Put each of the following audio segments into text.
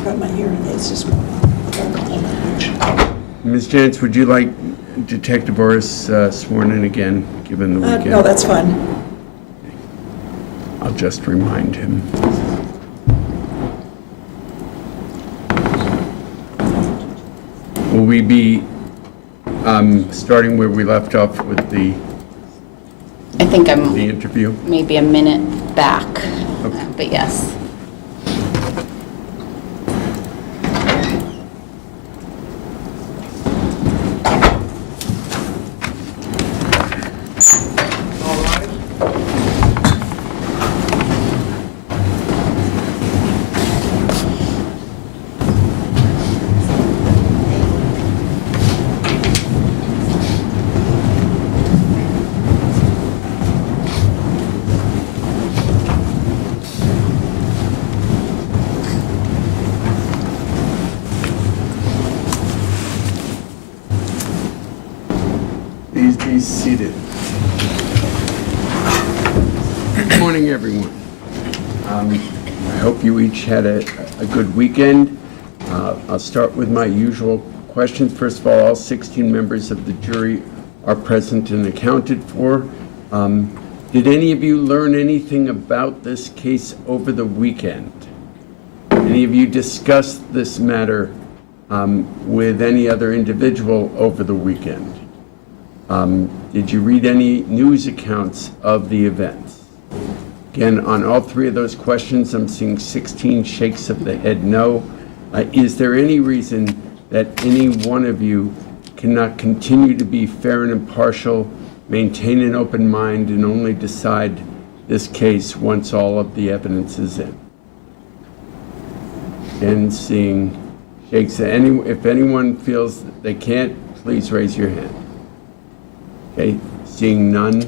forgot my hearing aids this morning. I gotta call them. Ms. Jantz, would you like Detective Vooris sworn in again, given the weekend? No, that's fine. I'll just remind him. Will we be starting where we left off with the I think I'm interview? maybe a minute back, Okay. but yes. Please be seated. Good morning, everyone. I hope you each had a good weekend. I'll start with my usual questions. First of all 16 members of the jury are present and accounted for. Did any of you learn anything about this case over the weekend? Any of you discussed this matter with any other individual over the weekend? Did you read any news accounts of the events? Again, on all three of those questions, I'm seeing 16 shakes of the head no. Is there any reason that any one of you cannot continue to be fair and impartial, maintain an open mind, and only decide this case once all of the evidence is in? And seeing shakes. If anyone feels that they can't, please raise your hand. Okay, seeing none,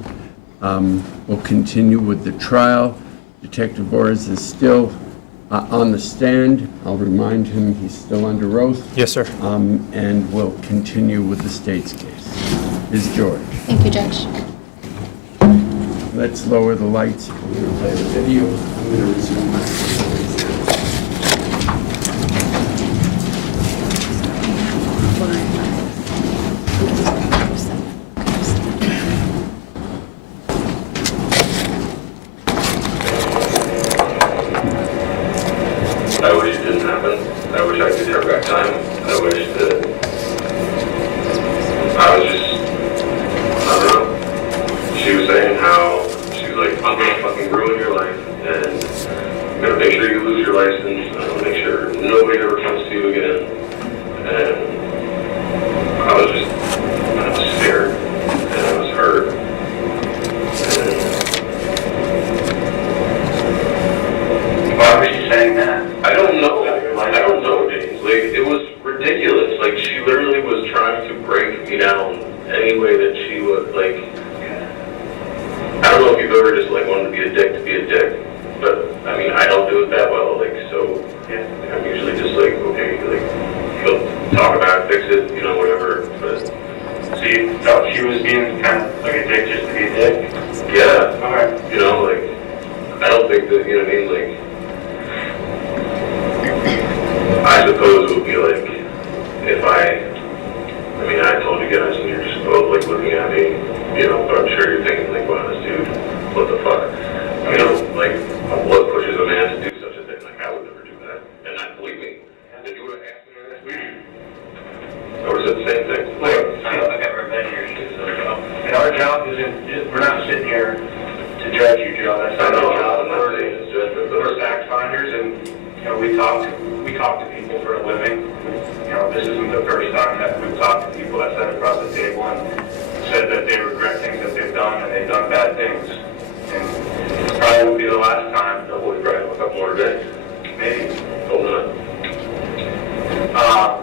we'll continue with the trial. Detective Vooris is still on the stand. I'll remind him he's still under oath. Yes, sir. And we'll continue with the state's case. Ms. George. Thank you, Judge. Let's lower the lights. We're going to play the video. I'm going to resume my... I wish it didn't happen. I wish I could turn back time. I wish that I was just, I don't know. She was saying how, she was like, I'm gonna fucking ruin your life, and I'm gonna make sure you lose your license, I'm gonna make sure nobody ever comes to you again. And I was scared, and I was hurt. Why were you saying that? I don't know, James. Like, it was ridiculous. Like, she literally was trying to break me down any way that she would, like, I don't know if you've ever just, like, wanted to be a dick, but, I mean, I don't do it that well, like, so, yeah, I'm usually just like, okay, like, he'll talk about it, fix it, you know, whatever, but... So you thought she was being kind of like a dick just to be a dick? Yeah. Alright. You know, like, I don't think that, you know what I mean, like, I suppose it would be like, if I told you guys and you're just both like looking at me, you know, but I'm sure you're thinking like, wow, this dude, what the fuck? You know, like, what pushes a man to do such a thing? Like, I would never do that. And not believe me. If you would have asked me last week, I would have said the same thing. Like, I never been here, so, and our job we're not sitting here to judge you, Joe. That's not our job. I'm not saying it's judgment, but We're fact finders, and, you know, we talk to people for a living. You know, this isn't the first time that we've talked to people that sat across the table and said that they regret things that they've done and they've done bad things. And it probably won't be the last time. no, we'll probably have a couple more today. Maybe. Hope not.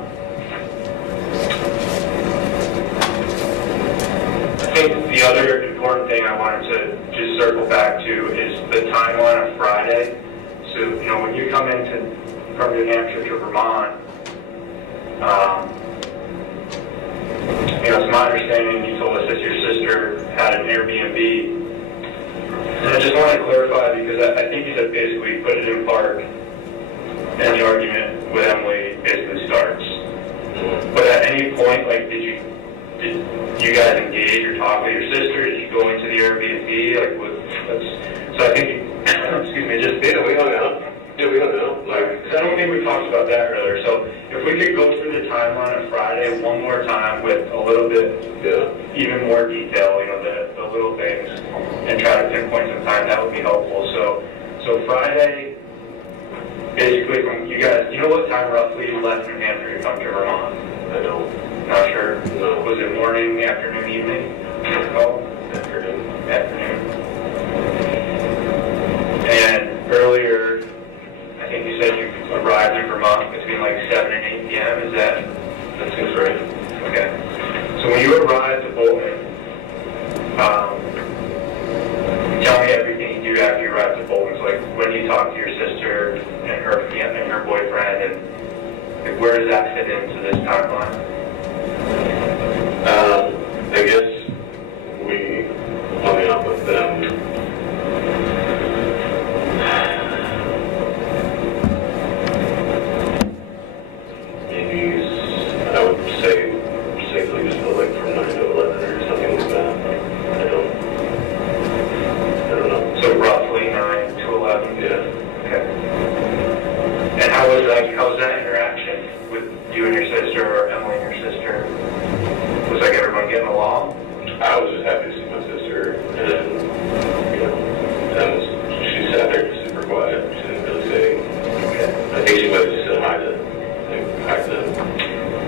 I think the other important thing I wanted to just circle back to is the timeline of Friday. So, you know, when you come from New Hampshire to Vermont, you know, it's my understanding you told us that your sister had an Airbnb. And I just want to clarify because I think you said basically put it in park and the argument with Emily basically starts. But at any point, like, did you guys engage or talk with your sister? Did you go into the Airbnb? Like, so I think, excuse me, just We hung out. Yeah, we hung out. Like, 'cause I don't think we talked about that earlier. So if we could go through the timeline on Friday one more time with a little bit, even more detail, you know, the little things, and try to pinpoint some time, that would be helpful. So Friday, basically from you guys, you know what time roughly you left New Hampshire to come to Vermont? I don't. Not sure. No. Was it morning, afternoon, evening? Oh, Afternoon. afternoon. And earlier, I think you said you arrived in Vermont between like 7 and 8 p.m. Is that? That seems right. Okay. So when you arrived at Bolton, tell me everything you did after you arrived at Bolton. So like when you talked to your sister and her boyfriend, and like, where does that fit into this timeline? I guess we hung out with them. Maybe I would say safely just like from 9 to 11 or something like that. I don't know. So roughly 9 to 11. Yeah. Okay. And how was that interaction with you and your sister, or Emily and your sister? Was like everyone getting along? I was just happy to see my sister, and then, you know, she sat there just super quiet. She didn't really say. I think she might have just said hi to them.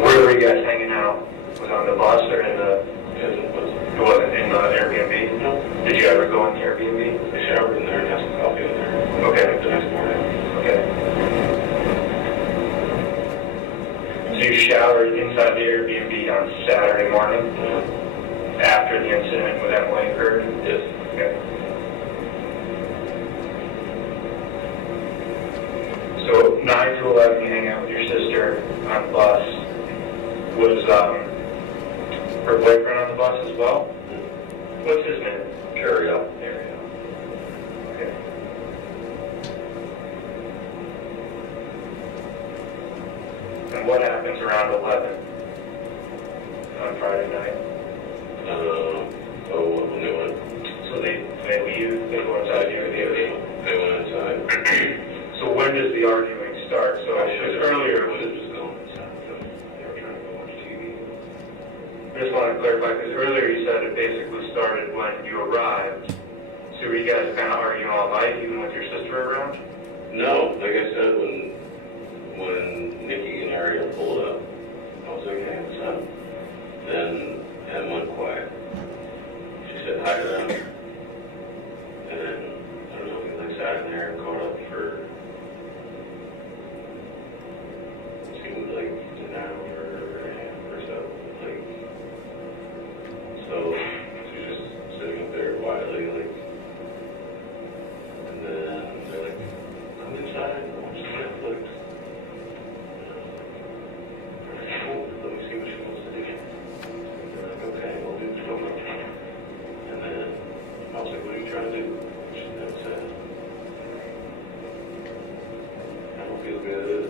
Where were you guys hanging out? Was it on the bus or in the? It wasn't in the Airbnb? No. Did you ever go in the Airbnb? I showered in there and had some coffee in there. Okay. The next morning. Okay. So you showered inside the Airbnb on Saturday morning after the incident with Emily occurred? Yes. Okay. So 9 to 11, you hang out with your sister on the bus. Was her boyfriend on the bus as well? What's his name? Ariel. Ariel. Okay. And what happens around 11 on Friday night? Nolan. So they leave, they go inside the Airbnb. They went inside. So when does the arguing start? So because earlier, When it was going inside, they were trying to go watch TV. I just want to clarify, because earlier you said it basically started when you arrived. So were you guys kind of arguing all night, even with your sister around? No, like I said, when Nikki and Ariel pulled up, I was like, hey, what's up? Then Em went quiet. She said hi to them. And then, I don't know, we like sat in there and caught up for, it seemed like an hour and a half or so. Like, so she was just sitting up there quietly, like, and then they're like, come inside and watch Netflix. Let me see what she wants to do. They're like, okay, we'll do film. And then I was like, what are you trying to do? She said, I don't feel good.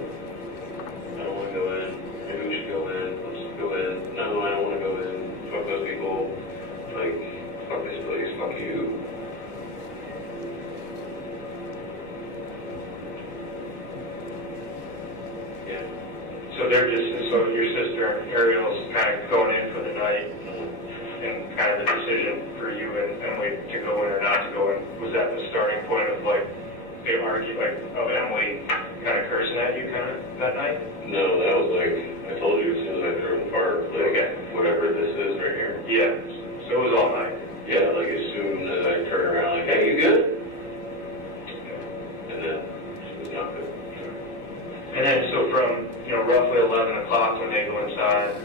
I don't want to go in. Maybe we should go in. Let's go in. No, I don't want to go in. Fuck those people. Like, fuck this place. Fuck you. Yeah. So they're just, so your sister and Ariel's kind of going in for the night, and kind of the decision for you and Emily to go in or not to go in, was that the starting point of like, they argued, like, of Emily kind of cursing at you kind of that night? No, that was like, I told you as soon as I drove the park, like, Okay. whatever this is right here. Yeah, so it was all night. Yeah, like as soon as I turned around, like, hey, you good? And then she was not good. And then, so from, you know, roughly 11 o'clock when they go inside,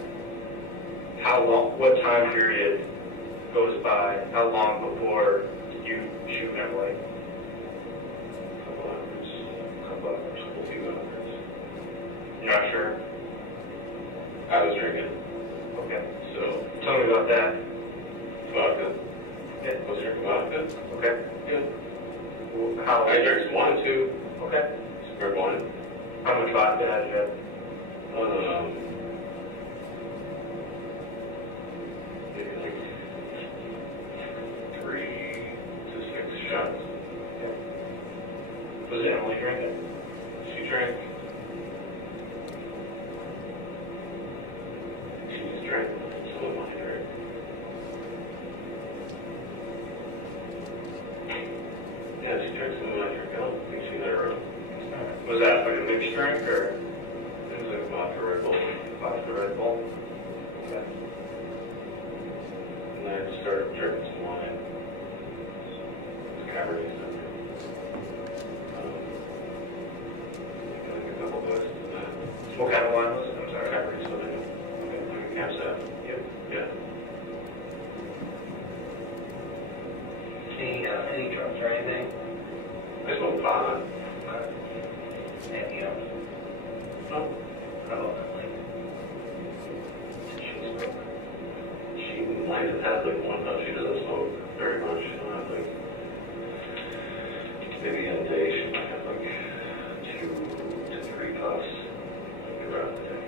how long, what time period goes by? How long before you shoot Emily? Couple hours. Couple hours. A few hours. You're not sure? I was drinking, Okay. so Tell me about that. vodka. Yeah. I was drinking vodka. Okay. Yeah. How? I drank some wine too. Okay. Some red wine. How much vodka had you had? Maybe like 3 to 6 shots. Was Emily drinking? She drank. She just drank some of mine, right? Yeah, she drank some of mine. I don't think she let her own. Was that like a mixed drink or It was like vodka Red Bull. vodka Red Bull? Okay. And then I started drinking some wine. It's Cabernet Sauvignon. Like a couple glasses of that. What kind of wine was it? I'm sorry. Cabernet Sauvignon. Okay. Camp Seth. Yep. Yeah. Any drugs or anything? I smoked pot. Anything else? No. How about Emily? She might have had like one puff. She doesn't smoke very much. She don't have like, maybe in a day she might have like 2 to 3 puffs throughout the day.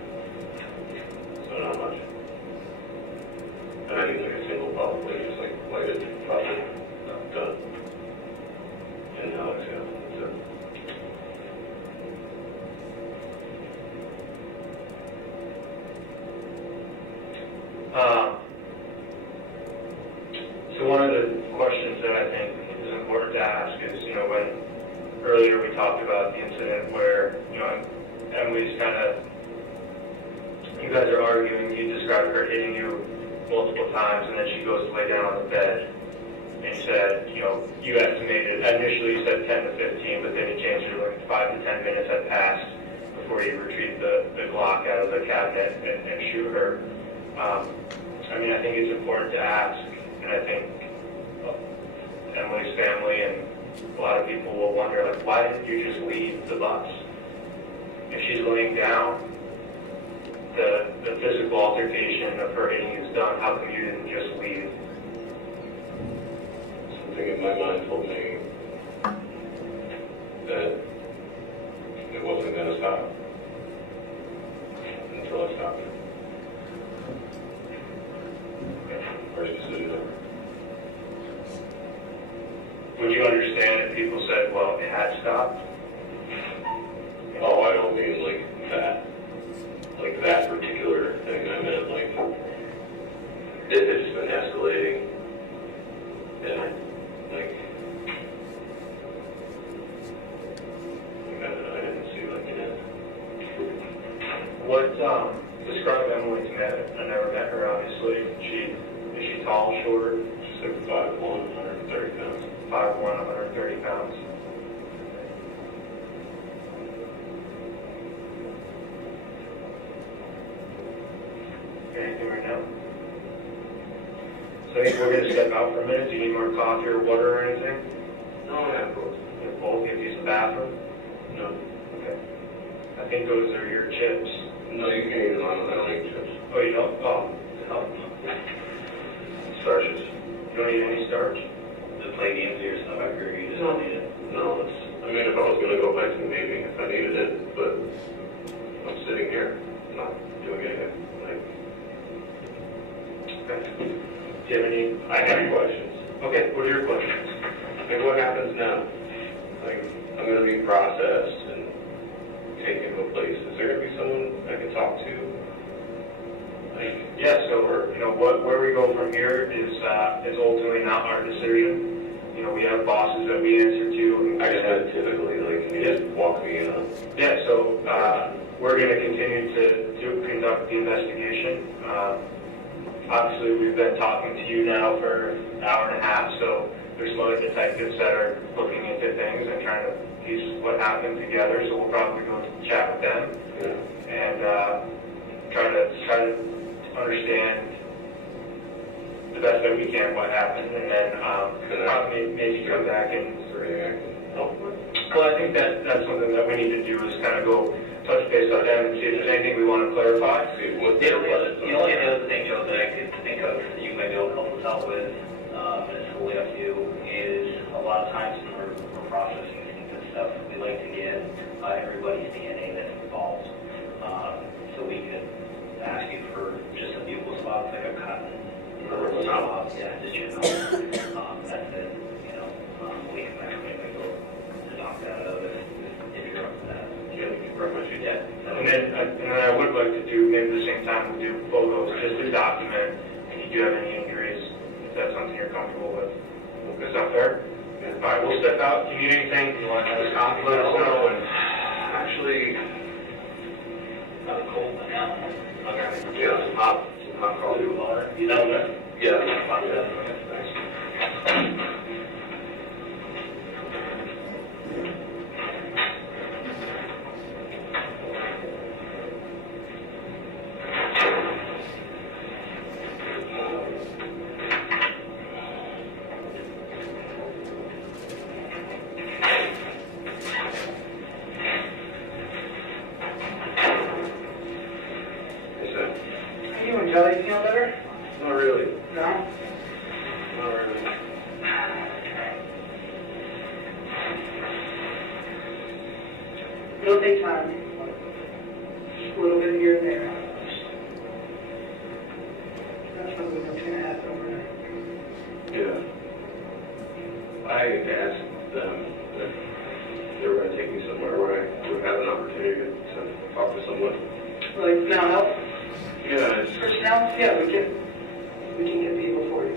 So not much. And I need like a single puff, like just like light it, puff it, done. And now exhale. That's it. So one of the questions that I think is important to ask is, when earlier we talked about the incident where, Emily's kind of, you guys are arguing, you described her hitting you multiple times, and then she goes to lay down on the bed, and you said, you estimated, initially you said 10 to 15, but then you changed it like 5 to 10 minutes had passed before you retrieved the Glock out of the cabinet and shoot her. I think it's important to ask, and I think Emily's family and a lot of people will wonder, like, why didn't you just leave the bus? If she's laying down, the physical altercation of her hitting you is done, how come you didn't just leave? Something in my mind told me that it wasn't going to stop until I stopped it. First decision ever. Would you understand if people said, well, it had stopped? Oh, I don't mean like that particular thing. I meant like it had just been escalating, and I didn't see like an end. What, describe Emily to me. I never met her, obviously. Is she tall, short? She's like 5'1", 130 pounds. 5'1", 130 pounds. Anything right now? So I think we're going to step out for a minute. Do you need more coffee or water or anything? No, I have both. You have both? You have to use the bathroom? No. Okay. I think those are your chips. No, you can eat them. I don't eat chips. Oh, you don't? Oh, no. Starches. You don't need any starch? To play games with your stomach, or you just don't need it? No, if I was going to go biking, maybe if I needed it, but I'm sitting here, not doing anything. Okay. Do you have any? I have questions. Okay, what are your questions? What happens now? I'm going to be processed and taken to a place. Is there going to be someone I can talk to? Yeah, so where we go from here is ultimately not our decision. We have bosses that we answer to. I just had typically, can you just walk me in on? Yeah, so we're going to continue to conduct the investigation. Obviously, we've been talking to you now for an hour and a half, so there's some other detectives that are looking into things and trying to piece what happened together, so we'll probably go chat with them and try to understand the best that we can what happened, and then probably maybe come back and well, I think that's something that we need to do is kind of go touch base with them and see if there's anything we want to clarify. The only other thing, Joe, that I could think of that you might be able to help us out with, and it's totally up to you, is a lot of times when we're processing this stuff, we like to get everybody's DNA that's involved. So we could ask you for just a bugle swab, like a cotton swab, yeah, just your nose. That's it, you know. We can actually go to knock that out if you're up for that. Yeah, thank you very much. Yeah. And then I would like to do, maybe at the same time, we'll do photos just to document if you do have any injuries, if that's something you're comfortable with. Is that fair? All right, we'll step out. If you need anything, you want to stop, let us know. And Actually, Not cold, but now. Okay. yeah, some hot coffee. You know that? Yeah. how you and Kelly feel better? Not really. No? Not really. It'll take time. Just a little bit here and there. That's something that's going to happen overnight. Yeah. I asked them if they were going to take me somewhere where I would have an opportunity to talk to someone. Like mental health Yeah, it's personnel? Yeah, we can get people for you.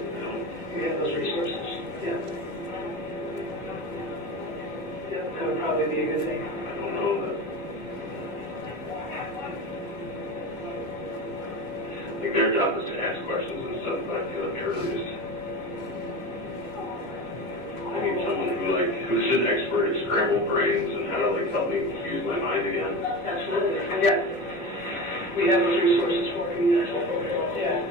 We have those resources. Yeah. Yeah, that would probably be a good thing. I don't know that. I think their job is to ask questions and stuff, but I feel like they're really just. I need someone who's an expert at scrambled brains and how to help me use my mind again. Absolutely. Yeah. We have those resources for you. Yeah.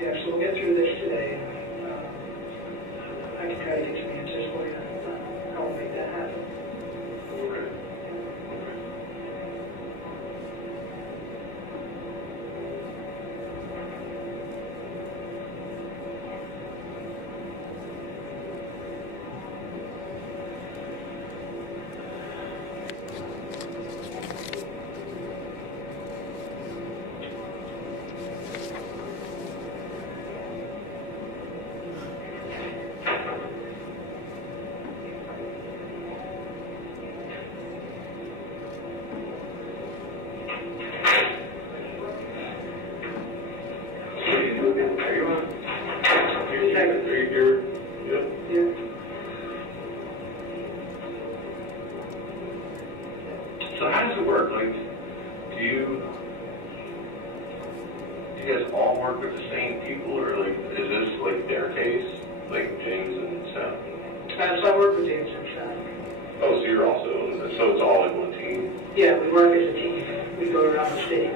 Yeah, so we'll get through this today. I can try to get some answers for you. I will make that happen. Okay. Are you on? You're, yep. Yeah. So how does it work? Like, do you guys all work with the same people, or like, is this like their case, like James and Seth? So I work with James and Seth. Oh, so you're also, so it's all like one team? Yeah, we work as a team. We go around the state.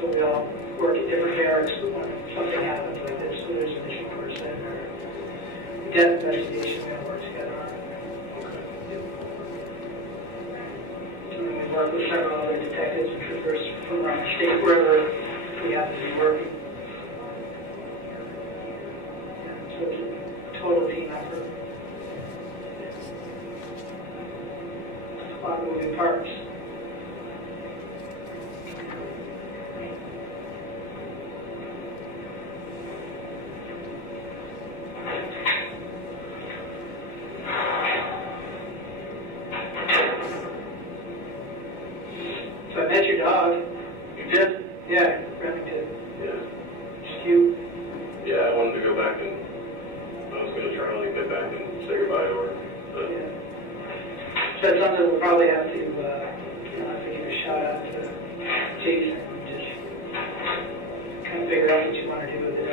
So we all work at different barracks when something happens like this, so there's an issue person or death investigation, we all work together on it. So we work with several other detectives and troopers from around the state, wherever we happen to be working. Yeah, so it's a total team effort. A lot of moving parts. So I met your dog. You did? Yeah, Remy did. Yeah. It's cute. Yeah, I wanted to go back and, I was going to try to get back and say goodbye to her. But Yeah. So it's something we'll probably have to, give a shout out to Jason and just kind of figure out what you want to do with it.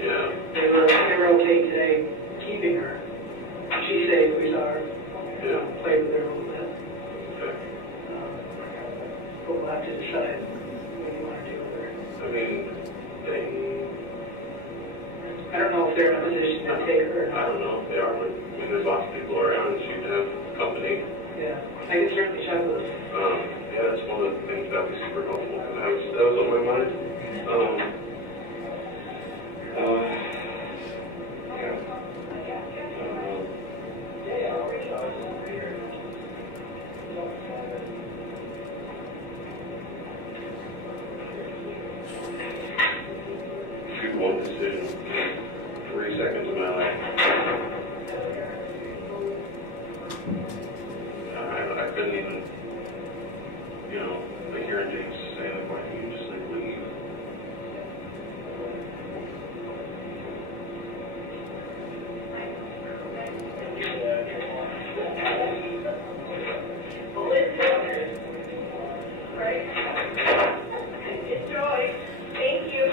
yeah. They were okay today keeping her. She's safe, we saw her. Yeah. Played with her a little bit. Okay. But we'll have to decide what you want to do with her. I mean, I don't know if they're in a position to take her or I not. don't know if they are. I mean, there's lots of people around and she'd have company. Yeah, I can certainly check with them. Yeah, that's one of the things that would be super helpful, because that was on my mind. Shoot one decision, 3 seconds of my life. I couldn't even, like hearing James say, like, why can't you just like leave? Enjoy. Thank you.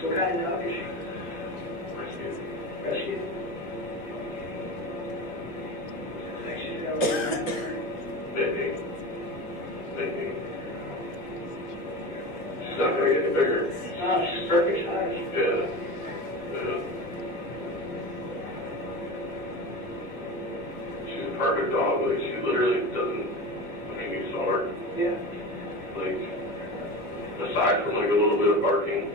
So what kind of dog is she? Rescue. Think she's got a little around her. Maybe. She's not gonna get any bigger. No, she's perfect size. Yeah. She's a perfect dog. Like, she literally doesn't, you saw her. Yeah. Like, aside from like a little bit of barking,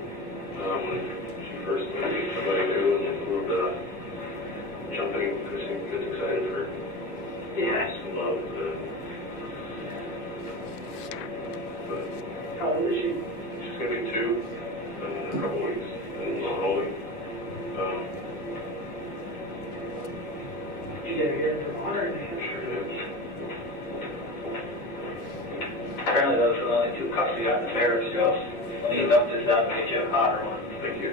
when she first met somebody new and a little bit of jumping because she gets excited for Yeah. some love. But How old is she? she's gonna be 2 in a couple weeks and not holding. You get her here in Vermont or in New Hampshire? Sure is. Apparently those are the only 2 cups we got in the barracks, Joe. Let me dump this out and get you a hotter one. Thank you.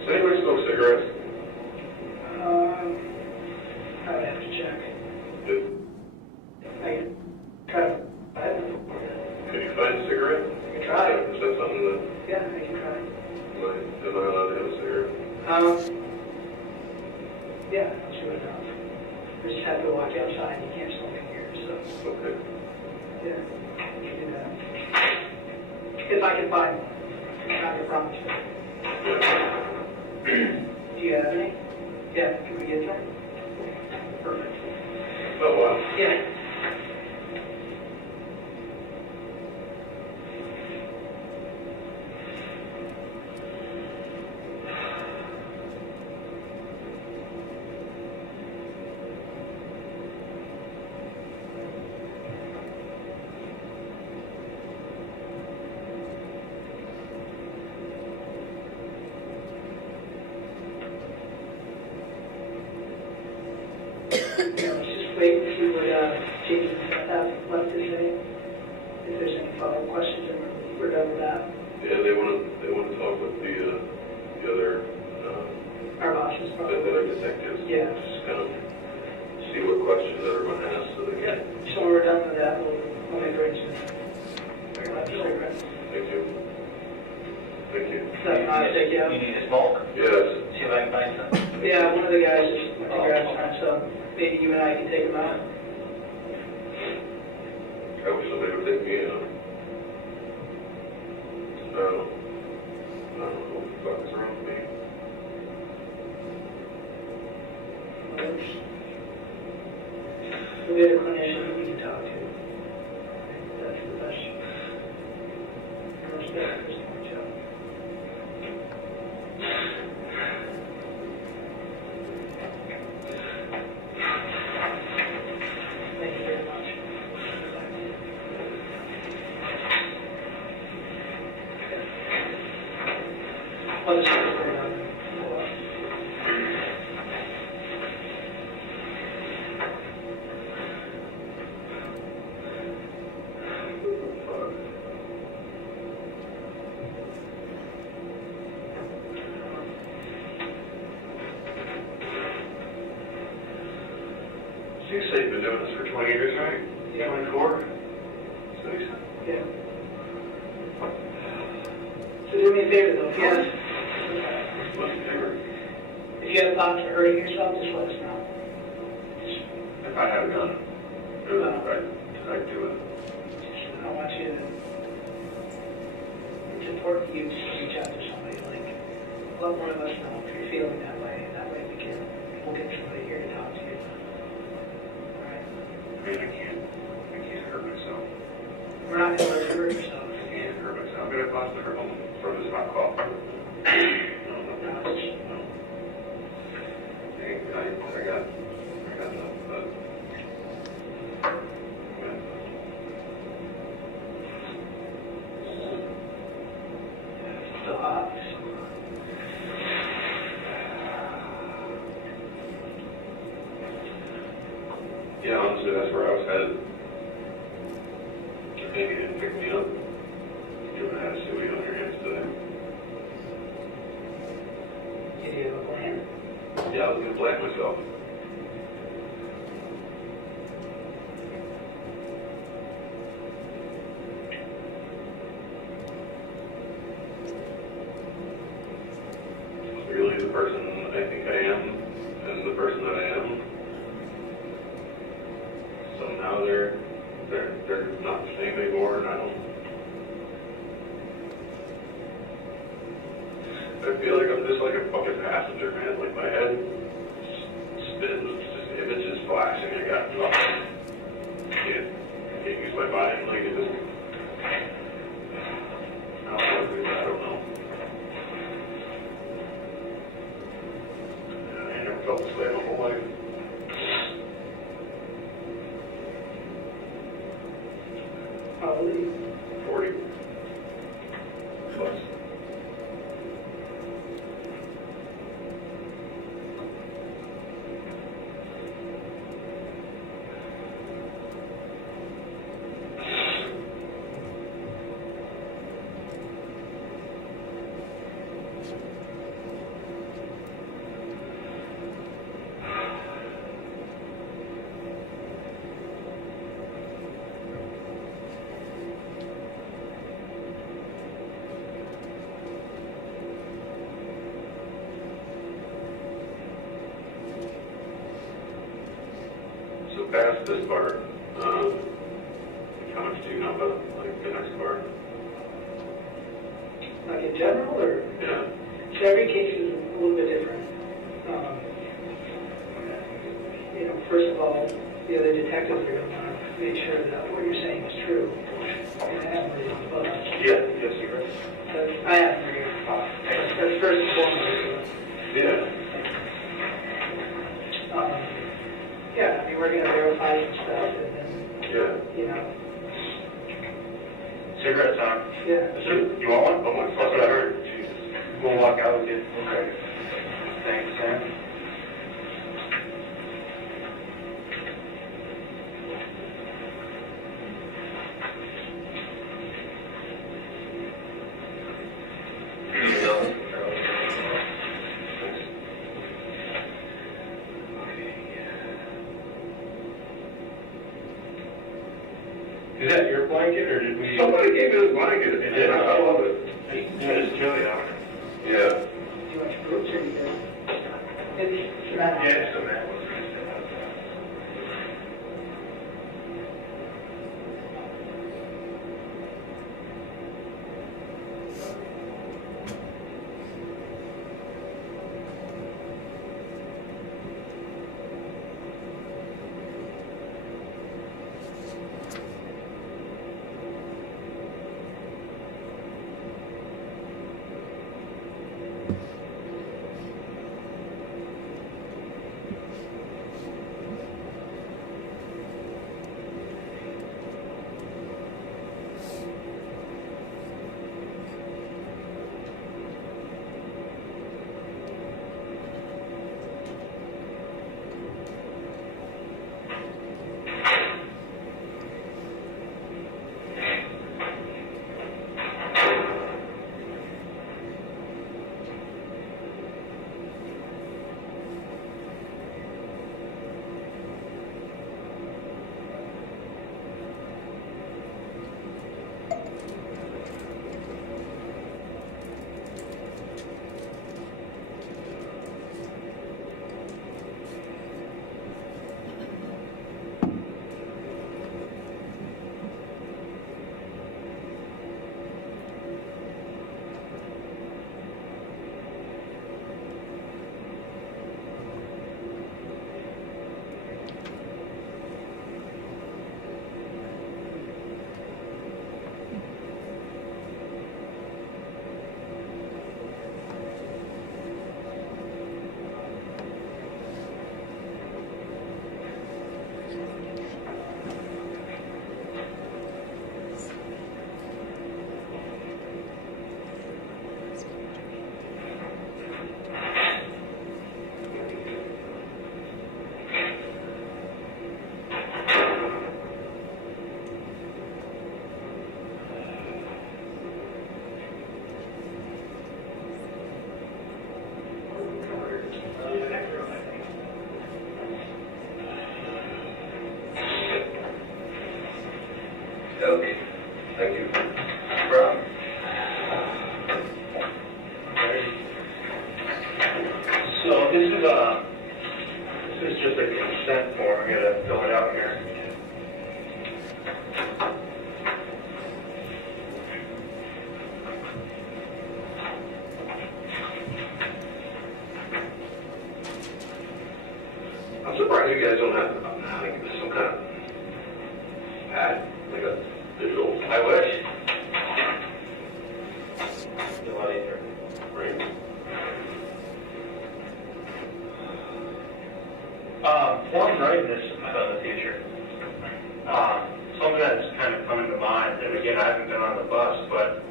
Does anybody smoke cigarettes? I would have to check. Did, I can try to, could you find a cigarette? I can try. Is that something that, Yeah, I can try. am I allowed to have a cigarette? Yeah, I'll see what it does. We just have to walk outside, you can't smoke in here, so, Okay. yeah, we can do that. If I can find one, I can promise you. Yeah. Do you have any? Yeah, can we get some? Perfect. Oh, wow. Yeah. Let's just wait and see what Jason have left to say. If there's any follow-up questions, and we're done with that. Yeah, they want to talk with the other Our bosses the probably. other detectives. Yeah. Just kind of see what questions everyone has so they Yeah, can. so when we're done with that, we'll make arrangements. Cigarettes. Thank you. Thank you. So, take you out. You need a smoke? Yes. See if I can find some. Yeah, one of the guys just went to grab some, so maybe you and I can take them out. I wish somebody would take me in. I don't know what the fuck is wrong with me. We'll get a clinician that we can talk to. That's the best. Most doctors can reach out. Thank you very much. I'll just put it on. You say you've been doing this for 20 years, right? Yeah. 24? 6? Yeah. So do me a favor though, What's the favor? if you have thoughts of hurting yourself, just let us know. If I had a gun, I'd do it. I want you to, it's important for you to reach out to somebody, like, let one of us know if you're feeling that way, and that way we'll get somebody here to talk to you. All right? I mean, I can't hurt myself. We're not gonna let you hurt yourself. I can't hurt myself. I mean, I've lost the hurt from this not call. No. I got enough, but. So, Yeah, honestly, that's where I was headed. Maybe you didn't pick me up. You would have had a suey on your hands today. did you have a plan? Yeah, I was gonna blame myself. Really the person I think I am, and the person that I am. Somehow they're not the same anymore, and I feel like I'm just like a fucking passenger, man. Like my head spins, just images flashing. I can't use my mind. Like it just, I don't know. I never felt this way my whole life. Probably. 40 plus. So past this part, how much do you know about like the next part? Like in general, or? Yeah. So every case is a little bit different. First of all, the other detectives are going to want to make sure that what you're saying is true. And I haven't really thought about it. Yes, you're right. I haven't really thought. That's first and foremost. Yeah. Yeah, I mean, we're going to verify some stuff and then, Yeah. Cigarette time. Yeah. You want one? Oh my, that's what I heard. Jesus. We'll walk out with you. Okay. Thanks, Sam. Is that your blanket, or did we? Somebody gave me this blanket. It did. I love it. Yeah, it's chilly out. Yeah. Do you want your boots or you good? you guys don't have like some kind of pad, like a digital? I wish. A lot easier. Right. While I'm writing this about the future, something that's kind of coming to mind, and again, I haven't been on the bus, but,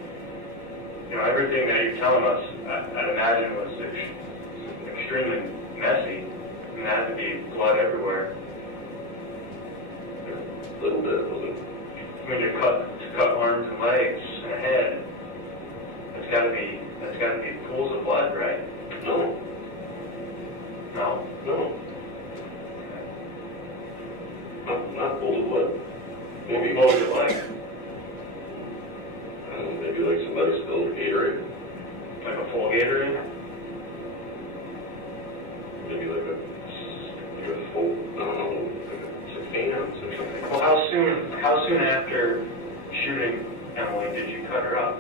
you know, everything that you're telling us, I'd imagine was extremely messy, and there had to be blood everywhere. A little bit. I mean, to cut arms and legs and a head, that's got to be pools of blood, right? No. No? No. Not full of blood. Maybe What was it like? maybe like somebody spilled a Gatorade. Like a full Gatorade? Maybe like a full, I don't know, like a 16 ounce or something. Well, how soon after shooting Emily did you cut her up?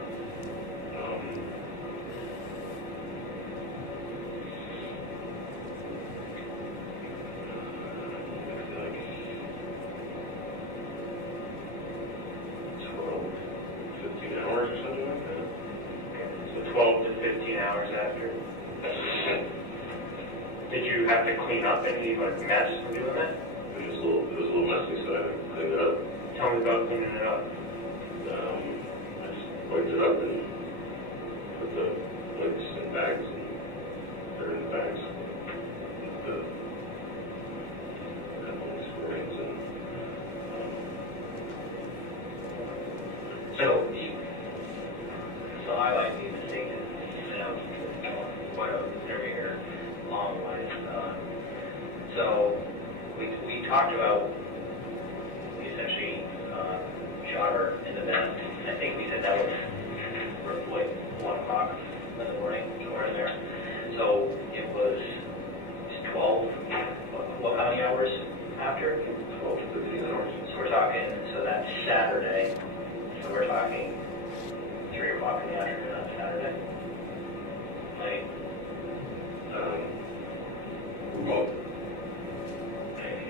So 12 to 15 hours after. Did you have to clean up any like mess from doing that? It was a little messy, so I cleaned it up. Tell me about cleaning it up. I just wiped it up and put the links in bags, and they're in the bags. The rings and So I like these distinctions, you know, quite a very here, long ways. So we talked about, we essentially shot her in the vent. I think we said that was like 1 o'clock in the morning, somewhere in there. So it was 12, how many hours after? 12 to 15 hours. So we're talking, so that's Saturday. So we're talking 3 o'clock in the afternoon on Saturday. Like, Well,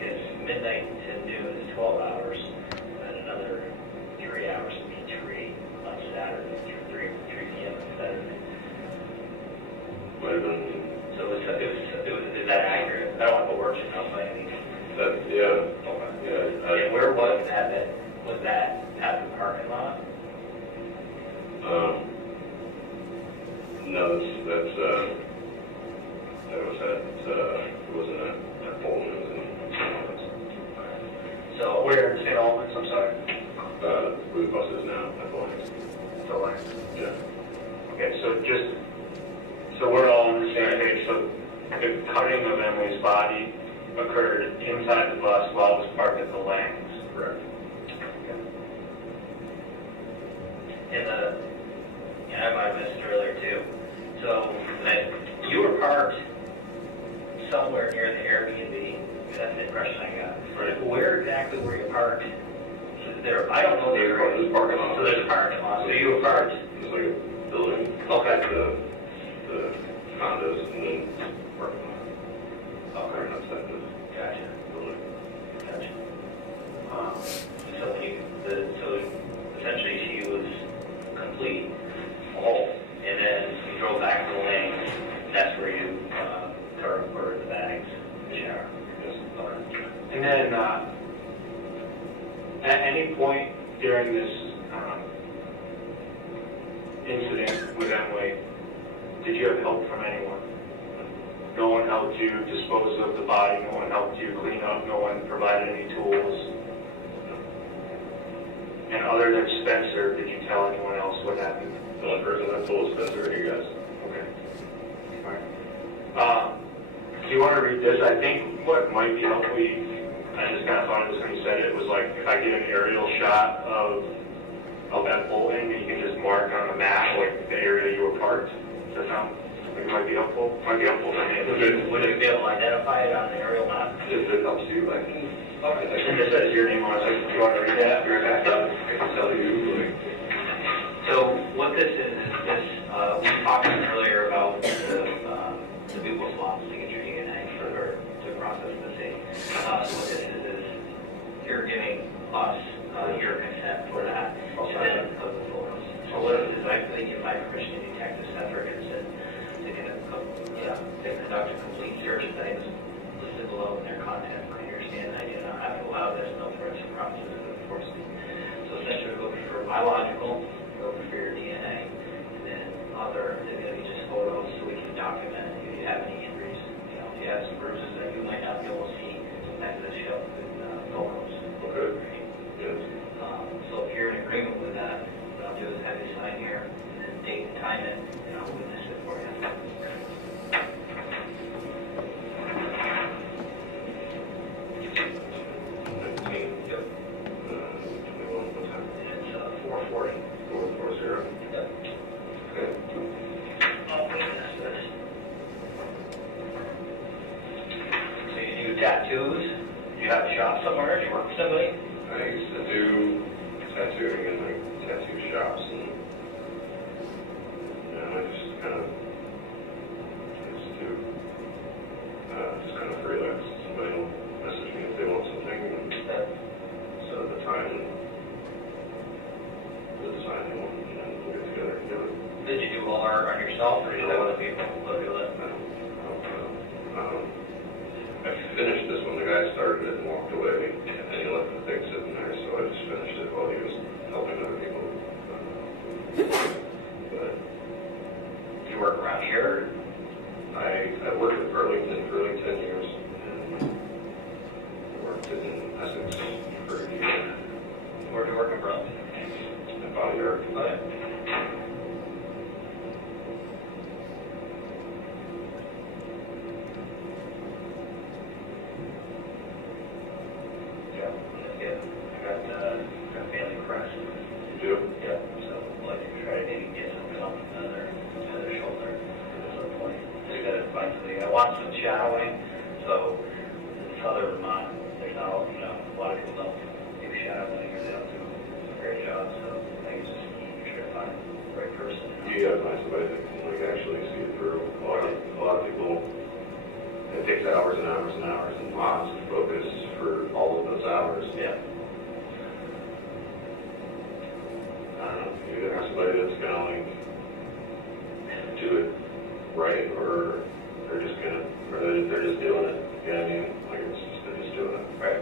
it's midnight to noon is 12 hours, and another 3 hours would be 3 on Saturday, 3 p.m. on Saturday. might have been So is that accurate? I don't want to put words in mouth by any means. that, yeah. Okay. Yeah. And where was that? Was that at the parking lot? No, that's that was at, it wasn't at Bolton, it was in St. Albans. So Where in St. Albans? I'm sorry. Where the bus is now, at Bolton. The line. Yeah. Okay, so we're all on the same page. So the cutting of Emily's body occurred inside the bus while it was parked at the lanes. Correct. And I might have missed it earlier too. So that you were parked somewhere near the Airbnb. That's the impression I got. Right. Where exactly were you parked? There, I don't know the area. There's a parking lot. So there's a parking lot. So you were parked. It's like a building. Okay. The condos and then parking lot. Okay. Right outside the Gotcha. building. Gotcha. So essentially she was complete, whole, and then you drove back to the lane. That's where you tore the bags in the shower. Yes. Okay. And then at any point during this incident with Emily, did you have help from anyone? No one helped you dispose of the body, no one helped you clean up, no one provided any tools? And other than Spencer, did you tell anyone else what happened? The only person I told is Spencer, you guys. Okay. All right. Do you want to read this? I think what might be helpful, I just kind of thought of this when you said it, was like if I get an aerial shot of that Bolton, and you can just mark on the map like the area you were parked. Does that sound like it might be helpful? Might be helpful for me. Would you be able to identify it on the aerial map? If it helps you, I can. And it says your name on it, so if you want to read that, you're back up. I can tell you, like, So what this is this, we talked earlier about the buccal swabs to get your DNA or to process the same. us, your consent for that, and then of the photos. So what it is, I think you might permission to Detective Seth Richardson to conduct a complete search of items listed below in their content. I understand I do not have to allow this, no threats or promises of enforcement. So essentially, we're looking for biological, we're looking for your DNA, and then other, they're going to be just photos so we can document if you have any injuries. You know, if you have some bruises that you might not be able to see, that could show in photos. Okay. Yes. So if you're in agreement with that, what I'll do is have you sign here, and then date and time it, and I'll witness it for you. Yep. 21, what time? It's 4:40. 440. Yep. Okay. I'll witness this. So you do tattoos? You have a shop somewhere? Do you work with somebody? I used to do tattooing in like tattoo shops, and I just kind of freelance. Somebody will message me if they want something, and set up the time and the design they want, and then we'll get together and do it. Did you do all art on yourself, or did you have other people look at it? I finished this when the guy started it and walked away, and he left the thing sitting there, so I just finished it while he was helping other people. But You work around here? I worked at Burlington for like 10 years, and I worked in Essex for a year. Where do you work in Burlington? At Body Art. Oh, yeah. Yeah, I got family crest. You do? Yeah, so I'd like to try to maybe get something on their shoulder at some point. Just gotta find something. I want some shadowing, so in southern Vermont, there's not, a lot of people don't do shadowing or they don't do a great job, so I think it's just key to try to find the right person. You gotta find somebody that can like actually see it through. A lot of people, it takes hours and hours and hours and lots of focus for all of those hours. Yeah. I don't know, you gotta have somebody that's gonna like do it right, or they're just doing it. You know what I mean? Like they're just doing it. Right.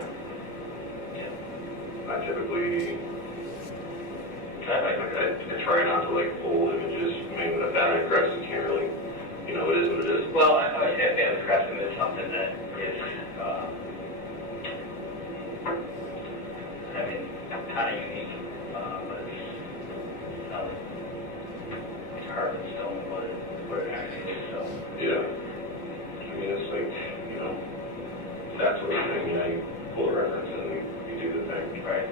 Yeah. I typically, I try not to like pull images. I mean, with a family crest, you can't really, it is what it is. Well, I would say a family crest is something that is, kind of unique, but it's not carved in stone what it actually is, so. Yeah. I mean, it's like, that sort of thing, you pull a reference and you do the thing. Right.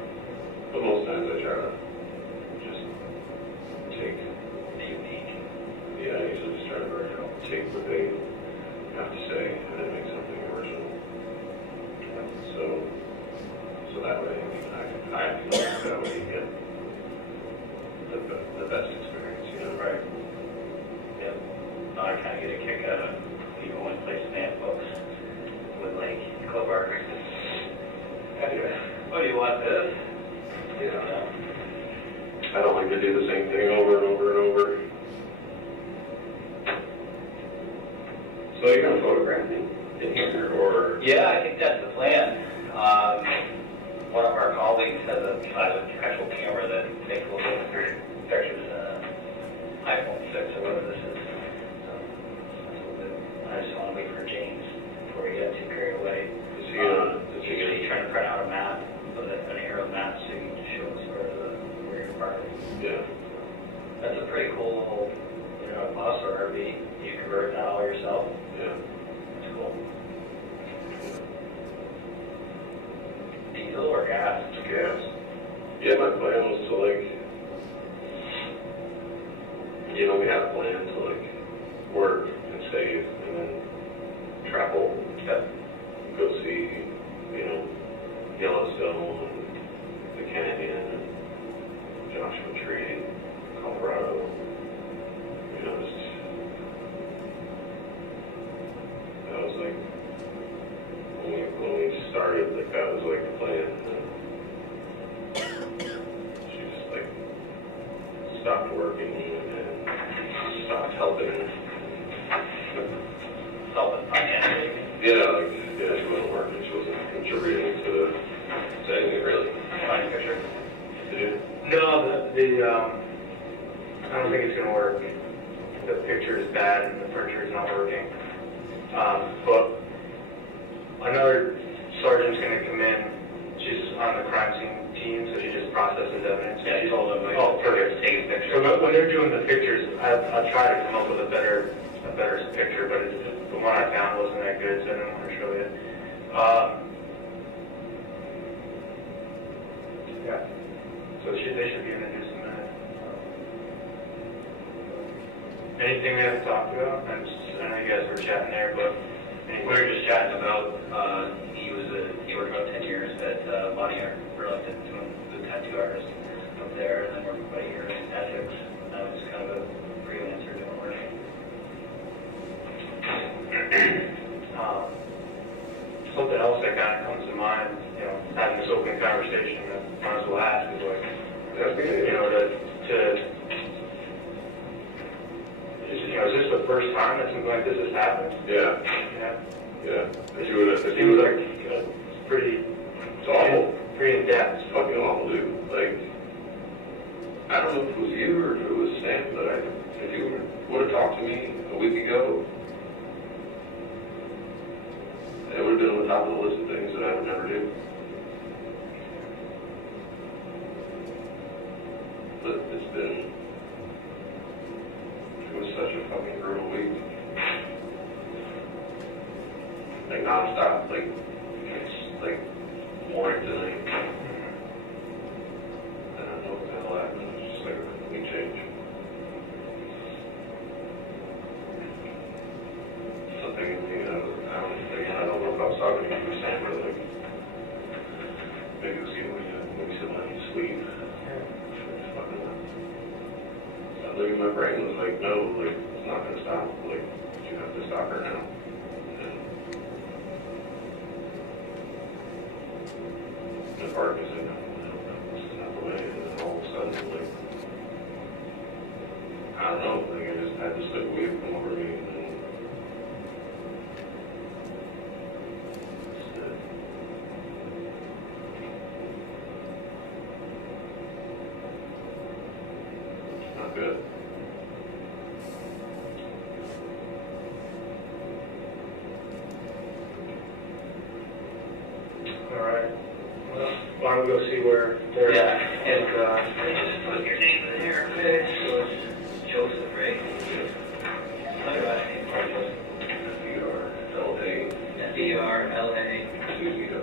But most times I try to just take, The unique. I usually just try to take what they have to say and then make something original. So that way, I feel like that way you get the best experience, Right. Yeah. I kind of get a kick out of people when play stamp books with like clip art. Oh, do you want this? I don't like to do the same thing over and over and over. So you're going to photograph me in here, or? Yeah, I think that's the plan. One of our colleagues has an actual camera that takes a little bit of pictures, iPhone 6 or whatever this is. So, I just want to wait for James before we get too carried away. He's trying to print out a map, an aerial map, so you can show us where you're parked. Yeah. That's a pretty cool, bus or RV. You convert that all yourself. Yeah. That's cool. Diesel or gas? Gas. Yeah, my plan was to we had a plan to work and save and then travel. Yep. Go see, Yellowstone and the Canyon and Joshua Tree, Colorado. That was when we started, that was the plan. And working and stopped helping. Helping financially. Yeah, she wasn't working, she wasn't contributing to anything really. Find a picture. Did you? No, I don't think it's gonna work. The picture is bad and the furniture is not working. But another sergeant's gonna come in. She's on the crime scene team, so she just processes evidence. Yeah, I told them, like, Oh, perfect. take a picture. So when they're doing the pictures, I'll try to come up with a better picture, but the one I found wasn't that good, so I didn't want to show you. Yeah. So they should be introduced in a minute. Anything we haven't talked about? I know you guys were chatting there, but We were just chatting about, he worked about 10 years at Bonnier, Burlington, doing the tattoo artist up there, and then worked about a year in ethics. That was kind of a freelancer doing work. something else that kind of comes to mind, having this open conversation, that might as well ask is like, is this the first time that something like this has happened? Yeah, Yeah. It Seems like pretty, it's awful. pretty in-depth. It's fucking awful, dude. Like, I don't know if it was you or if it was Sam, but if you would have talked to me a week ago, it would have been on the top of the list of things that I would never do. But it was such a fucking brutal week. Like non-stop, like morning to night. I don't know what the hell happened. It was just like a complete change. Something, I don't know if I was talking to you or Sam, but like, maybe it was you when you said I need to sleep. Fucking, my brain was like, no, like, it's not going to stop. Like, you have to stop her now. The part is like, no, this is not the way. And then all of a sudden, like, I don't know, like, I just had this like wave come over me. And it's not good. All right. Well, why don't we go see where they're at? And just put your name in there, okay? So it's Joseph, right? Tell your last name. F-E-R-L-A. F-E-R-L-A. Zito.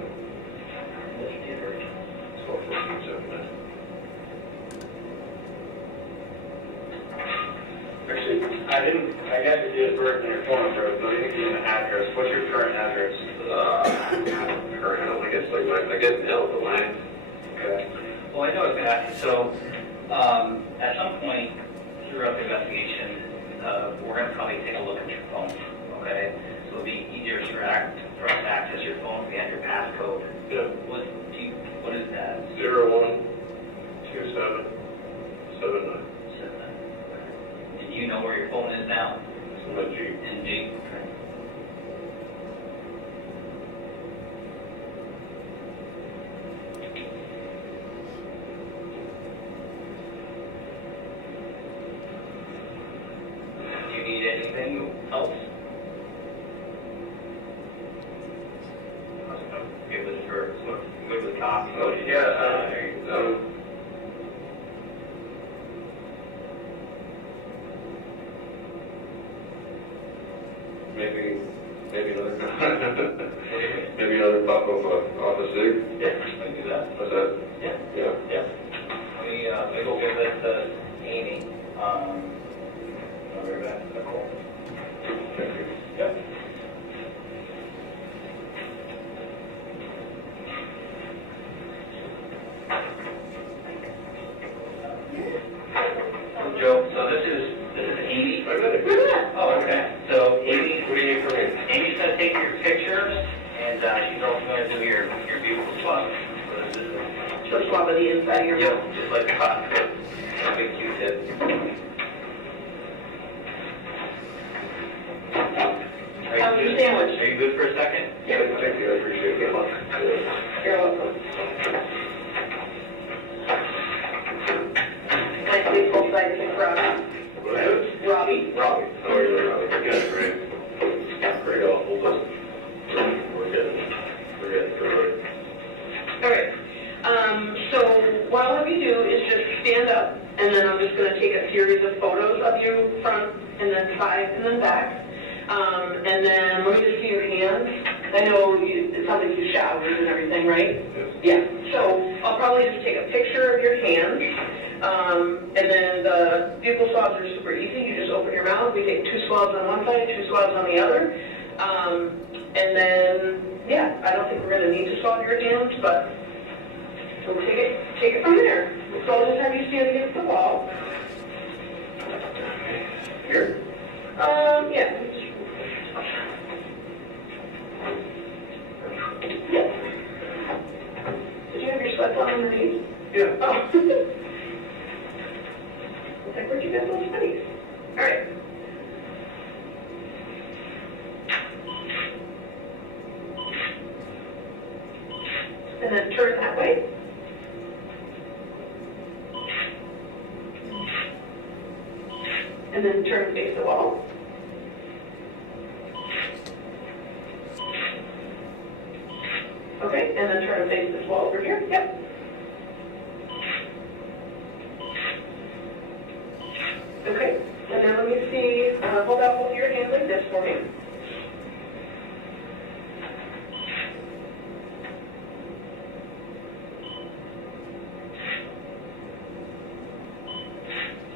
What's the number? 12-14-79. Actually, I guess it is written in your phone number, but I didn't give you an address. What's your current address? Current, I guess, like, I get mail the line. Okay. Well, I know it's gonna happen. So, at some point throughout the investigation, we're gonna probably take a look at your phone, okay? So it'll be easier for us to access your phone if we have your passcode. Yeah. What is that? 012779. Do you know where your phone is now? It's in my Jeep. In G? Okay. Do you need anything else? Good with coffee. Oh, yeah, maybe another, maybe another pop of office cig. Yeah, I can do that. What's that? Yeah. Yeah. Yeah. Let me go give it to Aimee. I'll be right back. Cool. Yep. Joe, so this is Aimee. I got it. Oh, okay. So Aimee, What do you need from me? Amy's gonna take your pictures, and she's also gonna do your beautiful swab. So this is So swab of the inside of your Yep, mouth. just like a big Q-tip. How was your sandwich? Are you good for a second? Yeah, thank you, I appreciate it. You're welcome. Nicely full-size and Robbie. What is it? Robbie. Robbie. Oh, you're Robbie. Yeah, great. Great, I'll hold this. We're getting through it. All right. So what I'll have you do is just stand up, and then I'm just going to take a series of photos of you front, and then side, and then back. And then let me just see your hands. I know it sounds like you showered and everything, right? Yes. Yeah. So I'll probably just take a picture of your hands. And then the buccal swabs are super easy. You just open your mouth. We take 2 swabs on one side, 2 swabs on the other. And then, yeah, I don't think we're going to need to swab your hands, but we'll take it from there. So I'll just have you stand against the wall. Here? Yeah. Yeah. Did you have your sweats on underneath? Yeah. Oh. Looks like where'd you get those sweaties? All right. And then turn that way. And then turn and face the wall. Okay, and then turn and face this wall over here. Yep. Okay, and then let me see, hold out both your hands like this for me.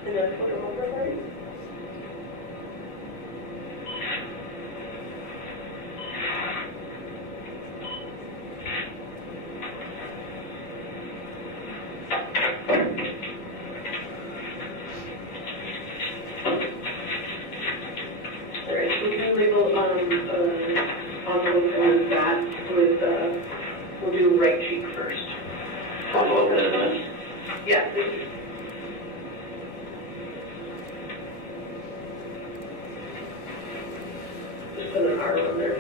And then flip them over for me. Envelope that with, we'll do right cheek first. Yeah, please. Just put an arm on there.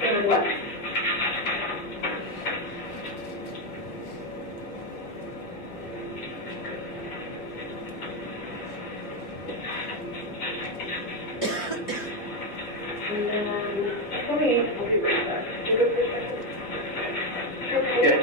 And what? And then, let me, I'll be right back. You go for a second? Sure. Yeah.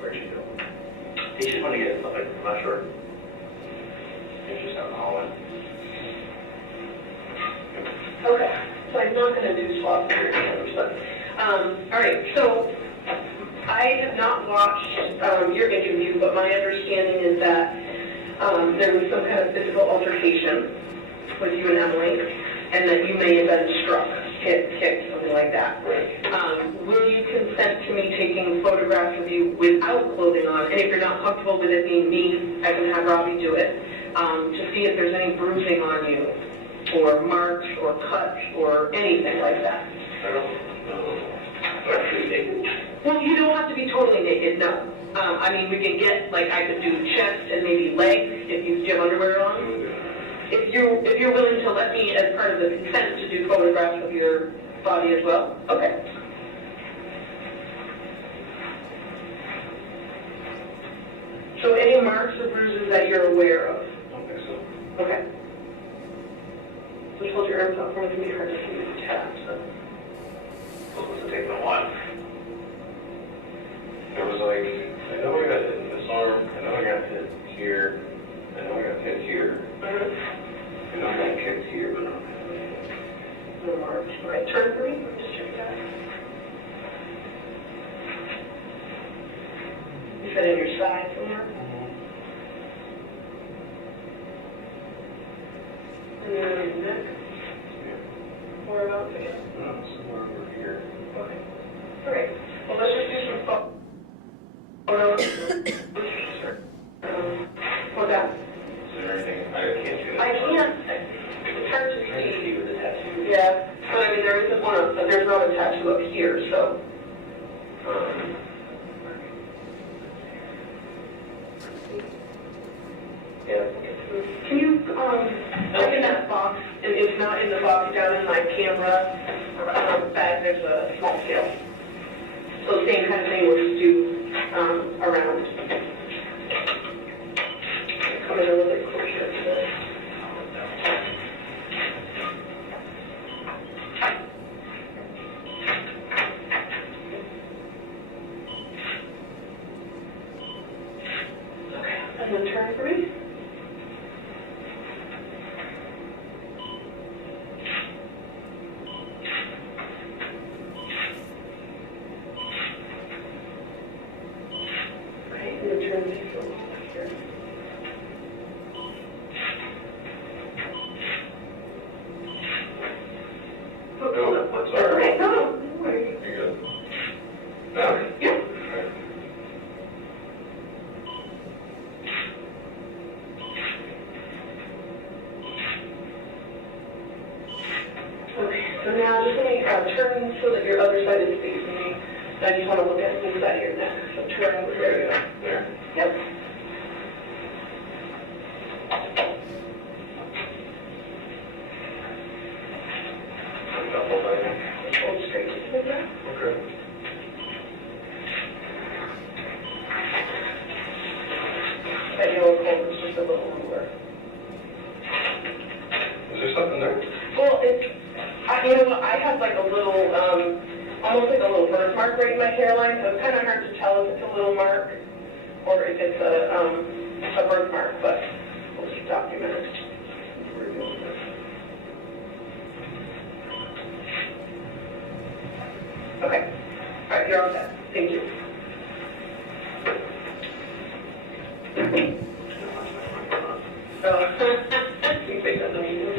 Where'd she go? He just wanted to get something, I'm not sure. He's just out in the hallway. Okay, so I'm not going to do swabs for your hands, but, all right, so I have not watched your interview, but my understanding is that there was some kind of physical altercation with you and Emily, and that you may have been struck, hit, kicked, something like that. Will you consent to me taking photographs of you without clothing on? And if you're not comfortable with it being me, I can have Robbie do it, to see if there's any bruising on you, or marks, or cuts, or anything like that. I don't know. Well, you don't have to be totally naked, no. I mean, we can get, like, I could do chest and maybe legs if you have underwear on. If you're willing to let me, as part of the consent, to do photographs of your body as well? Okay. So any marks or bruises that you're aware of? I don't think so. Okay. So which holds your arms up, it can be hard to see the tab, so. What was it taking a while? There was like, I know I got hit in this arm, I know I got hit here, I know I got hit here, I know I got kicked here, but not. No marks. Okay, turn 3, let me just check that. You said in your side somewhere? And then on your neck? Whereabouts again? No, somewhere over here. Okay. All right. Well, let's just do some photos. What's that? Is there anything, I can't see that. I can't. It's hard to I can see. see with the tattoo. Yeah, but I mean, there isn't one. There's not a tattoo up here, so. Yeah. Can you look in that box? And if not in the box, down in my camera bag, there's a small scale. So same kind of thing. We'll just do around. Come in a little bit closer to this. Okay, and then turn for me. Okay, and then turn this a little bit here. No, that's all right. Okay, no, don't worry. You good? Now? Yeah. Alright. Okay, so now just let me turn so that your other side is facing me. I just want to look at the inside of your neck. So turn over there. You go. There. Yep. Double lighting. Hold straight to the back. Okay. That yellow cold is just a little lower. Is there something there? Well, you know what, I have like a little, almost like a little birthmark right in my hairline, so it's kind of hard to tell if it's a little mark or if it's a birthmark, but we'll just document it. Okay. All right, you're all set. Thank you. You think that's amazing.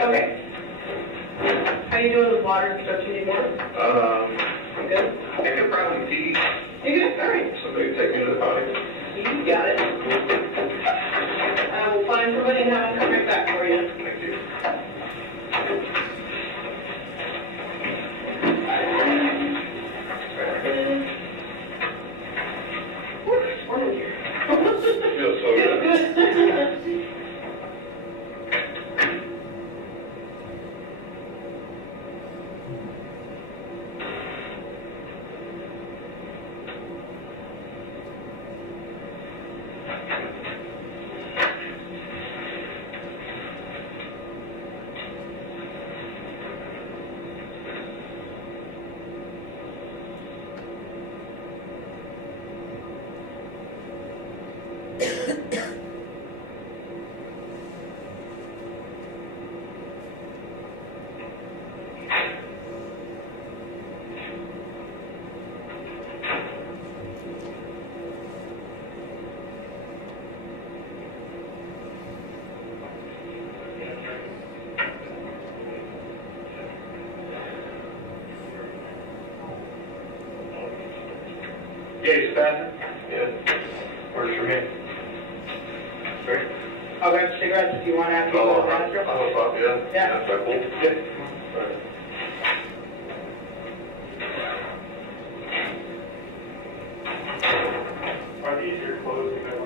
Okay. How you doing with water and stuff? Do you need more? I'm good. I could probably pee. You good? All right. Somebody take me to the potty. You got it. I will find somebody and have them come right back for you. Thank you. Whew, it's warm in here. Feels so good. Good. Yeah, Seth, Yeah. works for me. Great. I'll grab cigarettes if you want after you go to the bathroom. I'll pop, yeah. Yeah. That's cool. Yeah. Alright. Are these your clothes you got on?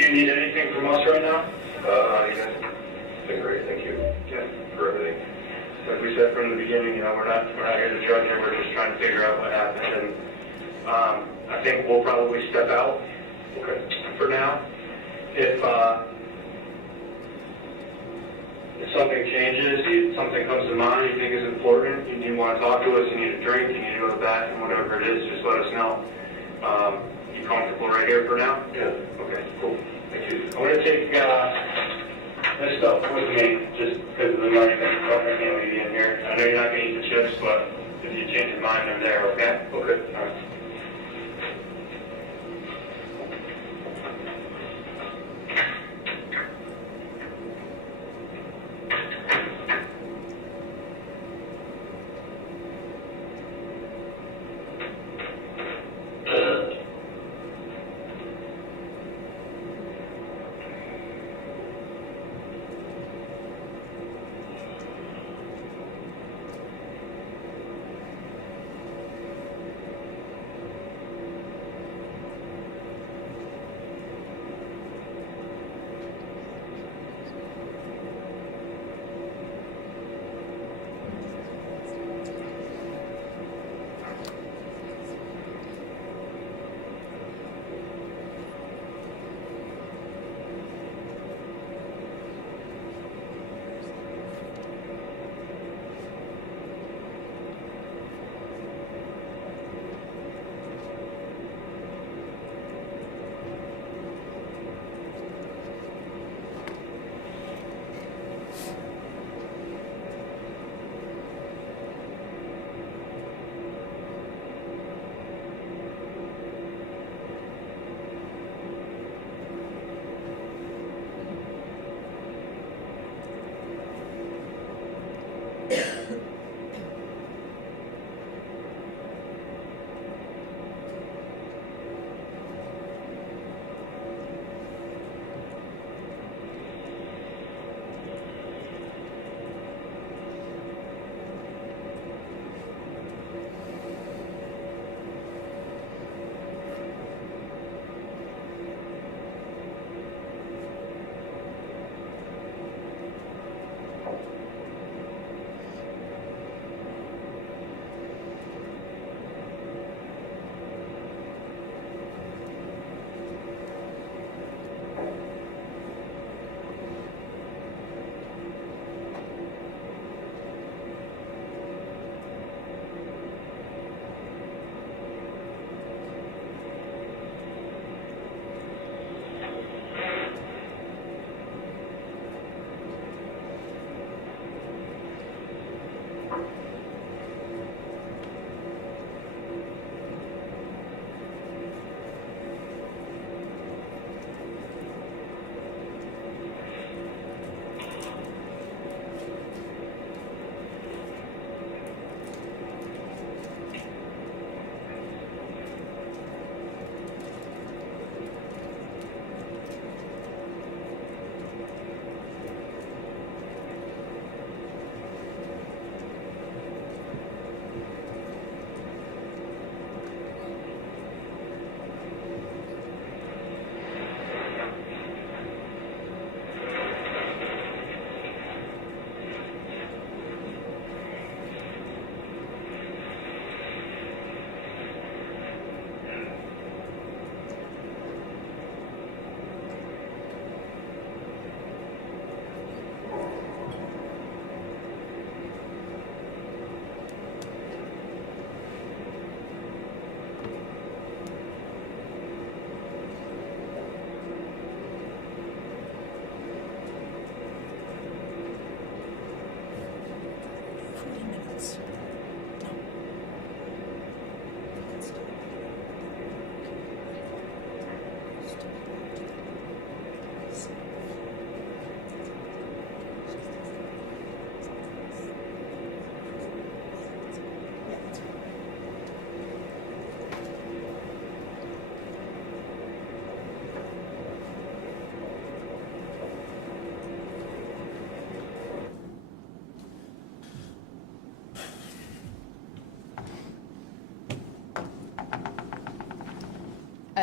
Do you need anything from us right now? You guys, it's been great, thank you for everything. Like we said from the beginning, you know, we're not here to judge him, we're just trying to figure out what happened, and I think we'll probably step out for now. If something changes, something comes to mind you think is important, you want to talk to us, you need a drink, you need to go to the bathroom, whatever it is, just let us know. You comfortable right here for now? Yeah. Okay, cool. Thank you. I'm going to take this stuff with me, just because of the money that I can't leave you in here. I know you're not going to eat the chips, but if you change your mind, they're there, okay? Okay. All right.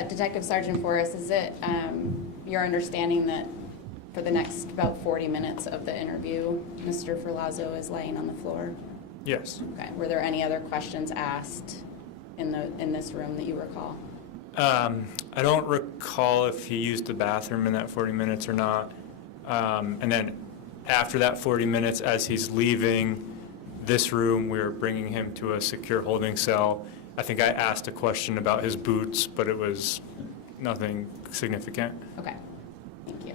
Detective Sergeant Vooris, is it your understanding that for the next about 40 minutes of the interview, Mr. Ferlazzo is laying on the floor? Yes. Okay. Were there any other questions asked in this room that you recall? I don't recall if he used the bathroom in that 40 minutes or not. And then after that 40 minutes, as he's leaving this room, we were bringing him to a secure holding cell. I think I asked a question about his boots, but it was nothing significant. Okay. Thank you.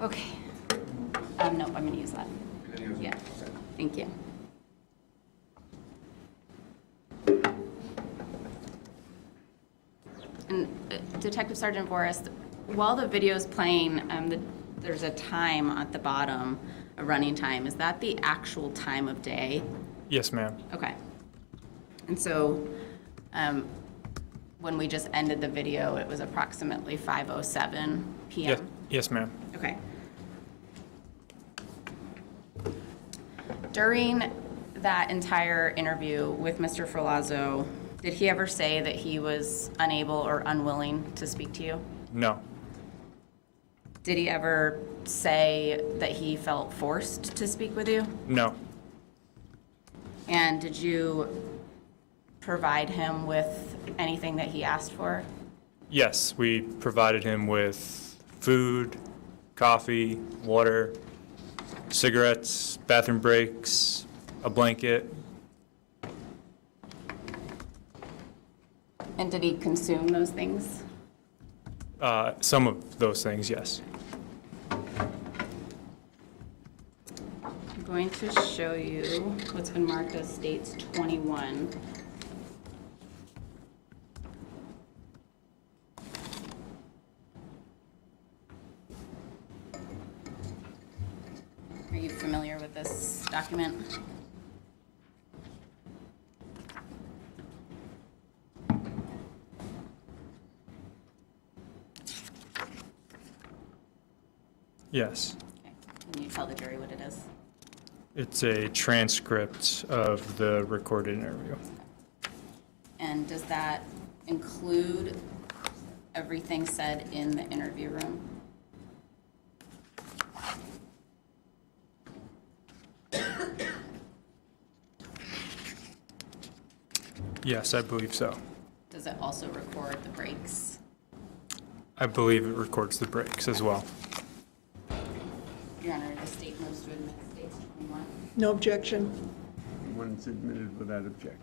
Okay. No, I'm going to use that. Yeah. Thank you. And Detective Sergeant Vooris, while the video is playing, there's a time at the bottom, a running time. Is that the actual time of day? Yes, ma'am. Okay. And so when we just ended the video, it was approximately 5:07 p.m.? Yes, yes, ma'am. Okay. During that entire interview with Mr. Ferlazzo, did he ever say that he was unable or unwilling to speak to you? No. Did he ever say that he felt forced to speak with you? No. And did you provide him with anything that he asked for? Yes, we provided him with food, coffee, water, cigarettes, bathroom breaks, a blanket. And did he consume those things? Some of those things, yes. I'm going to show you what's been marked as States 21. Are you familiar with this document? Yes. Okay. Can you tell the jury what it is? It's a transcript of the recorded interview. And does that include everything said in the interview room? Yes, I believe so. Does it also record the breaks? I believe it records the breaks as well. Your Honor, the state moves to admit States 21. No objection. One's admitted without objection.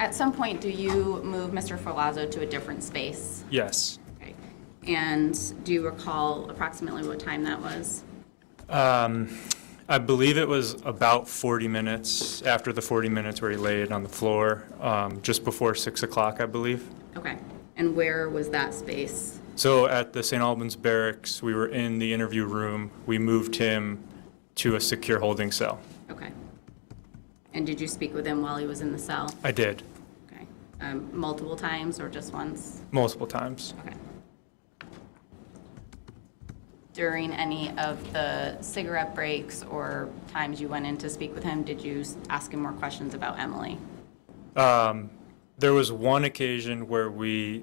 At some point, do you move Mr. Ferlazzo to a different space? Yes. Okay. And do you recall approximately what time that was? I believe it was about 40 minutes after the 40 minutes where he laid on the floor, just before 6 o'clock, I believe. Okay. And where was that space? So at the St. Albans Barracks, we were in the interview room. We moved him to a secure holding cell. Okay. And did you speak with him while he was in the cell? I did. Okay. multiple times or just once? multiple times. Okay. During any of the cigarette breaks or times you went in to speak with him, did you ask him more questions about Emily? There was one occasion where we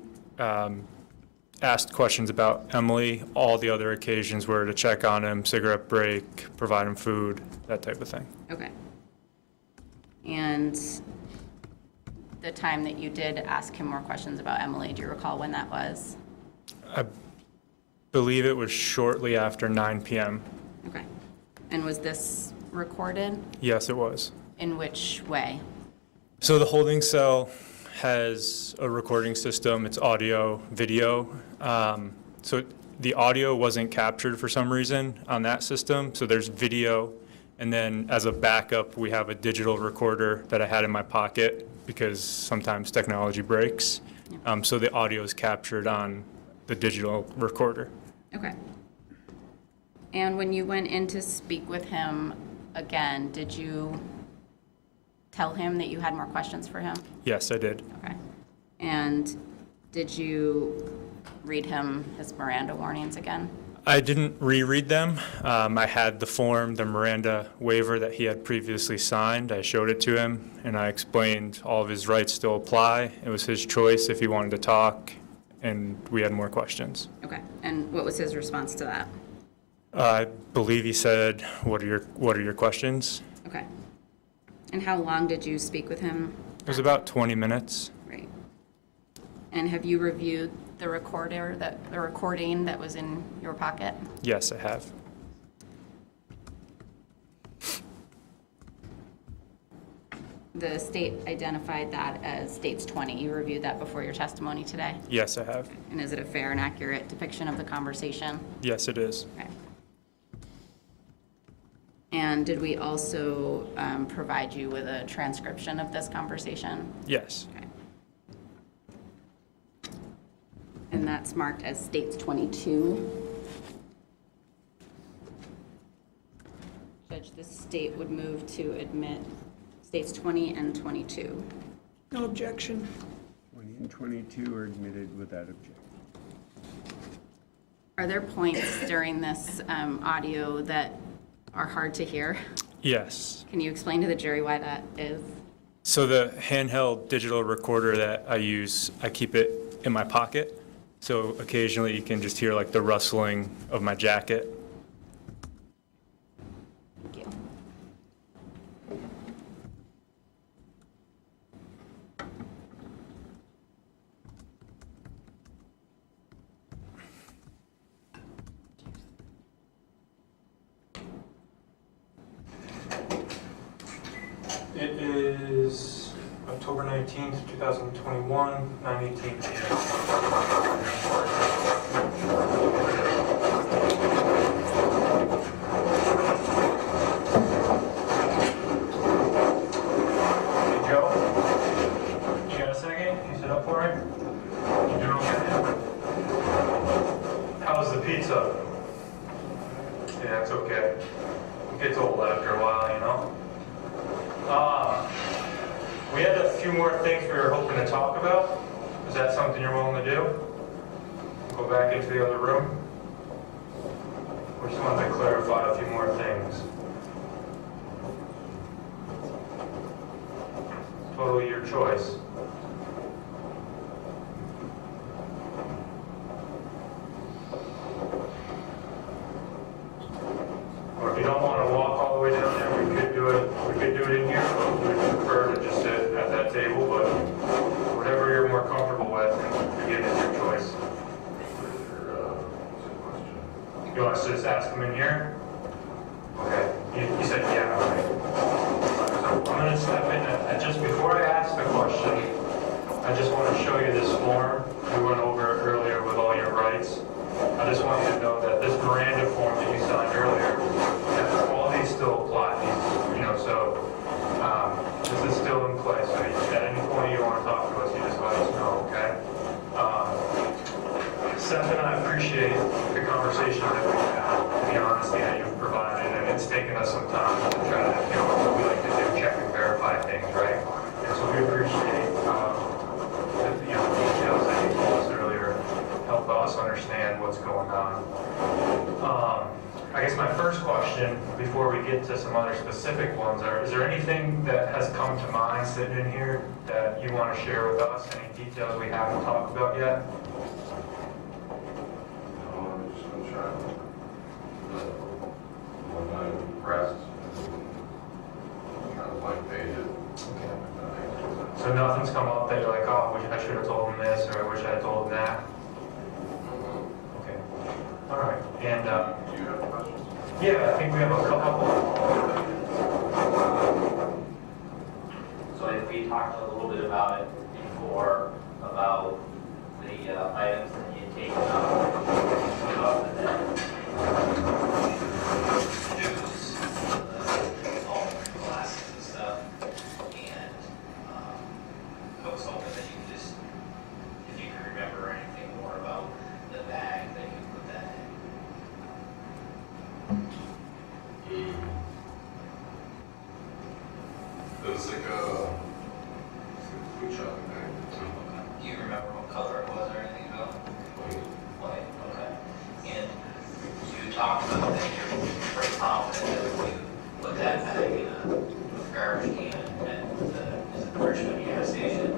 asked questions about Emily. All the other occasions were to check on him, cigarette break, provide him food, that type of thing. Okay. And the time that you did ask him more questions about Emily, do you recall when that was? I believe it was shortly after 9 p.m. Okay. And was this recorded? Yes, it was. In which way? So the holding cell has a recording system. It's audio, video. So the audio wasn't captured for some reason on that system. So there's video. And then as a backup, we have a digital recorder that I had in my pocket because sometimes technology breaks. So the audio is captured on the digital recorder. Okay. And when you went in to speak with him again, did you tell him that you had more questions for him? Yes, I did. Okay. And did you read him his Miranda warnings again? I didn't reread them. I had the form, the Miranda waiver that he had previously signed. I showed it to him, and I explained all of his rights still apply. It was his choice if he wanted to talk, and we had more questions. Okay. And what was his response to that? I believe he said, "What are your questions?" Okay. And how long did you speak with him? It was about 20 minutes. Right. And have you reviewed the recording that was in your pocket? Yes, I have. The state identified that as states 20. You reviewed that before your testimony today? Yes, I have. And is it a fair and accurate depiction of the conversation? Yes, it is. Okay. And did we also provide you with a transcription of this conversation? Yes. Okay. And that's marked as states 22. Judge, the state would move to admit states 20 and 22. No objection. 20 and 22 are admitted without objection. Are there points during this audio that are hard to hear? Yes. Can you explain to the jury why that is? So the handheld digital recorder that I use, I keep it in my pocket. So occasionally you can just hear like the rustling of my jacket. Thank you. It is October 19th, 2021, 9:18 p.m. Hey, Joe? You got a second? Can you sit up for me? You doing okay? How's the pizza? Yeah, it's okay. It gets old after a while, you know? We had a few more things we were hoping to talk about. Is that something you're willing to do? Go back into the other room? We just wanted to clarify a few more things. Totally your choice. Or if you don't want to walk all the way down there, we could do it in here, but we prefer to just sit at that table, but whatever you're more comfortable with, again, it's your choice. You want us to just ask them in here? Okay, you said yeah, okay. So I'm gonna step in, just before I ask the question, I just want to show you this form we went over earlier with all your rights. I just want you to know that this Miranda form that you signed earlier, that all these still apply. So this is still in place. So at any point you want to talk to us, you just let us know, okay? Seth and I appreciate the conversation that we've had, the honesty that you've provided, and it's taken us some time to try to, what we like to do, check and verify things, right? And so we appreciate question before we get to some other specific ones. Is there anything that has come to mind sitting in here that you want to share with us? Any details we haven't talked about yet? I'm just gonna try when I'm pressed, kind of like painted. So nothing's come up that you're like, oh, I should have told him this, or I wish I had told him that? Okay. All right. And, Do you have questions? yeah, I think we have a couple. So we talked a little bit about it before, about the items that you take out of the net. Juice, all the glasses and stuff. And I was hoping that you could just, if you could remember anything more about the bag that you put that in. It was like a food shopping bag. Do you remember what color it was or anything about? White, okay. And you talked about that you're pretty confident that if you put that bag in a garbage can at the Richmond gas station,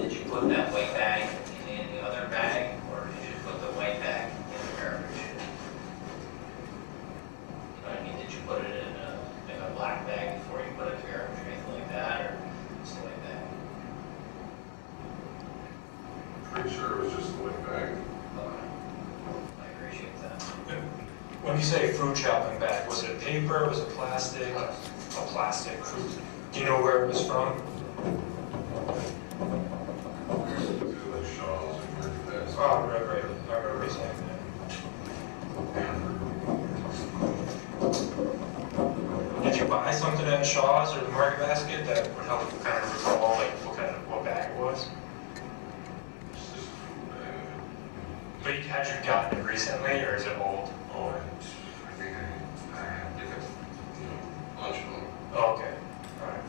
did you put that white bag in any other bag, or did you put the white bag in the garbage? You know what I mean? Did you put it in a black bag before you put it in the garbage or anything like that, or just the white bag? Pretty sure it was just a white bag. Okay. I appreciate that. When you say fruit shopping bag, was it paper, was it plastic? A plastic. Do you know where it was from? Like shawls and dirty bags. Oh, right. I remember saying that. Did you buy something at Shaw's or the Market Basket that would help kind of recall like what bag it was? It's just a food bag. But had you gotten it recently, or is it old? Oh, I think I had like a lunch one. Oh, okay. All right.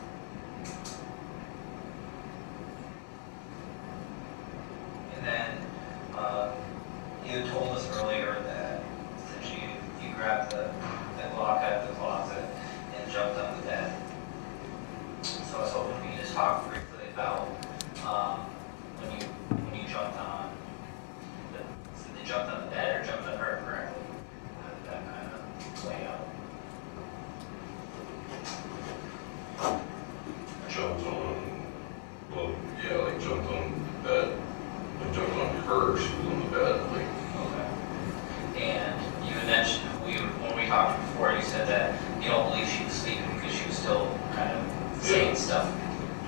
And then, you told us earlier that you grabbed the Glock out of the closet and jumped on the bed. So I was hoping we could just talk briefly about, when you jumped on, so they jumped on the bed or jumped on her correctly? How did that kind of play out? Jumped on, well, yeah, like jumped on the bed. I jumped on her, she was on the bed, like. Okay. And you had mentioned, when we talked before, you said that you don't believe she was sleeping because she was still kind of saying stuff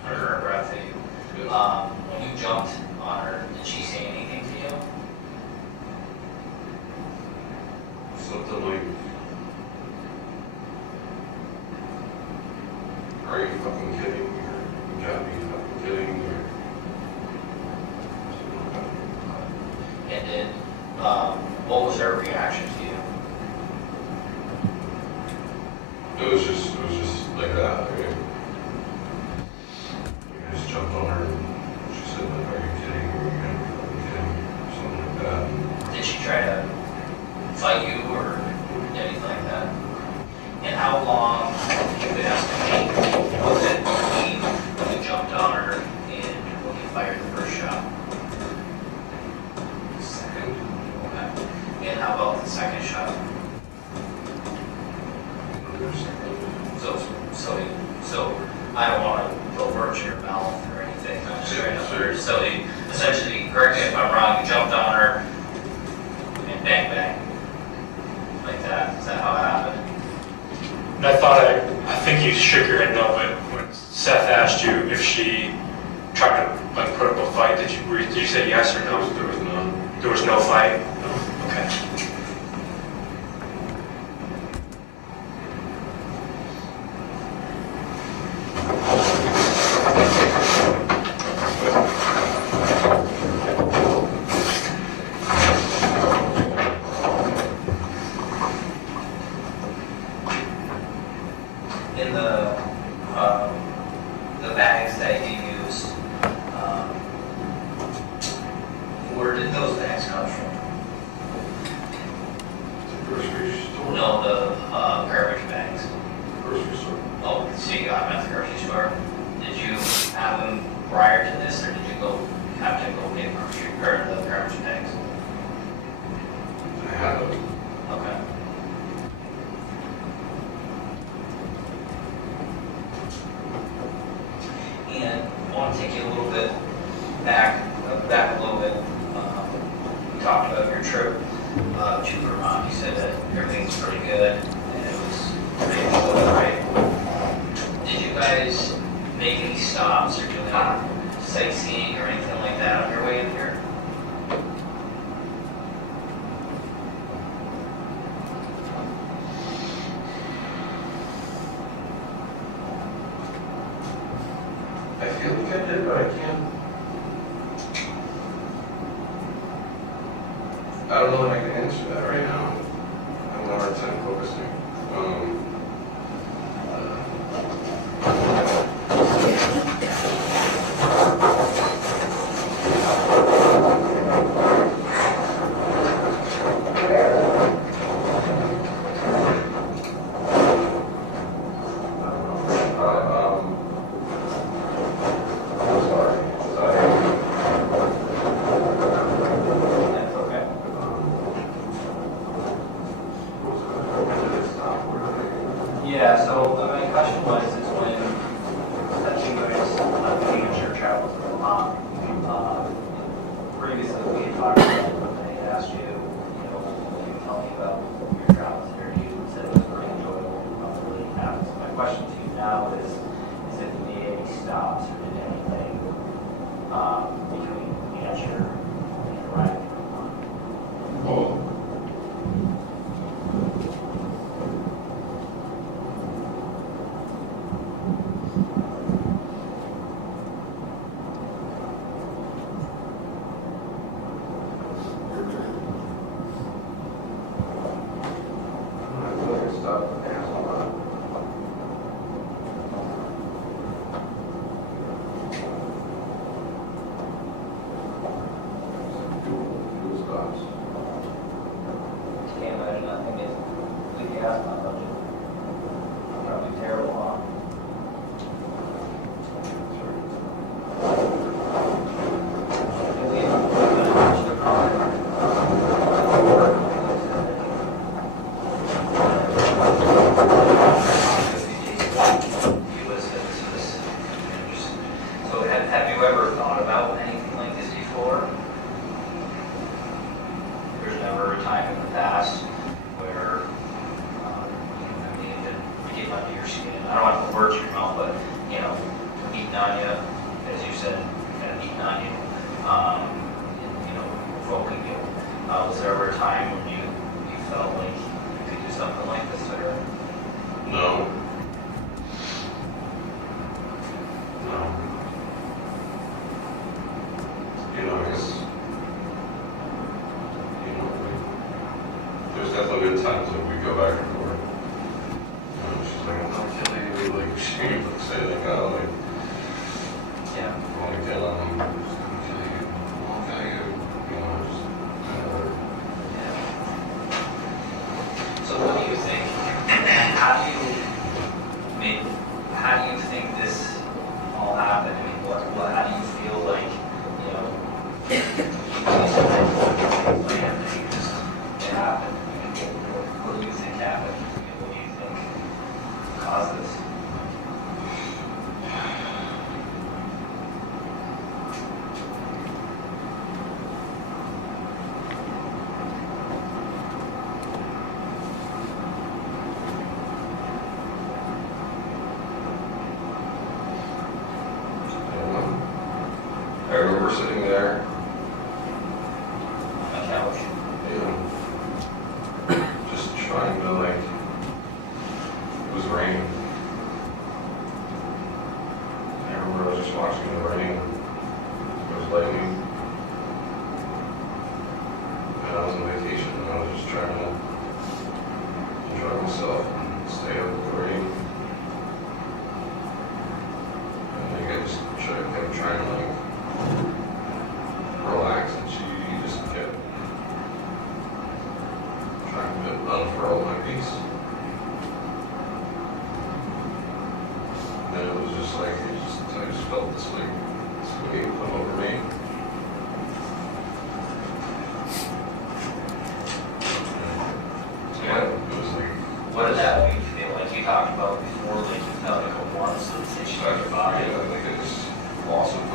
under her breath to you. Yeah. When you jumped on her, did she say anything to you? Something like, are you fucking kidding me? Or, you gotta be fucking kidding me? Or something like that. And then, what was her reaction to you? It was just like that. Like, I just jumped on her and she said, like, are you kidding me? Are you gonna be fucking kidding me? Or something like that. Did she try to fight you or anything like that? And how long, if you could estimate, was it between when you jumped on her and when you fired the first shot? Second, Okay. And how about the second shot? another second. So I don't want to put words in your mouth or anything. I'm just trying to Sure. So essentially, correct me if I'm wrong, you jumped on her and bang bang. Like that. Is that how it happened? And I think you shook your head no, but when Seth asked you if she tried to like put up a fight, did you say yes or no? There was none. There was no fight? Okay. In the bags that you used, where did those bags come from? The grocery store. No, the want to take you a little bit back a little bit. You talked about your trip to Vermont. You said that everything's pretty good and it was pretty good, right? Did you guys make any stops or do any sightseeing or anything like that on your way in here? I feel like I did, but I can't. I don't know if I can answer that right now. I have a hard time focusing. Yeah, so my question was, is when you guys looking at your travels in Vermont, previously we had talked about when they asked you, can you tell me about your travels here? You said it was pretty enjoyable, really happy. So my question to you now is if you made any stops or did anything between New Hampshire and arriving in Vermont? Well, Can't imagine nothing is completely gas my budget. I'm probably terrible, huh? So have you ever thought about anything like this before? There's never a time in the past where I mean, to get under your skin. I don't want to put words in your mouth, but beating on you, as you said, kind of beating on you, and, provoking you. Was there ever a time when you felt like you could do something like this to her? no. No. I guess, there's definitely been times that we go back and forth. She's like, I'm not killing you. Like, she would say, like, oh, like, Yeah. I want to kill him. I'm just going to kill you. I won't kill you. Just kind of. Yeah. So what do you think? How do you think this all happened? I mean, how do you feel like, you planned and you just, it happened? What do you think happened? What do you think caused this? I remember sitting there, On the couch? just trying to, like, it was raining. I remember I was just watching the rain. It was lightning. And I was on vacation and I was just trying to enjoy myself and stay out of the rain. And I just kept trying to, like, relax, and she just kept trying to unfurl my piece. And then it was just like, I just felt this wave come over me. Yeah, it was like, What did that make you feel like? You talked about before, like you felt like a warm sensation in your body. yeah, like it just awesome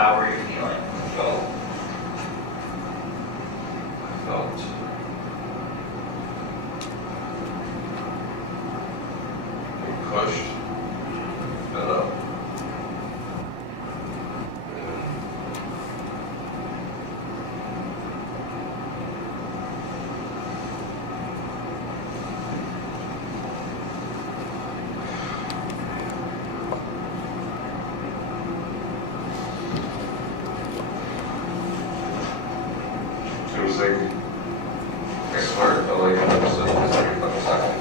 how were you feeling? I felt pushed, fed up. It was like, I swear it felt like an episode was every fucking second.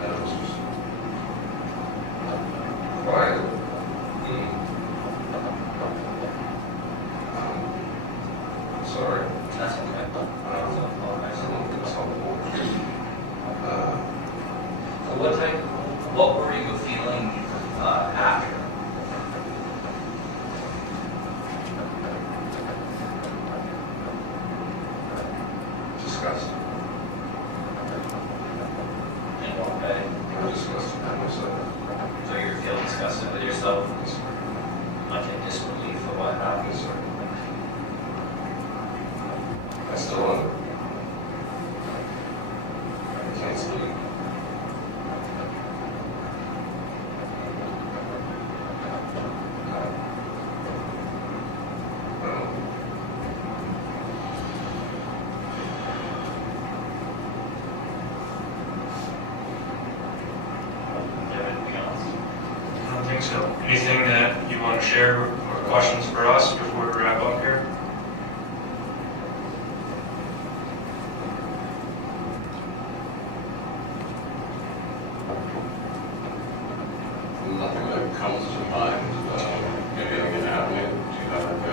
And it was just quiet. Sorry. That's okay. I don't think it's helpful. What were you feeling after? Disgusted. In what way? I'm disgusted with myself. So you feel disgusted with yourself? Like in disbelief of what happened? Yes, sir. I still wonder. I can't sleep. Do you have anything else? I don't think so. Anything that you want to share or questions for us before we wrap up here? Nothing that comes to mind. Maybe I can have it. Do you have like a...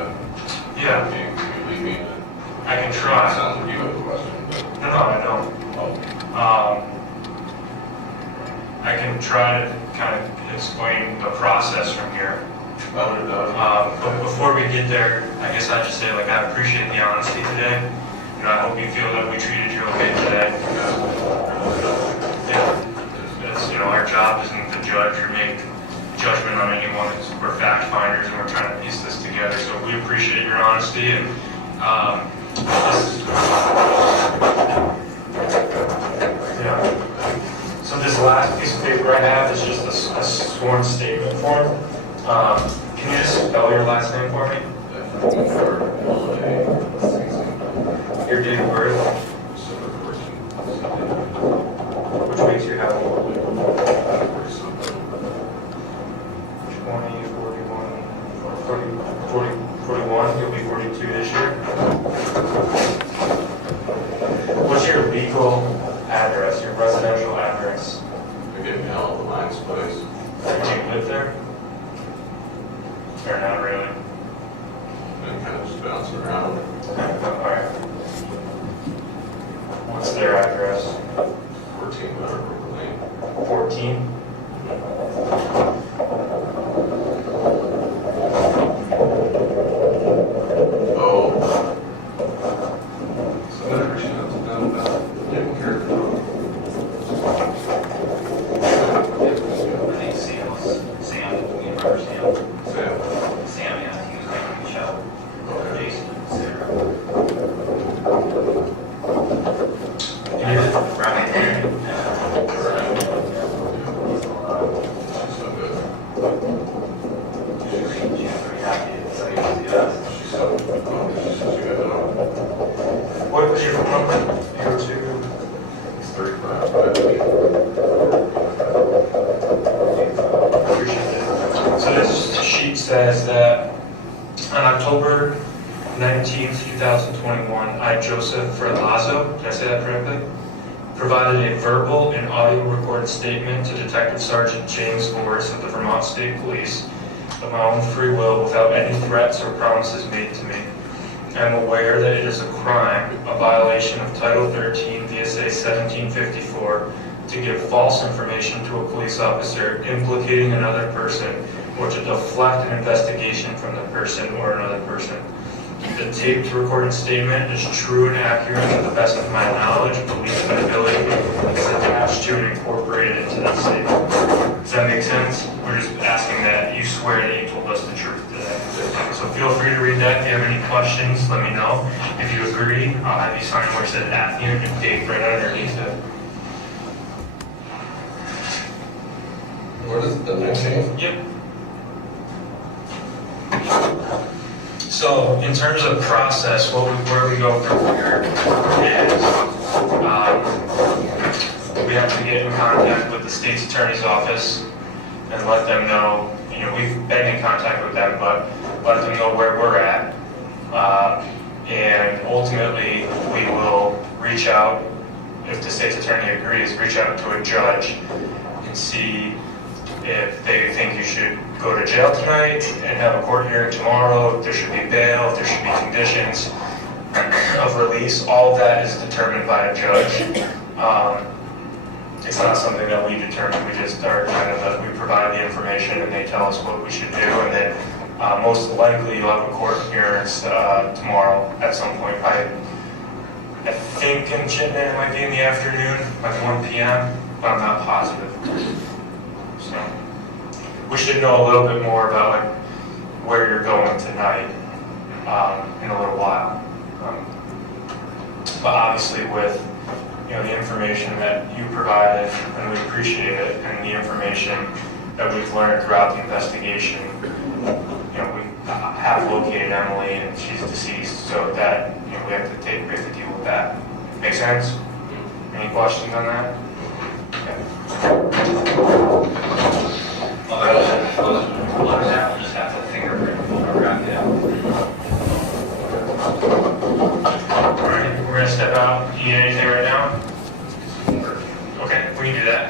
Yeah. Can you leave me? I can It try. sounds like you have a question, but... No, I don't. I can try to kind of explain the process from here. But before we get there, I guess I'd just say, like, I appreciate the honesty today. You know, I hope you feel that we treated you okay today. Yeah. It's, you know, our job isn't to judge or make judgment on anyone. We're fact finders and we're trying to piece this together. So we appreciate your honesty and so this last piece of paper I have is just a sworn statement form. Can you just spell your last name for me? Your date of birth? Which makes you have 20, 41, you'll be 42 this year. What's your legal address, your residential address? They're getting out of the lines place. Do you live there? Or not really? And kind of just bounce around. Alright. What's their address? 14 Medical Lane. 14? Oh. So that actually has been about getting care of. I think Sam, you remember Sam? Sam. Sam, yeah, he was going to reach out. Jason, Sarah. Right there. She's so good. She's pretty happy to tell you to see us. She's so good. What was your phone number? Your two? It's 35. Appreciate it. So this sheet says that on October 19th, 2021, I, Joseph Ferlazzo, did I say that correctly? Provided a verbal and audio recorded statement to Detective Sergeant James Vooris of the Vermont State Police of my own free will without any threats or promises made to me. I am aware that it is a crime, a violation of Title 13 VSA 1754, to give false information to a police officer implicating another person or to deflect an investigation from the person or another person. The taped recorded statement is true and accurate to the best of my knowledge, belief, and ability. It's attached to and incorporated into that statement. Does that make sense? We're just asking that you swear that you told us the truth today. So feel free to read that. If you have any questions, let me know. If you agree, I'll have you sign where it says afternoon and date right underneath it. What is it, the 19th? Yep. So in terms of process, where we go from here is we have to get in contact with the state's attorney's office and let them know, we've been in contact with them, but let them know where we're at. And ultimately, we will reach out, if the state's attorney agrees, reach out to a judge and see if they think you should go to jail tonight and have a court hearing tomorrow, if there should be bail, if there should be conditions of release. All of that is determined by a judge. It's not something that we determine. We just are we provide the information and they tell us what we should do. And then most likely you'll have a court hearings tomorrow at some point. I think in Chittenden it might be in the afternoon, like 1 p.m., but I'm not positive. So we should know a little bit more about where you're going tonight in a little while. But obviously with the information that you provided, and we appreciate it, and the information that we've learned throughout the investigation, we have located Emily and she's deceased, so that we have to deal with that. Make sense? Any questions on that? Okay. We'll just have to fingerprint around it. All right, we're gonna step out. You need anything right now? Okay, we can do that.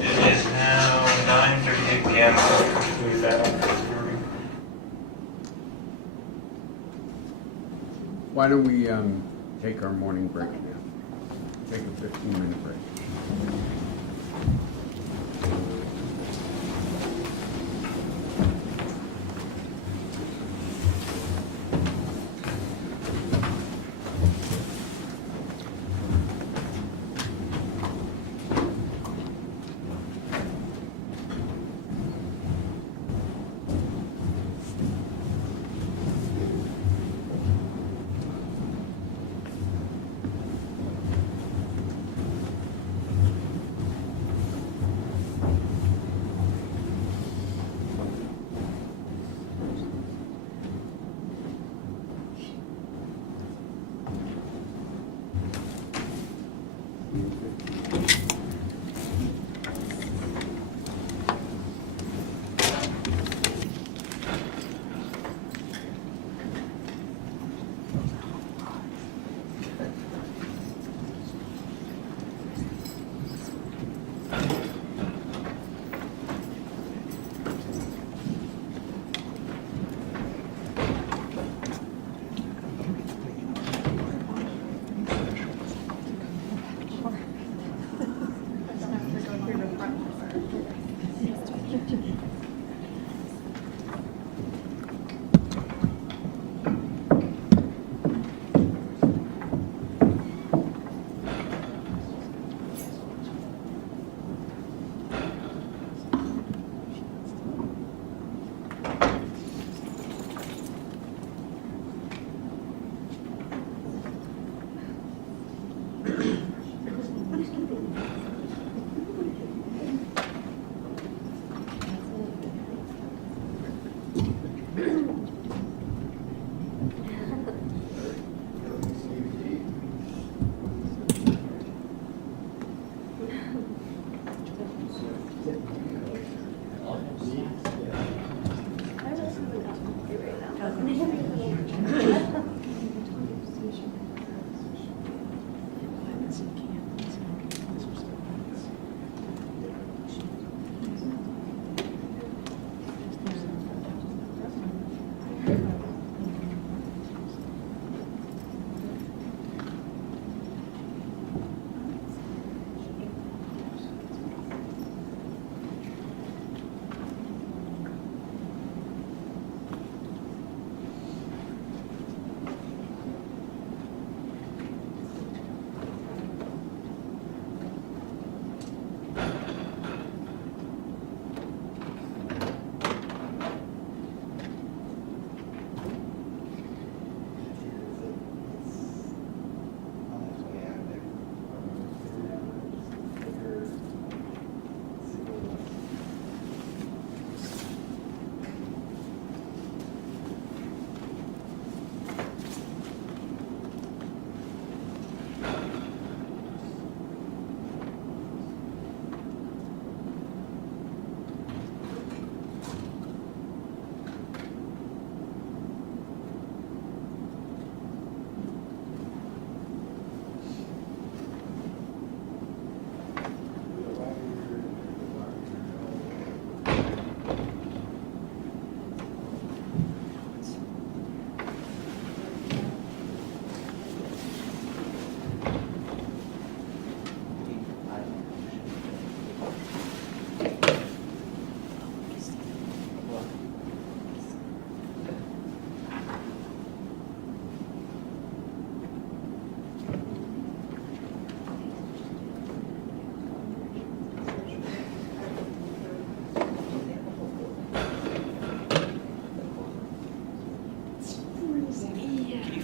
It is now 9:38 p.m. Conclude that. Why don't we take our morning break now? Take a 15-minute break.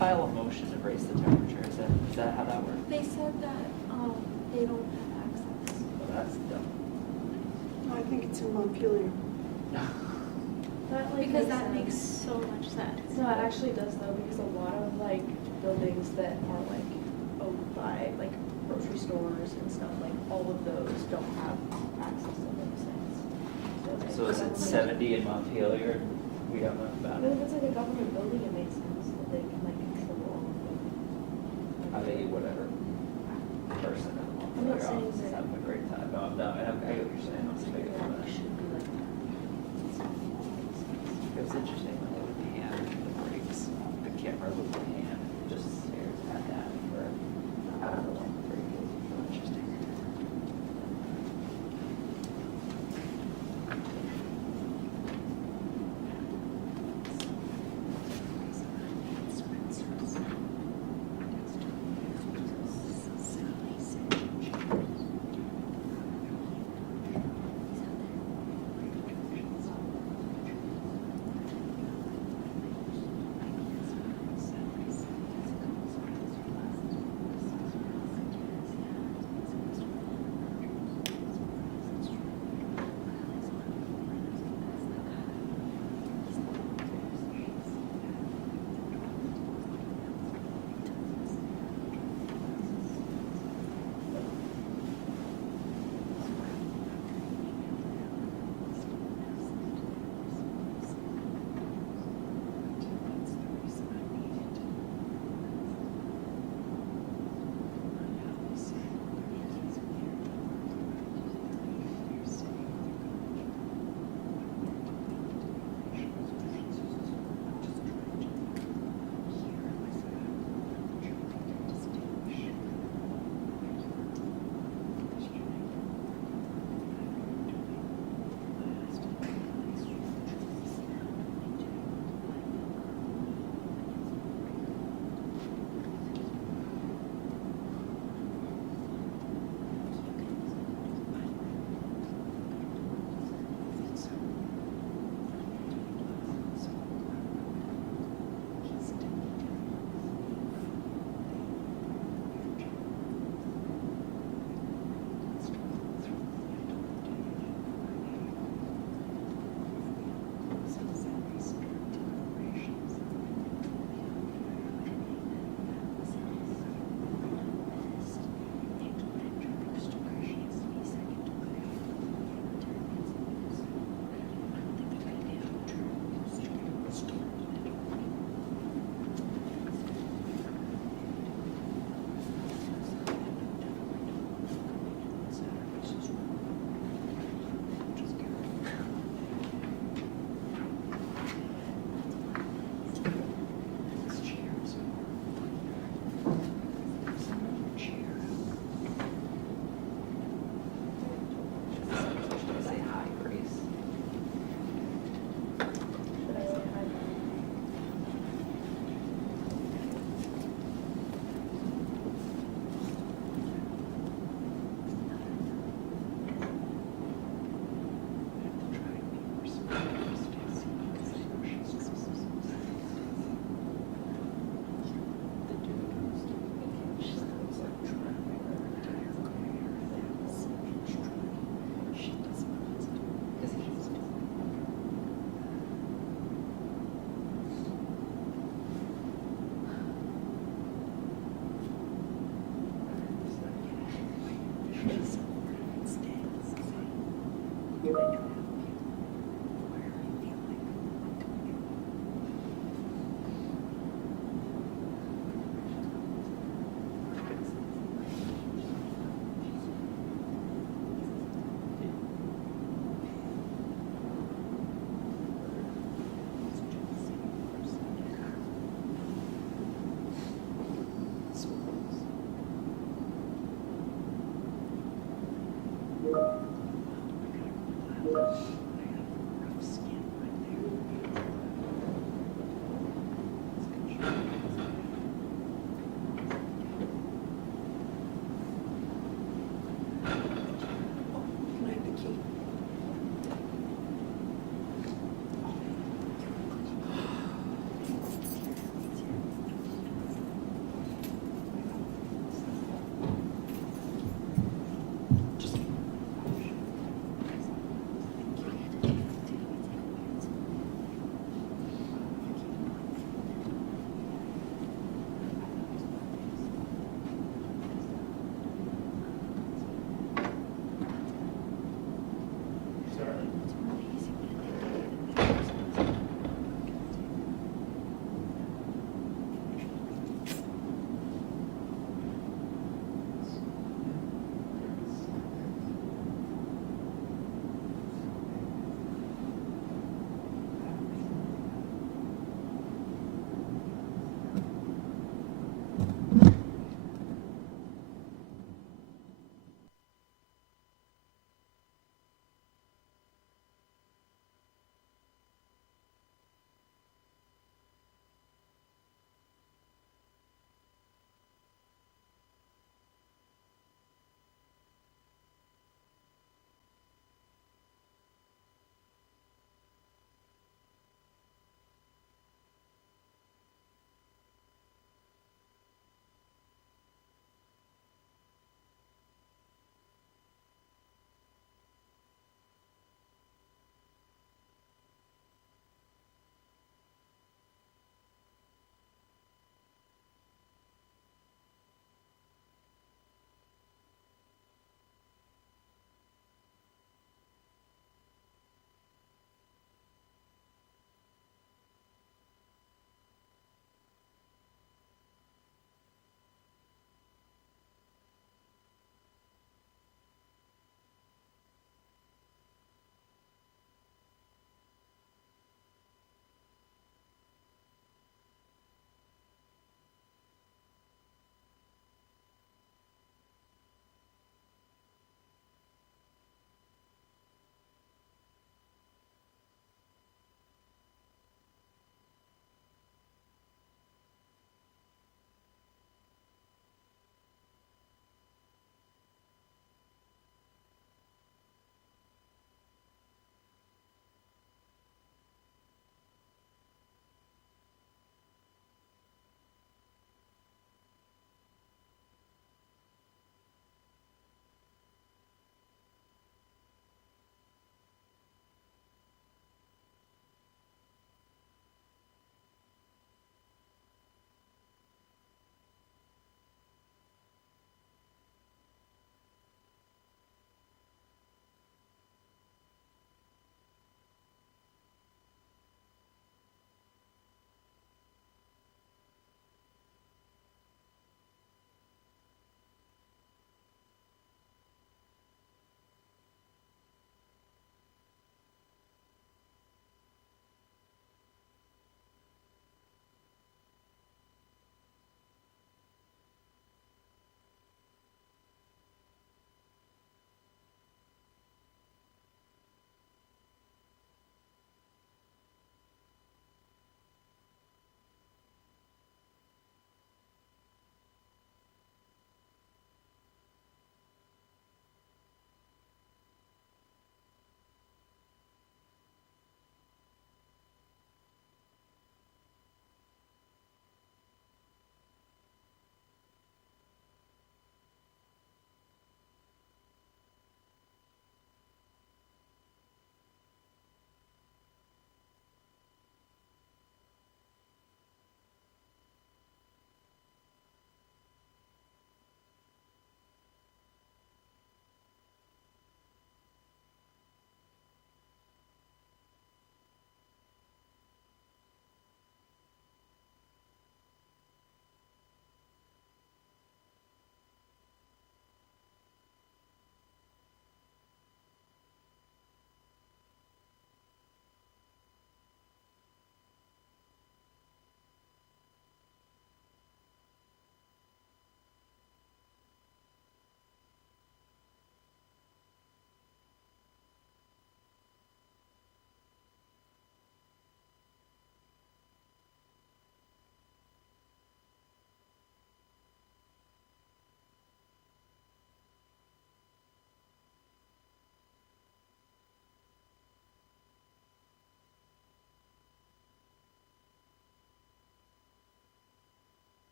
file a motion to raise the temperature? Is that how that works? They said that, they don't have access. Well, that's dumb. I think it's in Montpelier. That, like, Because that makes so much sense. No, it actually does though, because a lot of like buildings that are like owned by like grocery stores and stuff, like all of those don't have access to those things. So is it 70 in Montpelier? We don't know about But it. if it's like a government building, it makes sense that they can like control all of them. I think whatever person in I'm not Montpelier saying office is that- having a great time. No, I'm not. I get what you're saying. I'm just making fun of that. Should be like that. It was interesting when they would pan the breaks. The camera would pan, just stares at that for however long the break is. Interesting.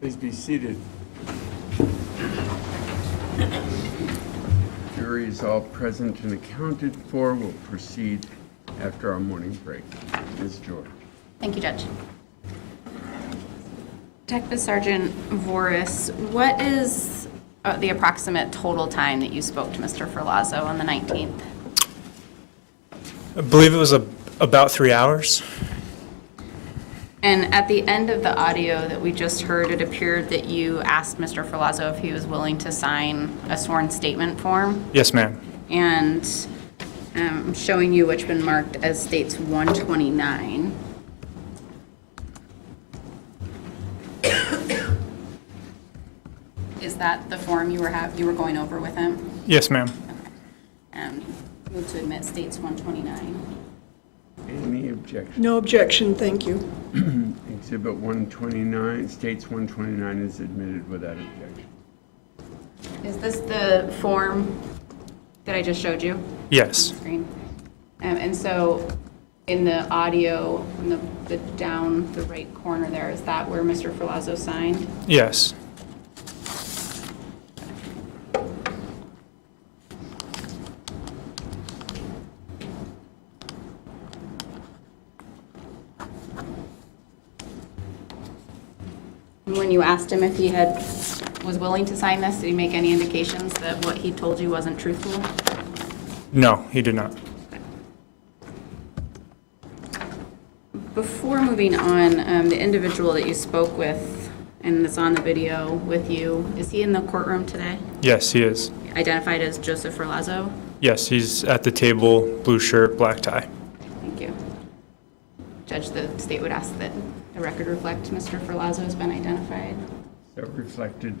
Please be seated. Jury is all present and accounted for. We'll proceed after our morning break. Ms. George. Thank you, Judge. Detective Sergeant Vooris, what is the approximate total time that you spoke to Mr. Ferlazzo on the 19th? I believe it was about 3 hours. And at the end of the audio that we just heard, it appeared that you asked Mr. Ferlazzo if he was willing to sign a sworn statement form. Yes, ma'am. And I'm showing you which been marked as states 129. Is that the form you were going over with him? Yes, ma'am. Move to admit states 129. Any objection? No objection, thank you. Exhibit 129, states 129 is admitted without objection. Is this the form that I just showed you? Yes. On the screen? And so in the audio, in the down the right corner there, is that where Mr. Ferlazzo signed? Yes. And when you asked him if he was willing to sign this, did he make any indications that what he told you wasn't truthful? No, he did not. Before moving on, the individual that you spoke with and that's on the video with you, is he in the courtroom today? Yes, he is. Identified as Joseph Ferlazzo? Yes, he's at the table, blue shirt, black tie. Thank you. Judge, the state would ask that the record reflect Mr. Ferlazzo has been identified. So reflected.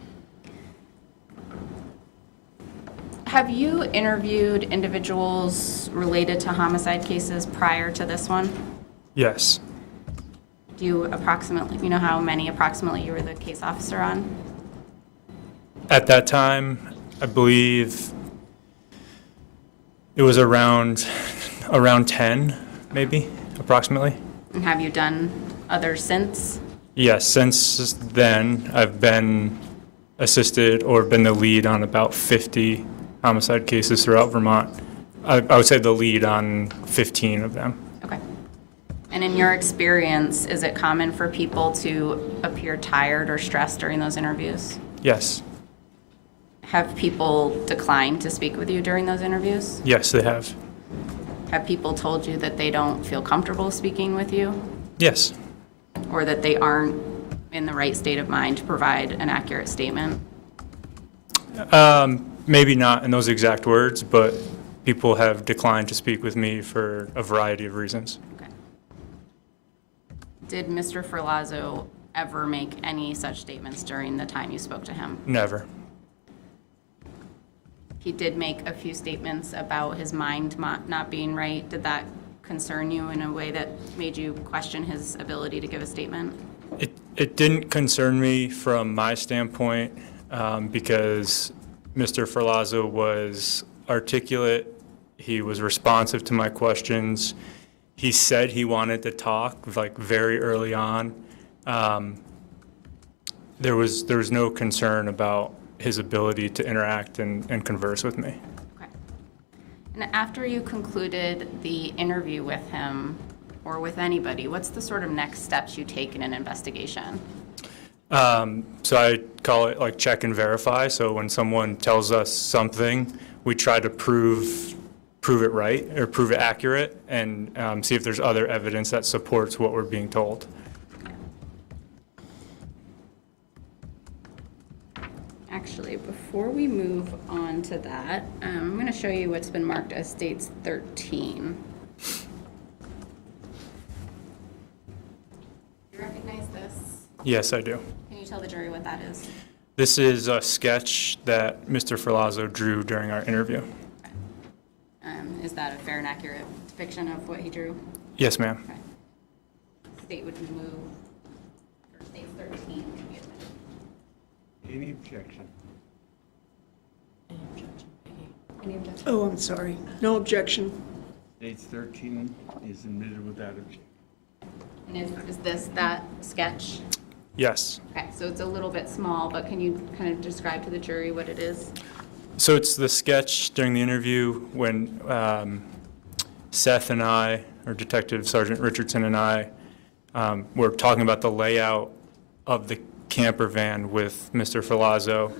Have you interviewed individuals related to homicide cases prior to this one? Yes. Do you know how many approximately you were the case officer on? At that time, I believe it was around 10, maybe, approximately. And have you done others since? Yes, since then, I've been assisted or been the lead on about 50 homicide cases throughout Vermont. I would say the lead on 15 of them. Okay. And in your experience, is it common for people to appear tired or stressed during those interviews? Yes. Have people declined to speak with you during those interviews? Yes, they have. Have people told you that they don't feel comfortable speaking with you? Yes. Or that they aren't in the right state of mind to provide an accurate statement? Maybe not in those exact words, but people have declined to speak with me for a variety of reasons. Okay. Did Mr. Ferlazzo ever make any such statements during the time you spoke to him? Never. He did make a few statements about his mind not being right. Did that concern you in a way that made you question his ability to give a statement? It didn't concern me from my standpoint because Mr. Ferlazzo was articulate. He was responsive to my questions. He said he wanted to talk like very early on. There was no concern about his ability to interact and converse with me. Okay. And after you concluded the interview with him or with anybody, what's the sort of next steps you take in an investigation? So I call it like check and verify. So when someone tells us something, we try to prove it right or prove it accurate and see if there's other evidence that supports what we're being told. Actually, before we move on to that, I'm going to show you what's been marked as states 13. Do you recognize this? Yes, I do. Can you tell the jury what that is? This is a sketch that Mr. Ferlazzo drew during our interview. Okay. Is that a fair and accurate depiction of what he drew? Yes, ma'am. Okay. State would move, or state 13 would be admitted. Any objection? Any objection? Oh, I'm sorry. No objection. States 13 is admitted without objection. And is this that sketch? Yes. Okay, so it's a little bit small, but can you kind of describe to the jury what it is? So it's the sketch during the interview when Seth and I, or Detective Sergeant Richardson and I, were talking about the layout of the camper van with Mr. Ferlazzo.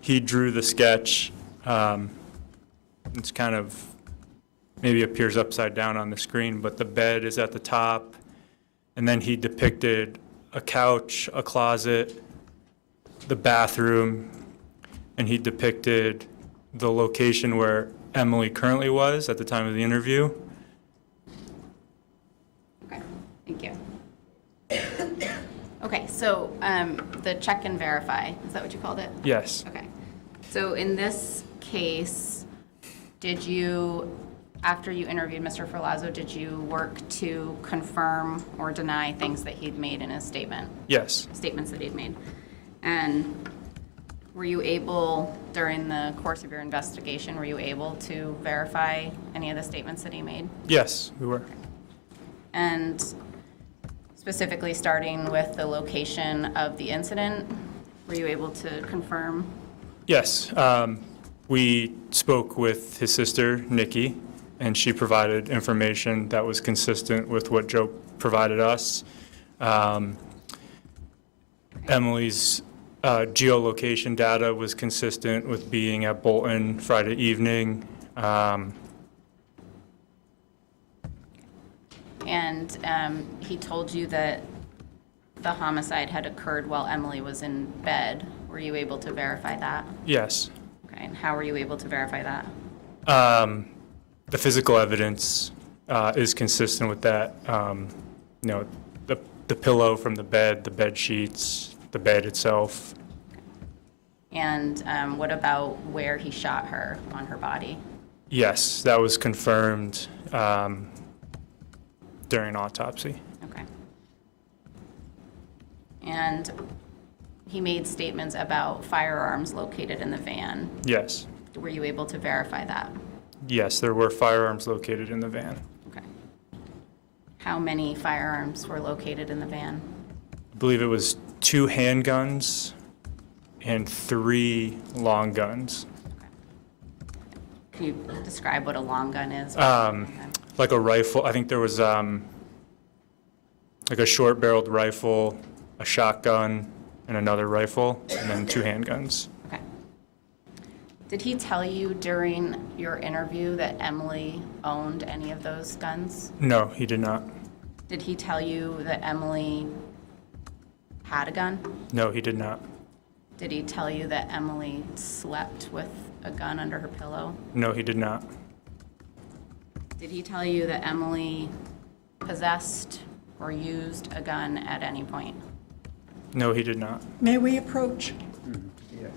He drew the sketch. It's kind of, maybe appears upside down on the screen, but the bed is at the top. And then he depicted a couch, a closet, the bathroom, and he depicted the location where Aimee currently was at the time of the interview. Okay, thank you. Okay, so the check and verify, is that what you called it? Yes. Okay, so in this case, did you, after you interviewed Mr. Ferlazzo, did you work to confirm or deny things that he'd made in his statement? Yes. Statements that he'd made. And were you able, during the course of your investigation, were you able to verify any of the statements that he made? Yes, we were. And specifically starting with the location of the incident, were you able to confirm? Yes. We spoke with his sister, Nikki, and she provided information that was consistent with what Joe provided us. Emily's geolocation data was consistent with being at Bolton Friday evening. And he told you that the homicide had occurred while Emily was in bed. Were you able to verify that? Yes. Okay, and how were you able to verify that? The physical evidence is consistent with that. You know, the pillow from the bed sheets, the bed itself. And what about where he shot her on her body? Yes, that was confirmed during an autopsy. Okay. And he made statements about firearms located in the van. Yes. Were you able to verify that? Yes, there were firearms located in the van. Okay. How many firearms were located in the van? I believe it was 2 handguns and 3 long guns. Can you describe what a long gun is? Like a rifle. I think there was like a short-barreled rifle, a shotgun, and another rifle, and then 2 handguns. Okay. Did he tell you during your interview that Emily owned any of those guns? No, he did not. Did he tell you that Emily had a gun? No, he did not. Did he tell you that Emily slept with a gun under her pillow? No, he did not. Did he tell you that Emily possessed or used a gun at any point? No, he did not. May we approach? Yes.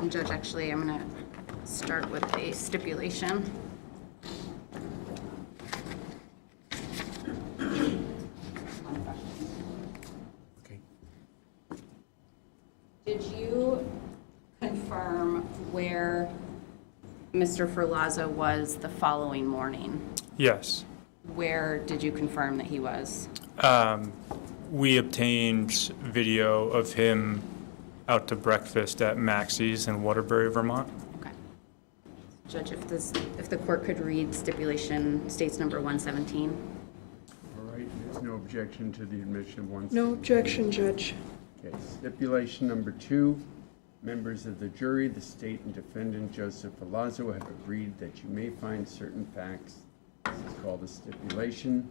And Judge, actually, I'm gonna start with a stipulation. Did you confirm where Mr. Ferlazzo was the following morning? Yes. Where did you confirm that he was? We obtained video of him out to breakfast at Maxie's in Waterbury, Vermont. Okay. Judge, if the court could read stipulation states number 117. All right, there's no objection to the admission of one. No objection, Judge. Okay, stipulation number 2. Members of the jury, the state and defendant Joseph Ferlazzo have agreed that you may find certain facts. This is called a stipulation.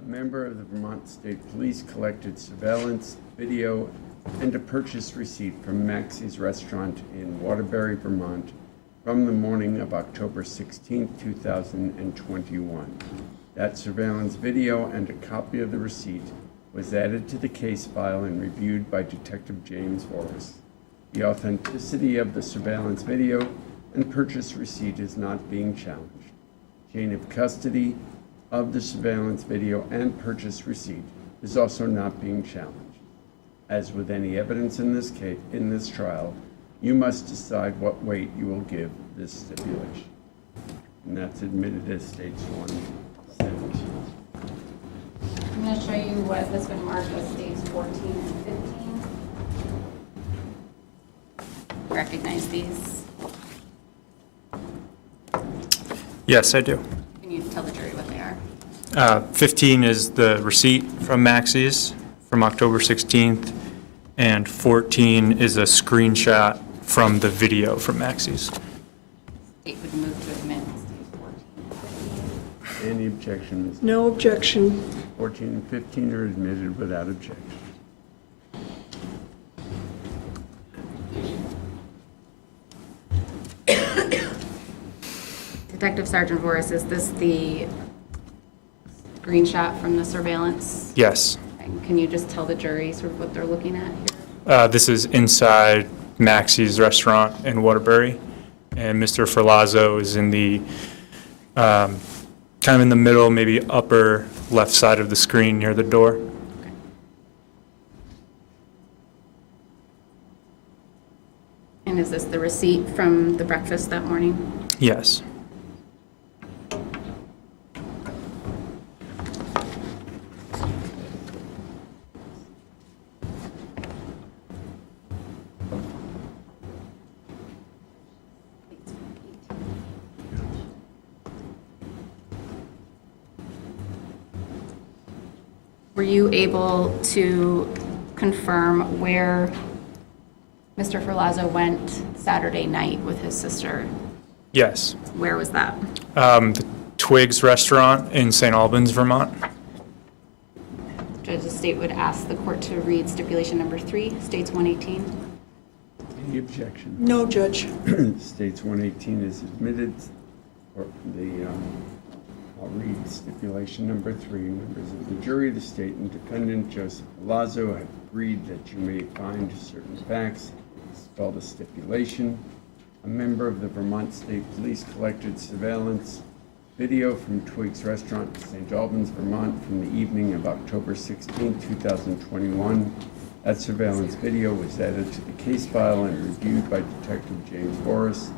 A member of the Vermont State Police collected surveillance video and a purchase receipt from Maxie's restaurant in Waterbury, Vermont from the morning of October 16, 2021. That surveillance video and a copy of the receipt was added to the case file and reviewed by Detective James Vooris. The authenticity of the surveillance video and purchase receipt is not being challenged. Chain of custody of the surveillance video and purchase receipt is also not being challenged. As with any evidence in this case, in this trial, you must decide what weight you will give this stipulation. And that's admitted as states 117. I'm going to show you what has been marked as states 14 and 15. Recognize these? Yes, I do. Can you tell the jury what they are? 15 is the receipt from Maxie's from October 16th, and 14 is a screenshot from the video from Maxie's. State would move to admit states 14 and 15. Any objection, Ms. No objection. 14 and 15 are admitted without objection. Detective Sergeant Vooris, is this the screenshot from the surveillance? Yes. And can you just tell the jury sort of what they're looking at here? This is inside Maxie's restaurant in Waterbury, and Mr. Ferlazzo is in the kind of in the middle, maybe upper left side of the screen near the door. Okay. And is this the receipt from the breakfast that morning? Yes. Were you able to confirm where Mr. Ferlazzo went Saturday night with his sister? Yes. Where was that? The Truex restaurant in St. Albans, Vermont. Judge, the state would ask the court to read stipulation number 3, states 118. Any objection? No, Judge. States 118 is admitted. Or I'll read stipulation number 3. Members of the jury, the state and defendant Joseph Ferlazzo have agreed that you may find certain facts. It's called a stipulation. A member of the Vermont State Police collected surveillance video from Truex restaurant in St. Albans, Vermont from the evening of October 16, 2021. That surveillance video was added to the case file and reviewed by Detective James Vooris.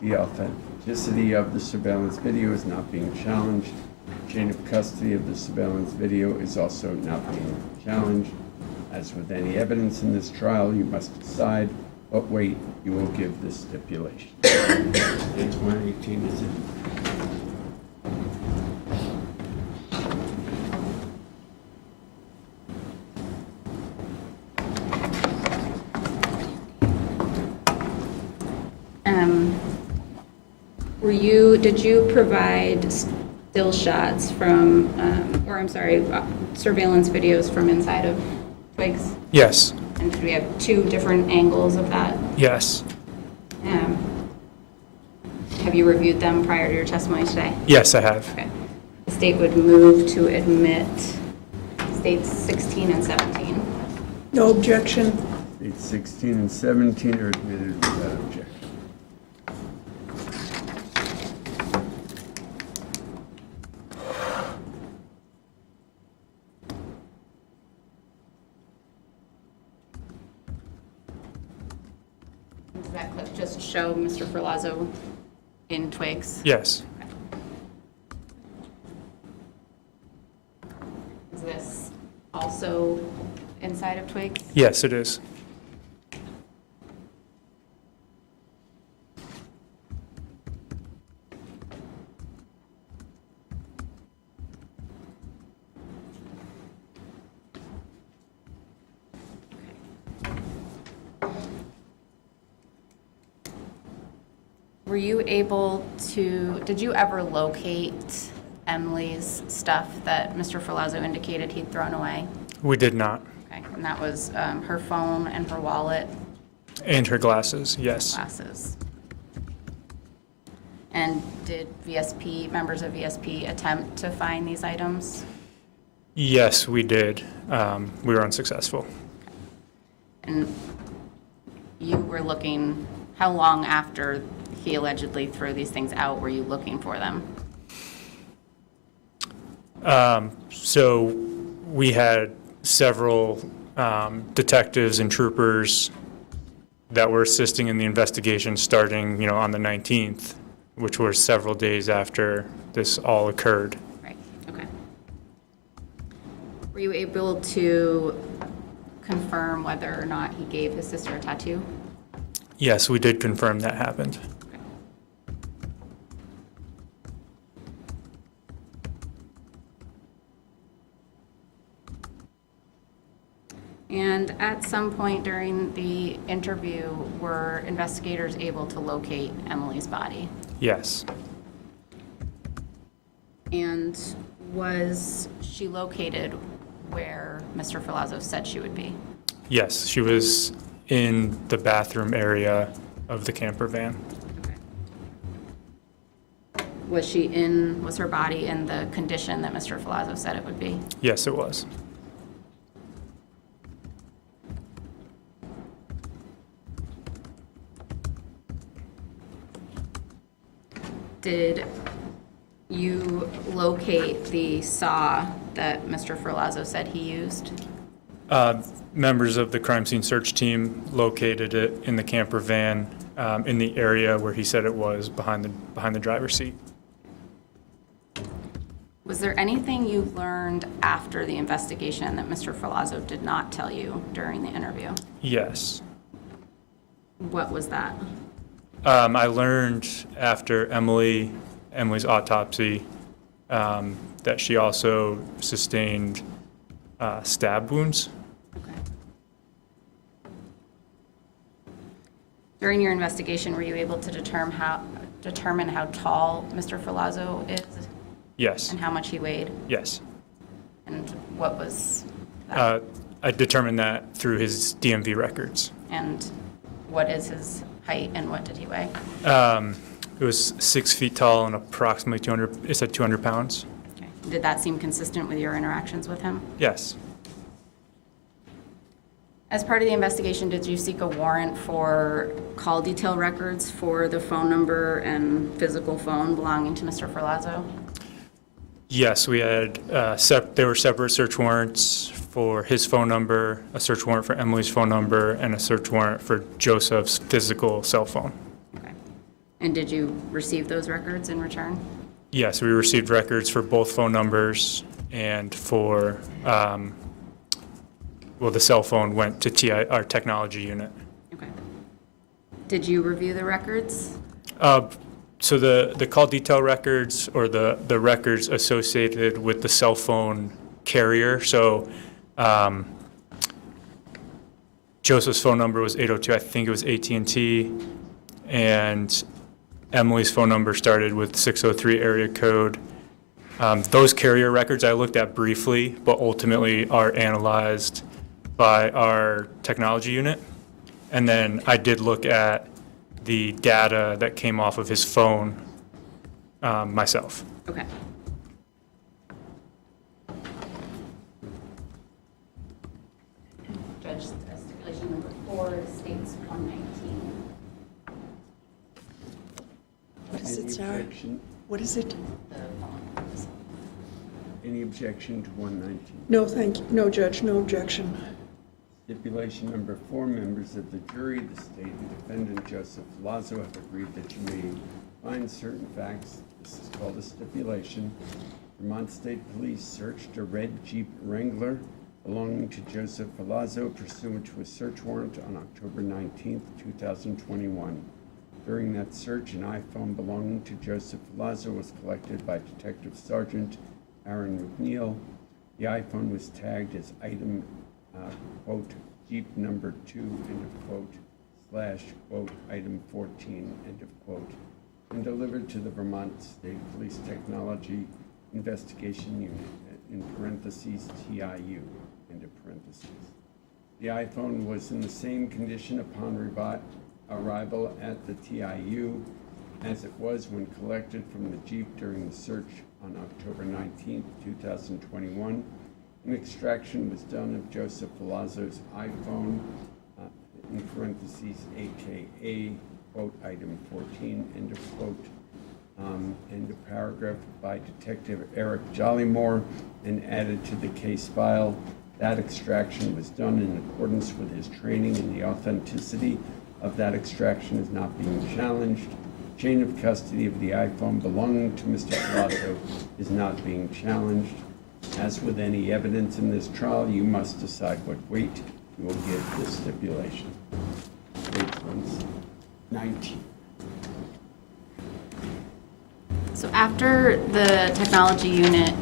The authenticity of the surveillance video is not being challenged. Chain of custody of the surveillance video is also not being challenged. As with any evidence in this trial, you must decide what weight you will give this stipulation. States 118 is in. Did you provide still shots from, surveillance videos from inside of Truex? Yes. And did we have 2 different angles of that? Yes. Have you reviewed them prior to your testimony today? Yes, I have. Okay. The state would move to admit states 16 and 17. No objection. States dates 16 and 17 are admitted without objection. Does that clip just show Mr. Ferlazzo in Twigs? Yes. Is this also inside of Twigs? Yes, it is. Were you able to, did you ever locate Emily's stuff that Mr. Ferlazzo indicated he'd thrown away? We did not. Okay, and that was her phone and her wallet, And her glasses, yes. glasses. And did VSP, members of VSP attempt to find these items? Yes, we did. We were unsuccessful. And you were looking, how long after he allegedly threw these things out were you looking for them? So we had several detectives and troopers that were assisting in the investigation starting, on the 19th, which were several days after this all occurred. Right, okay. Were you able to confirm whether or not he gave his sister a tattoo? Yes, we did confirm that happened. And at some point during the interview, were investigators able to locate Emily's body? Yes. And was she located where Mr. Ferlazzo said she would be? Yes, she was in the bathroom area of the camper van. Was her body in the condition that Mr. Ferlazzo said it would be? Yes, it was. Did you locate the saw that Mr. Ferlazzo said he used? Members of the crime scene search team located it in the camper van in the area where he said it was, behind the driver's seat. Was there anything you learned after the investigation that Mr. Ferlazzo did not tell you during the interview? Yes. What was that? I learned after Emily's autopsy that she also sustained stab wounds. Okay. During your investigation, were you able to determine how tall Mr. Ferlazzo is? Yes. And how much he weighed? Yes. And what was that? I determined that through his DMV records. And what is his height and what did he weigh? It was 6 feet tall and approximately 200 pounds. Okay. Did that seem consistent with your interactions with him? Yes. As part of the investigation, did you seek a warrant for call detail records for the phone number and physical phone belonging to Mr. Ferlazzo? Yes, we had, there were separate search warrants for his phone number, a search warrant for Emily's phone number, and a search warrant for Joseph's physical cell phone. Okay. And did you receive those records in return? Yes, we received records for both phone numbers and for, the cell phone went to TI, our technology unit. Okay. Did you review the records? So the call detail records, or the records associated with the cell phone carrier, so Joseph's phone number was 802, I think it was AT&T, and Emily's phone number started with 603 area code. Those carrier records I looked at briefly, but ultimately are analyzed by our technology unit. And then I did look at the data that came off of his phone myself. Okay. Judge Stipulation number 4 states 119. What is it, Any Sarah? objection? What is it? The following is- Any objection to 119? No, thank you. No, Judge, no objection. Stipulation number 4, members of the jury, the state and defendant Joseph Ferlazzo have agreed that you may find certain facts. This is called a stipulation. Vermont State Police searched a red Jeep Wrangler belonging to Joseph Ferlazzo pursuant to a search warrant on October 19th, 2021. During that search, an iPhone belonging to Joseph Ferlazzo was collected by Detective Sergeant Aaron McNeil. The iPhone was tagged as item, quote, Jeep number 2, end of quote, / quote, item 14, end of quote, and delivered to the Vermont State Police Technology Investigation Unit, in parentheses, TIU, end of parentheses. The iPhone was in the same condition upon arrival at the TIU as it was when collected from the Jeep during the search on October 19th, 2021. An extraction was done of Joseph Ferlazzo's iPhone, in parentheses, AKA, quote, item 14, end of quote, end of paragraph, by Detective Eric Jollymore and added to the case file. That extraction was done in accordance with his training, and the authenticity of that extraction is not being challenged. Chain of custody of the iPhone belonging to Mr. Ferlazzo is not being challenged. As with any evidence in this trial, you must decide what weight you will give this stipulation. Page 119. So after the technology unit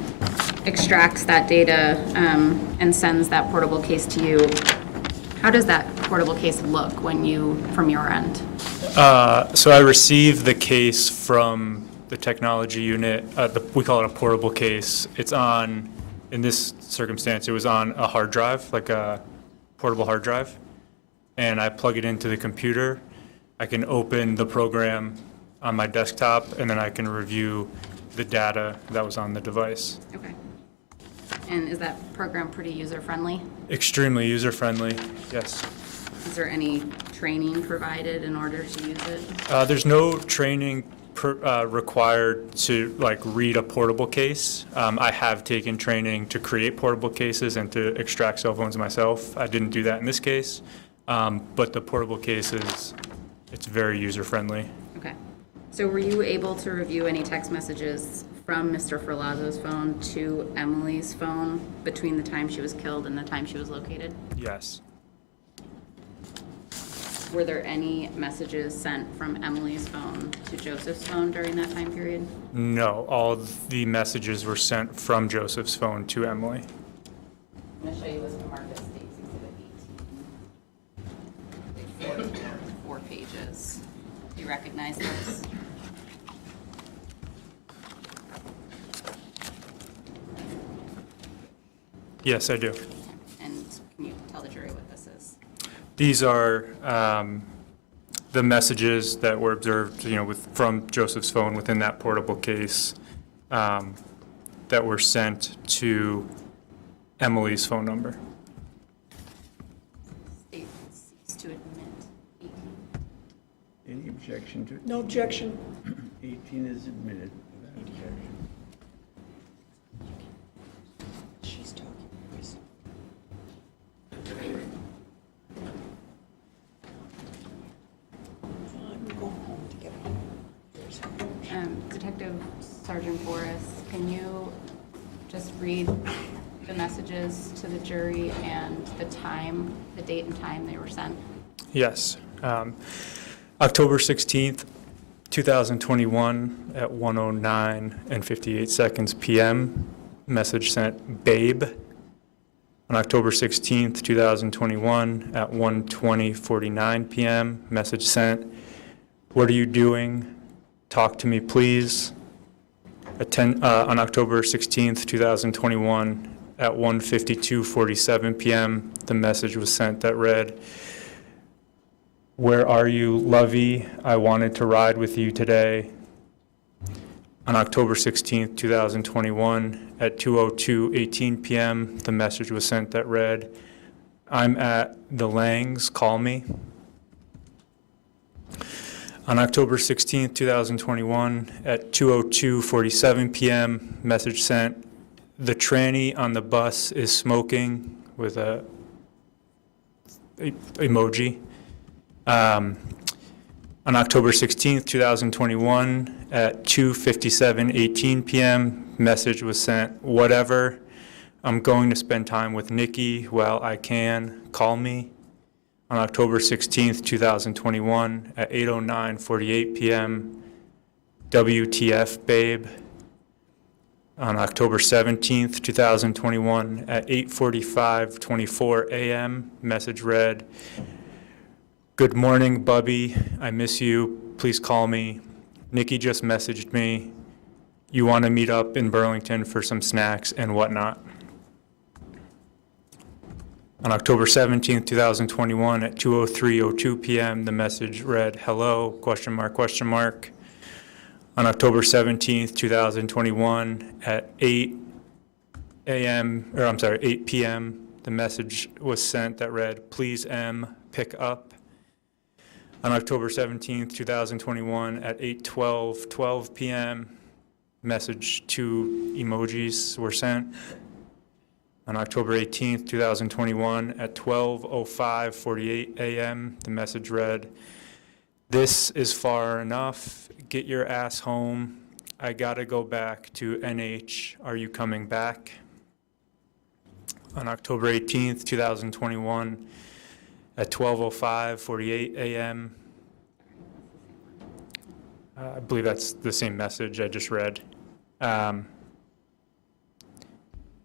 extracts that data and sends that portable case to you, how does that portable case look from your end? So I received the case from the technology unit. We call it a portable case. It's on, in this circumstance, it was on a hard drive, like a portable hard drive. And I plug it into the computer. I can open the program on my desktop, and then I can review the data that was on the device. Okay. And is that program pretty user-friendly? Extremely user-friendly, yes. Is there any training provided in order to use it? There's no training required to read a portable case. I have taken training to create portable cases and to extract cell phones myself. I didn't do that in this case, but the portable case it's very user-friendly. Okay. So were you able to review any text messages from Mr. Ferlazzo's phone to Emily's phone between the time she was killed and the time she was located? Yes. Were there any messages sent from Emily's phone to Joseph's phone during that time period? No, all the messages were sent from Joseph's phone to Emily. I'm going to show you this from Marcus States Exhibit 18. 4 pages. Do you recognize those? Yes, I do. And can you tell the jury what this is? These are the messages that were observed, from Joseph's phone within that portable case that were sent to Emily's phone number. State cease to admit 18. Any objection to it? No objection. 18 is admitted without objection. She's talking. I'm going home to get Detective Sergeant Vooris, can you just read the messages to the jury and the date and time they were sent? Yes. October 16th, 2021 at 1:09 and 58 seconds p.m. Message sent, babe. On October 16th, 2021 at 1:20:49 p.m. Message sent, what are you doing? Talk to me, please. On October 16th, 2021 at 1:52:47 p.m. The message was sent that read, where are you, lovey? I wanted to ride with you today. On October 16th, 2021, at 2:02:18 p.m., the message was sent that read, I'm at the Langs, call me. On October 16th, 2021, at 2:02:47 p.m., message sent, the tranny on the bus is smoking with a emoji. On October 16th, 2021, at 2:57:18 p.m., message was sent, whatever, I'm going to spend time with Nikki while I can, call me. On October 16th, 2021, at 8:09:48 p.m., WTF, babe. On October 17th, 2021, at 8:45:24 a.m., message read, good morning, Bubby. I miss you. Please call me. Nikki just messaged me. You want to meet up in Burlington for some snacks and whatnot. On October 17th, 2021, at 2:03:02 p.m., the message read, hello, question mark, question mark. On October 17th, 2021, at 8 p.m., the message was sent that read, please M, pick up. On October 17th, 2021, at 8:12:12 p.m., message 2 emojis were sent. On October 18th, 2021, at 12:05:48 a.m., the message read, this is far enough. Get your ass home. I gotta go back to NH. Are you coming back? On October 18th, 2021, at 12:05:48 a.m., I believe that's the same message I just read.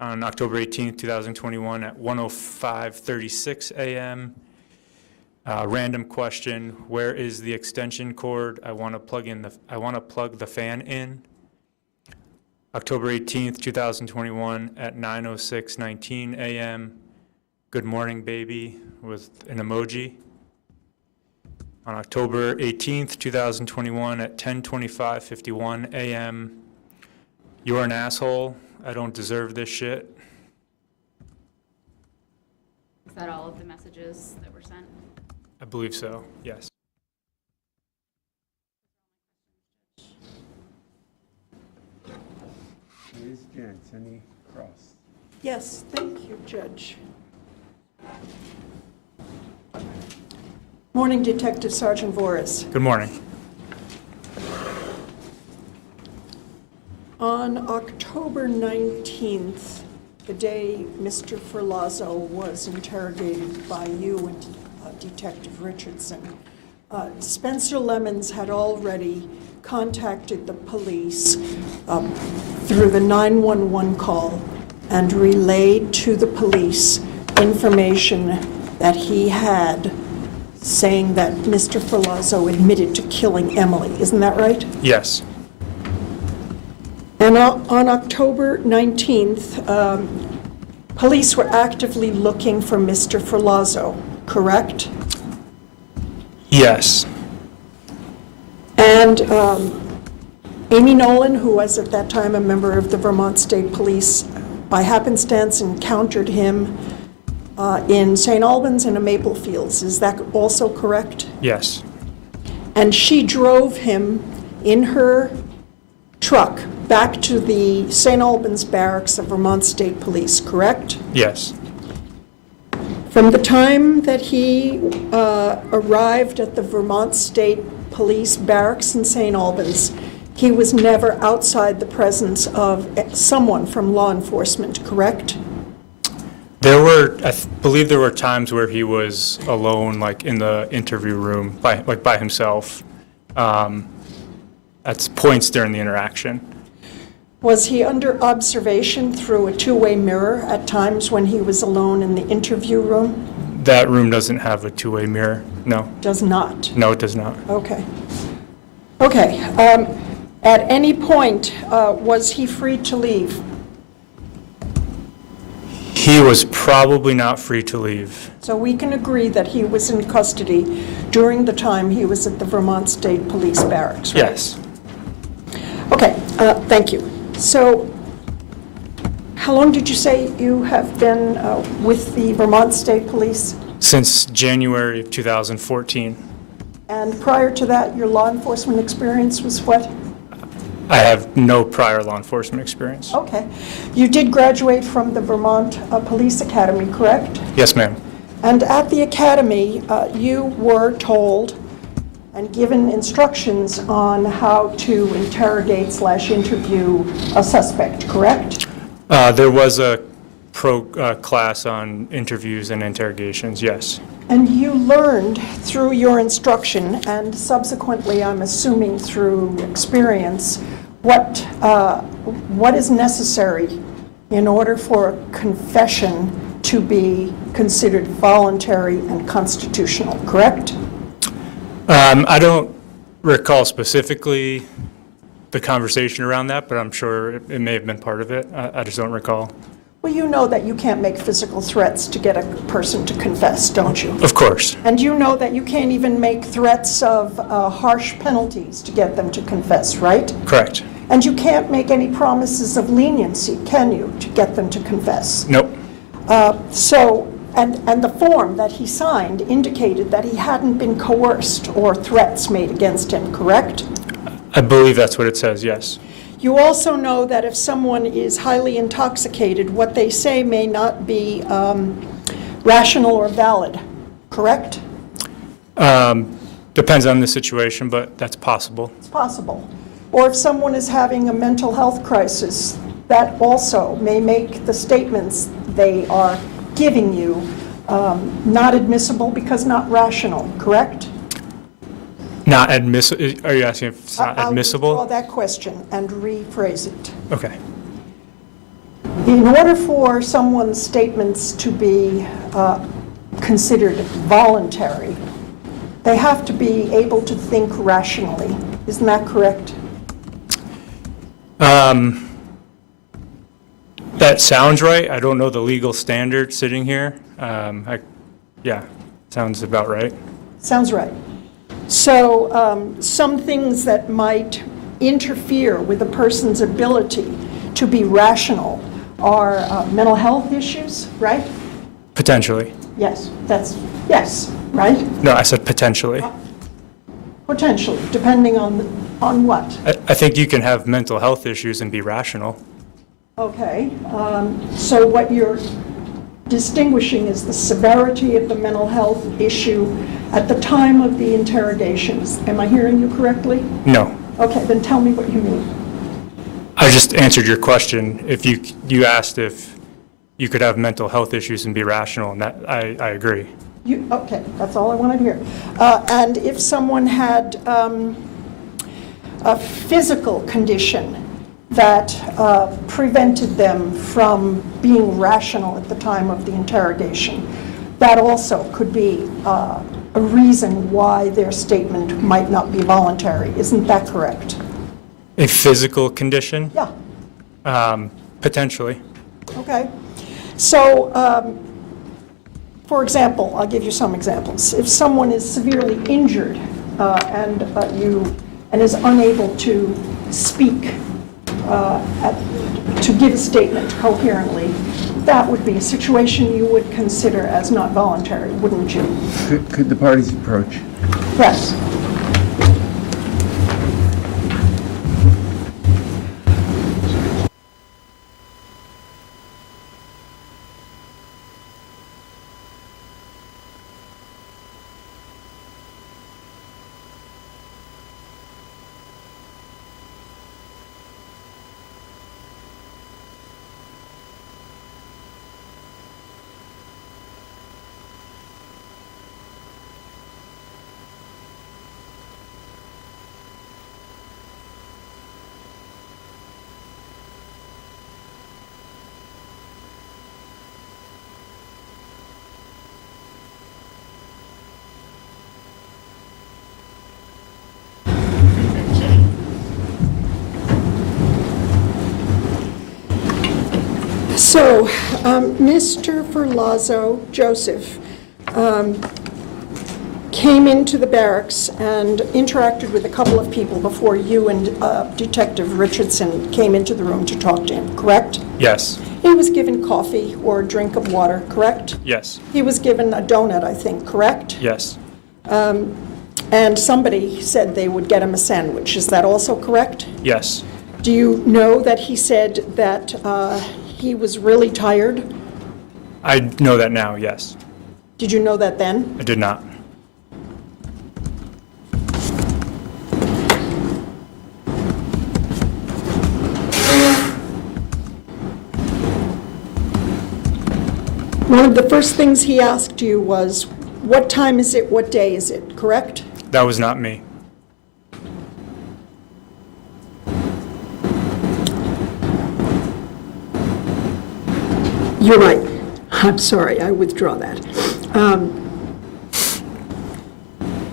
On October 18th, 2021, at 1:05:36 a.m., random question, where is the extension cord? I want to plug the fan in. October 18th, 2021, at 9:06:19 a.m., good morning, baby, with an emoji. On October 18th, 2021, at 10:25:51 a.m., you're an asshole. I don't deserve this shit. Is that all of the messages that were sent? I believe so, yes. Ms. Jantz, any cross? Yes, thank you, Judge. Morning, Detective Sergeant Vooris. Good morning. On October 19th, the day Mr. Ferlazzo was interrogated by you and Detective Richardson, Spencer Lemons had already contacted the police through the 911 call and relayed to the police information that he had saying that Mr. Ferlazzo admitted to killing Emily. Isn't that right? Yes. And on October 19th, police were actively looking for Mr. Ferlazzo, correct? Yes. And Aimee Nolan, who was at that time a member of the Vermont State Police, by happenstance encountered him in St. Albans and Maple Fields. Is that also correct? Yes. And she drove him in her truck back to the St. Albans barracks of Vermont State Police, correct? Yes. From the time that he arrived at the Vermont State Police barracks in St. Albans, he was never outside the presence of someone from law enforcement, correct? I believe there were times where he was alone, like in the interview room, by himself. At points during the interaction. Was he under observation through a two-way mirror at times when he was alone in the interview room? That room doesn't have a two-way mirror, no. Does not? No, it does not. Okay. Okay. At any point, was he free to leave? He was probably not free to leave. So we can agree that he was in custody during the time he was at the Vermont State Police barracks, right? Yes. Okay, thank you. So How long did you say you have been with the Vermont State Police? Since January of 2014. And prior to that, your law enforcement experience was what? I have no prior law enforcement experience. Okay. You did graduate from the Vermont Police Academy, correct? Yes, ma'am. And at the academy, you were told and given instructions on how to interrogate/interview a suspect, correct? There was a class on interviews and interrogations, yes. And you learned through your instruction, and subsequently, I'm assuming through experience, what is necessary in order for a confession to be considered voluntary and constitutional, correct? I don't recall specifically the conversation around that, but I'm sure it may have been part of it. I just don't recall. Well, you know that you can't make physical threats to get a person to confess, don't you? Of course. And you know that you can't even make threats of harsh penalties to get them to confess, right? Correct. And you can't make any promises of leniency, can you, to get them to confess? Nope. And the form that he signed indicated that he hadn't been coerced or threats made against him, correct? I believe that's what it says, yes. You also know that if someone is highly intoxicated, what they say may not be rational or valid, correct? Depends on the situation, but that's possible. It's possible. Or if someone is having a mental health crisis, that also may make the statements they are giving you not admissible because not rational, correct? Not admissible? Are you asking if it's not admissible? I'll withdraw that question and rephrase it. Okay. In order for someone's statements to be considered voluntary, they have to be able to think rationally. Isn't that correct? That sounds right. I don't know the legal standard sitting here. Yeah, sounds about right. Sounds right. So some things that might interfere with a person's ability to be rational are mental health issues, right? Potentially. Yes, yes, right? No, I said potentially. Potentially, depending on what? I think you can have mental health issues and be rational. Okay, so what you're distinguishing is the severity of the mental health issue at the time of the interrogations. Am I hearing you correctly? No. Okay, then tell me what you mean. I just answered your question. If you asked if you could have mental health issues and be rational, and that I agree. Okay, that's all I wanted to hear. And if someone had a physical condition that prevented them from being rational at the time of the interrogation, that also could be a reason why their statement might not be voluntary. Isn't that correct? A physical condition? Yeah. Potentially. Okay. So, for example, I'll give you some examples. If someone is severely injured and is unable to speak, to give a statement coherently, that would be a situation you would consider as not voluntary, wouldn't you? Could the parties approach? Yes. So, Mr. Ferlazzo, Joseph, came into the barracks and interacted with a couple of people before you and Detective Richardson came into the room to talk to him, correct? Yes. He was given coffee or a drink of water, correct? Yes. He was given a donut, I think, correct? Yes. And somebody said they would get him a sandwich. Is that also correct? Yes. Do you know that he said that he was really tired? I know that now, yes. Did you know that then? I did not. One of the first things he asked you was, what time is it, what day is it, correct? That was not me. You're right. I'm sorry, I withdraw that.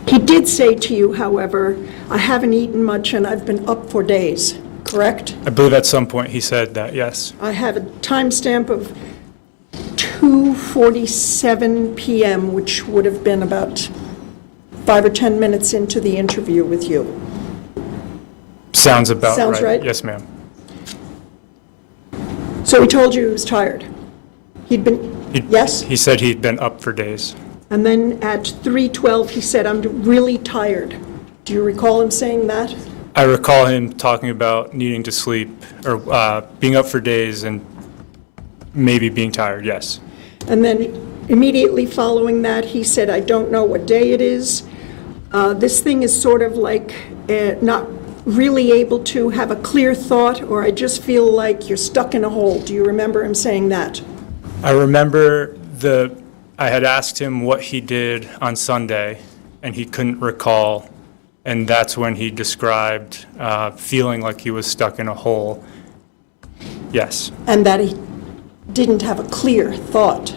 He did say to you, however, I haven't eaten much and I've been up for days, correct? I believe at some point he said that, yes. I have a timestamp of 2:47 p.m., which would have been about 5 or 10 minutes into the interview with you. Sounds about Sounds right? Yes, ma'am. So he told you he was tired? He'd been, yes? He said he'd been up for days. And then at 3:12, he said, I'm really tired. Do you recall him saying that? I recall him talking about needing to sleep or being up for days and maybe being tired, yes. And then immediately following that, he said, I don't know what day it is. This thing is sort of like not really able to have a clear thought, or I just feel like you're stuck in a hole. Do you remember him saying that? I remember I had asked him what he did on Sunday, and he couldn't recall, and that's when he described feeling like he was stuck in a hole. Yes. And that he didn't have a clear thought.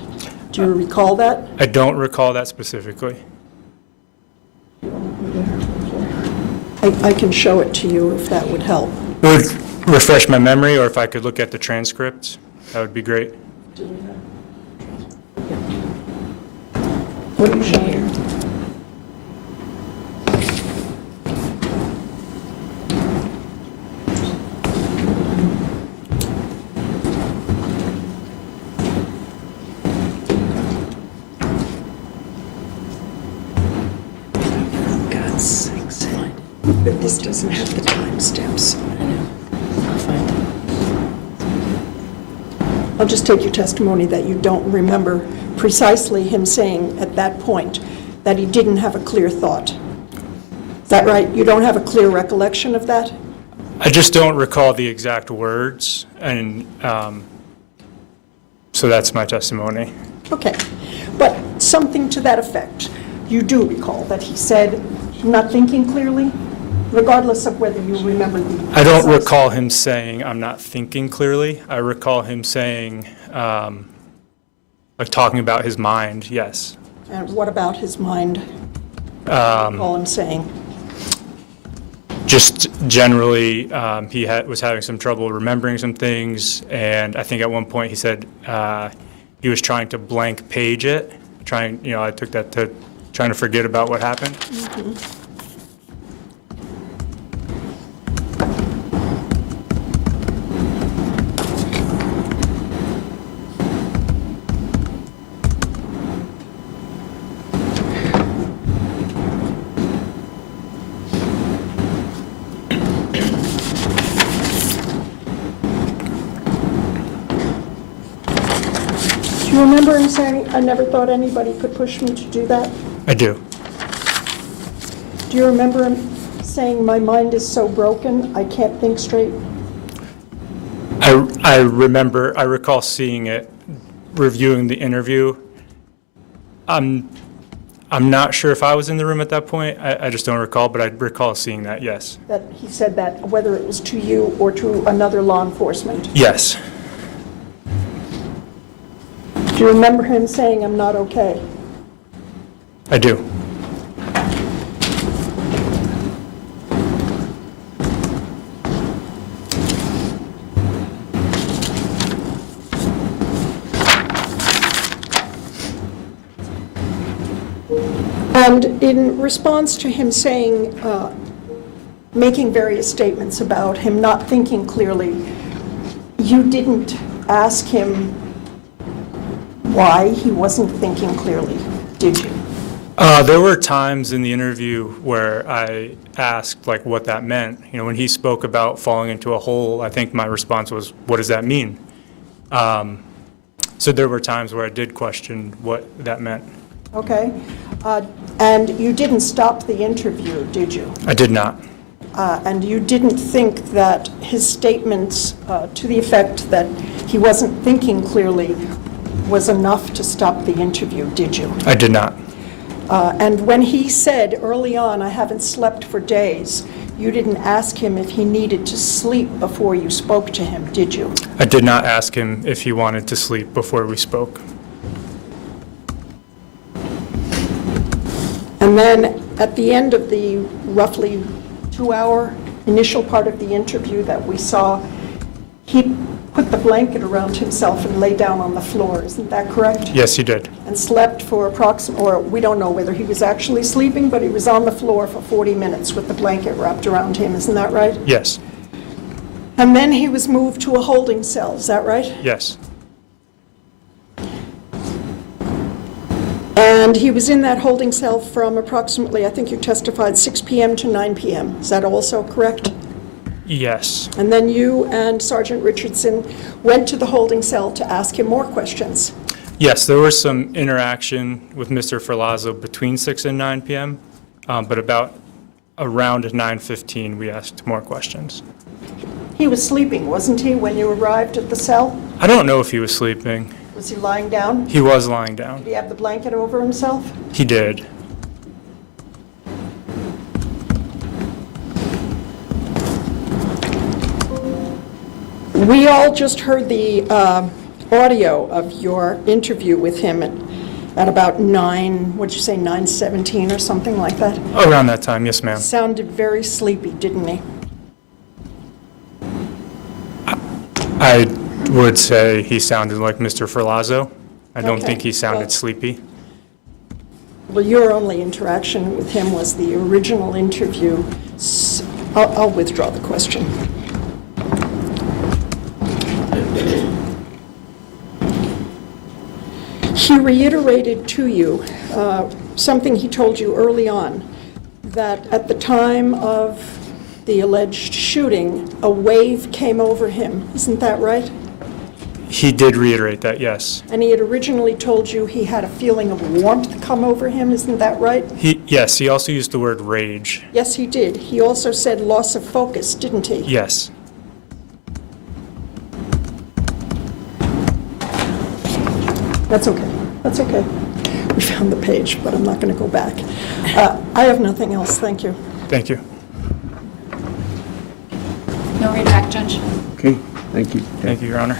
Do you recall that? I don't recall that specifically. I can show it to you if that would help. It would refresh my memory, or if I could look at the transcript, that would be great. What do you show here? God's sakes. But this doesn't have the timestamps. I know. I'll find it. I'll just take your testimony that you don't remember precisely him saying at that point that he didn't have a clear thought. Is that right? You don't have a clear recollection of that? I just don't recall the exact words, and so that's my testimony. Okay. But something to that effect. You do recall that he said, not thinking clearly, regardless of whether you remember the... I don't recall him saying, I'm not thinking clearly. I recall him saying, like talking about his mind, yes. And what about his mind? What do you recall him saying? Just generally, he was having some trouble remembering some things, and I think at one point he said he was trying to blank page it, I took that to trying to forget about what happened. Mm-hmm. Do you remember him saying, I never thought anybody could push me to do that? I do. Do you remember him saying, my mind is so broken, I can't think straight? I recall seeing it, reviewing the interview. I'm not sure if I was in the room at that point. I just don't recall, but I recall seeing that, yes. That he said that, whether it was to you or to another law enforcement? Yes. Do you remember him saying, I'm not okay? I do. And in response to him saying, making various statements about him not thinking clearly, you didn't ask him why he wasn't thinking clearly, did you? There were times in the interview where I asked like what that meant. You know, when he spoke about falling into a hole, I think my response was, what does that mean? So there were times where I did question what that meant. Okay. And you didn't stop the interview, did you? I did not. And you didn't think that his statements to the effect that he wasn't thinking clearly was enough to stop the interview, did you? I did not. And when he said early on, I haven't slept for days, you didn't ask him if he needed to sleep before you spoke to him, did you? I did not ask him if he wanted to sleep before we spoke. And then at the end of the roughly 2-hour initial part of the interview that we saw, he put the blanket around himself and lay down on the floor, isn't that correct? Yes, he did. And slept for or we don't know whether he was actually sleeping, but he was on the floor for 40 minutes with the blanket wrapped around him, isn't that right? Yes. And then he was moved to a holding cell, is that right? Yes. And he was in that holding cell from approximately, I think you testified, 6 p.m. to 9 p.m. Is that also correct? Yes. And then you and Sergeant Richardson went to the holding cell to ask him more questions. Yes, there was some interaction with Mr. Ferlazzo between 6 and 9 p.m., but around 9:15, we asked more questions. He was sleeping, wasn't he, when you arrived at the cell? I don't know if he was sleeping. Was he lying down? He was lying down. Did he have the blanket over himself? He did. We all just heard the audio of your interview with him at about 9:17 or something like that? Around that time, yes, ma'am. Sounded very sleepy, didn't he? I would say he sounded like Mr. Ferlazzo. I don't Okay, think he sounded well- sleepy. Well, your only interaction with him was the original interview. I'll withdraw the question. He reiterated to you something he told you early on, that at the time of the alleged shooting, a wave came over him. Isn't that right? He did reiterate that, yes. And he had originally told you he had a feeling of warmth come over him. Isn't that right? Yes, he also used the word rage. Yes, he did. He also said loss of focus, didn't he? Yes. That's okay. That's okay. We found the page, but I'm not going to go back. I have nothing else. Thank you. Thank you. No read back, Judge. Okay, thank you. Thank you, Your Honor.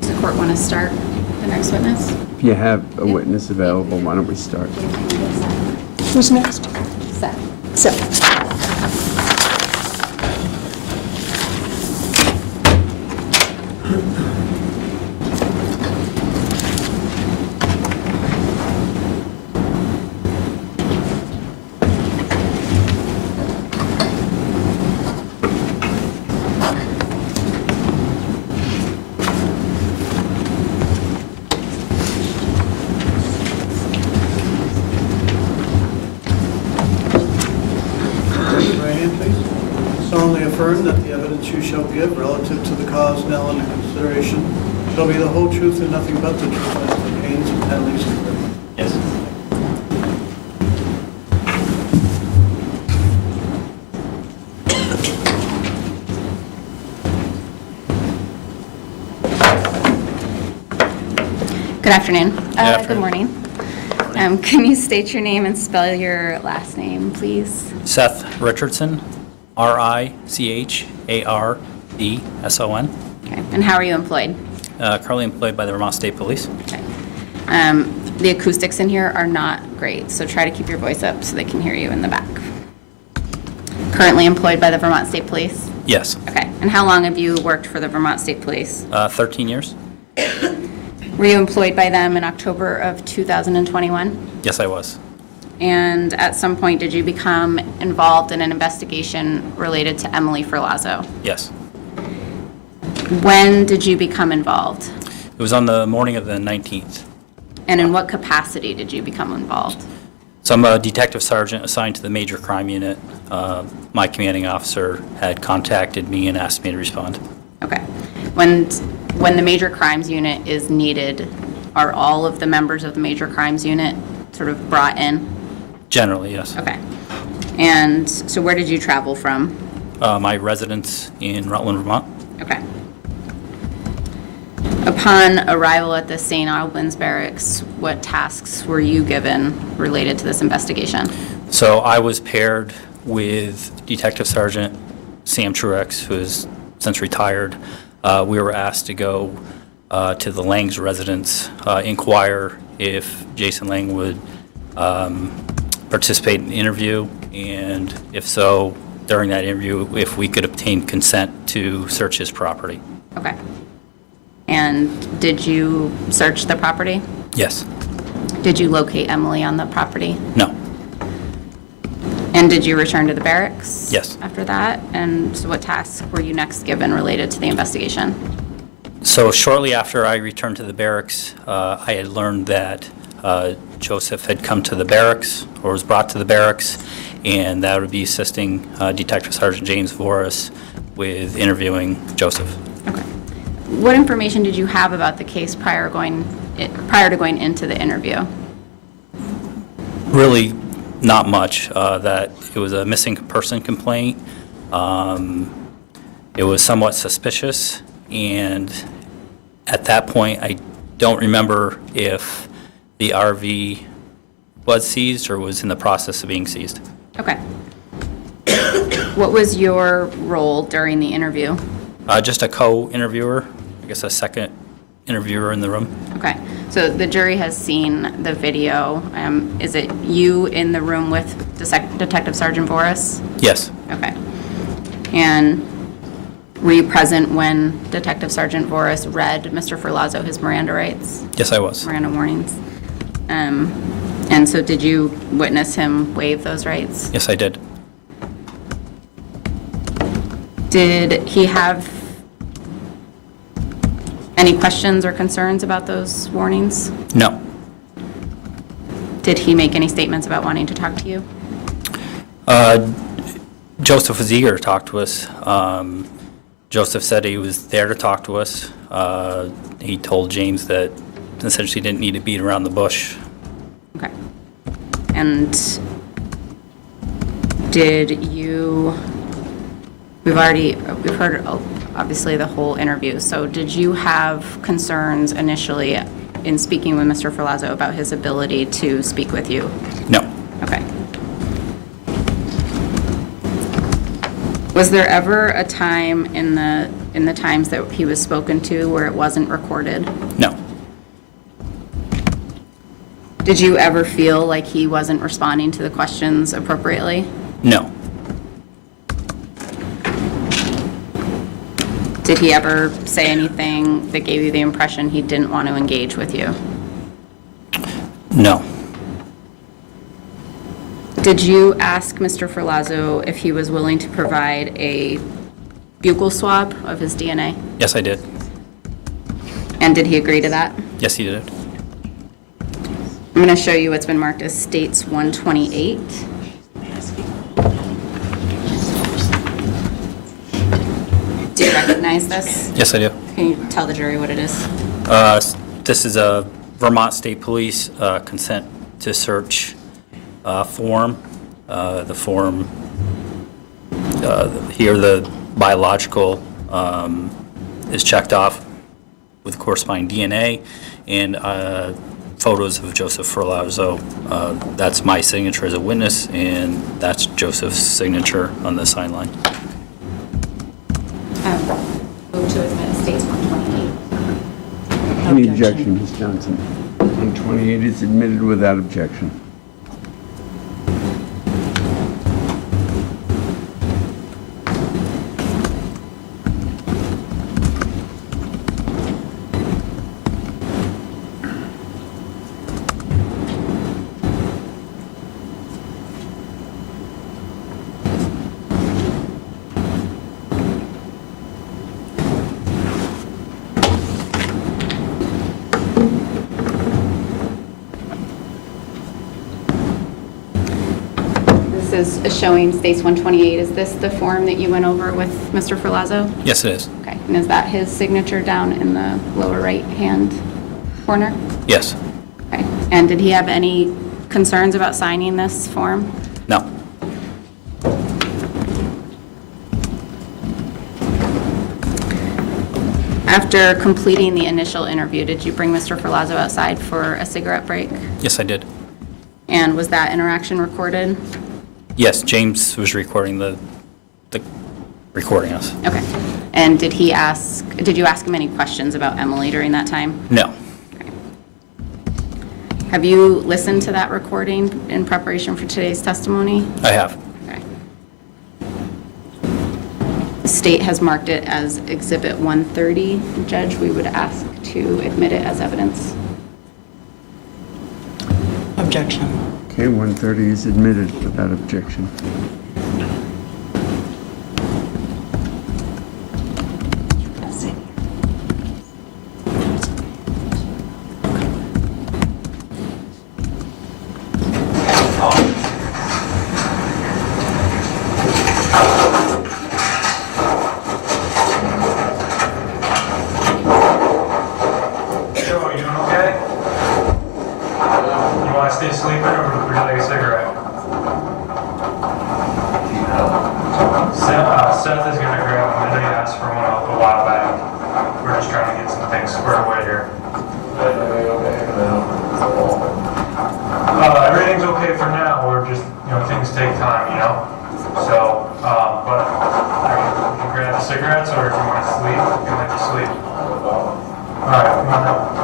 Does the court want to start the next witness? If you have a witness available, why don't we start? Who's next? Seth. Seth. Right hand, please. Solemnly affirm that the evidence you shall give relative to the cause now under consideration shall be the whole truth and nothing but the truth as to the pains and penalties of the Yes. Good afternoon. Good afternoon. morning. Can you state your name and spell your last name, please? Seth Richardson, Richardson. Okay. And how are you employed? Currently employed by the Vermont State Police. Okay. The acoustics in here are not great, so try to keep your voice up so they can hear you in the back. Currently employed by the Vermont State Police? Yes. Okay. And how long have you worked for the Vermont State Police? 13 years. Were you employed by them in October of 2021? Yes, I was. And at some point, did you become involved in an investigation related to Emily Ferlazzo? Yes. When did you become involved? It was on the morning of the 19th. And in what capacity did you become involved? So I'm a detective sergeant assigned to the major crime unit. My commanding officer had contacted me and asked me to respond. Okay. When the major crimes unit is needed, are all of the members of the major crimes unit sort of brought in? Generally, yes. Okay. And so where did you travel from? My residence in Rutland, Vermont. Okay. Upon arrival at the St. Albans Barracks, what tasks were you given related to this investigation? So I was paired with Detective Sergeant Sam Truex, who is since retired. We were asked to go to the Lang's residence, inquire if Jason Lang would participate in the interview, and if so, during that interview, if we could obtain consent to search his property. Okay. And did you search the property? Yes. Did you locate Emily on the property? No. And did you return to the barracks? Yes. After that? And so what tasks were you next given related to the investigation? So shortly after I returned to the barracks, I had learned that Joseph had come to the barracks, or was brought to the barracks, and that would be assisting Detective Sergeant James Vooris with interviewing Joseph. Okay. What information did you have about the case prior to going into the interview? Really not much. That it was a missing person complaint. It was somewhat suspicious, and at that point I don't remember if the RV was seized or was in the process of being seized. Okay. What was your role during the interview? Just a co-interviewer, I guess a second interviewer in the room. Okay, so the jury has seen the video. Is it you in the room with Detective Sergeant Vooris? Yes. Okay. And were you present when Detective Sergeant Vooris read Mr. Ferlazzo his Miranda rights? Yes, I was. Miranda warnings. And so did you witness him waive those rights? Yes, I did. Did he have any questions or concerns about those warnings? No. Did he make any statements about wanting to talk to you? Joseph was eager to talk to us. Joseph said he was there to talk to us. He told James that essentially didn't need to beat around the bush. Okay. And did you, we've heard obviously the whole interview, so did you have concerns initially in speaking with Mr. Ferlazzo about his ability to speak with you? No. Okay. Was there ever a time in the times that he was spoken to where it wasn't recorded? No. Did you ever feel like he wasn't responding to the questions appropriately? No. Did he ever say anything that gave you the impression he didn't want to engage with you? No. Did you ask Mr. Ferlazzo if he was willing to provide a buccal swab of his DNA? Yes, I did. And did he agree to that? Yes, he did. I'm going to show you what's been marked as States 128. Do you recognize this? Yes, I do. Can you tell the jury what it is? This is a Vermont State Police consent to search form. The form here, the biological is checked off with corresponding DNA and photos of Joseph Ferlazzo. That's my signature as a witness, and that's Joseph's signature on the sign line. Move to admit States 128. Any objection, Ms. Johnson? 128 is admitted without objection. this is showing space 128. Is this the form that you went over with Mr. Ferlazzo? Yes, it is. Okay, and is that his signature down in the lower right-hand corner? Yes. Okay, and did he have any concerns about signing this form? No. After completing the initial interview, did you bring Mr. Ferlazzo outside for a cigarette break? Yes, I did. And was that interaction recorded? Yes, James was recording recording us. Okay. And did you ask him any questions about Emily during that time? No. Okay. Have you listened to that recording in preparation for today's testimony? I have. Okay. The state has marked it as Exhibit 130. Judge, we would ask to admit it as evidence. Objection. Okay, 130 is admitted without objection. Seth is gonna grab one. I know you asked for one a while back. We're just trying to get some things squared away here. Everything's okay for now. We're just, things take time, So, but you can grab the cigarettes, or if you want to sleep, you can let you sleep. All right, come on up.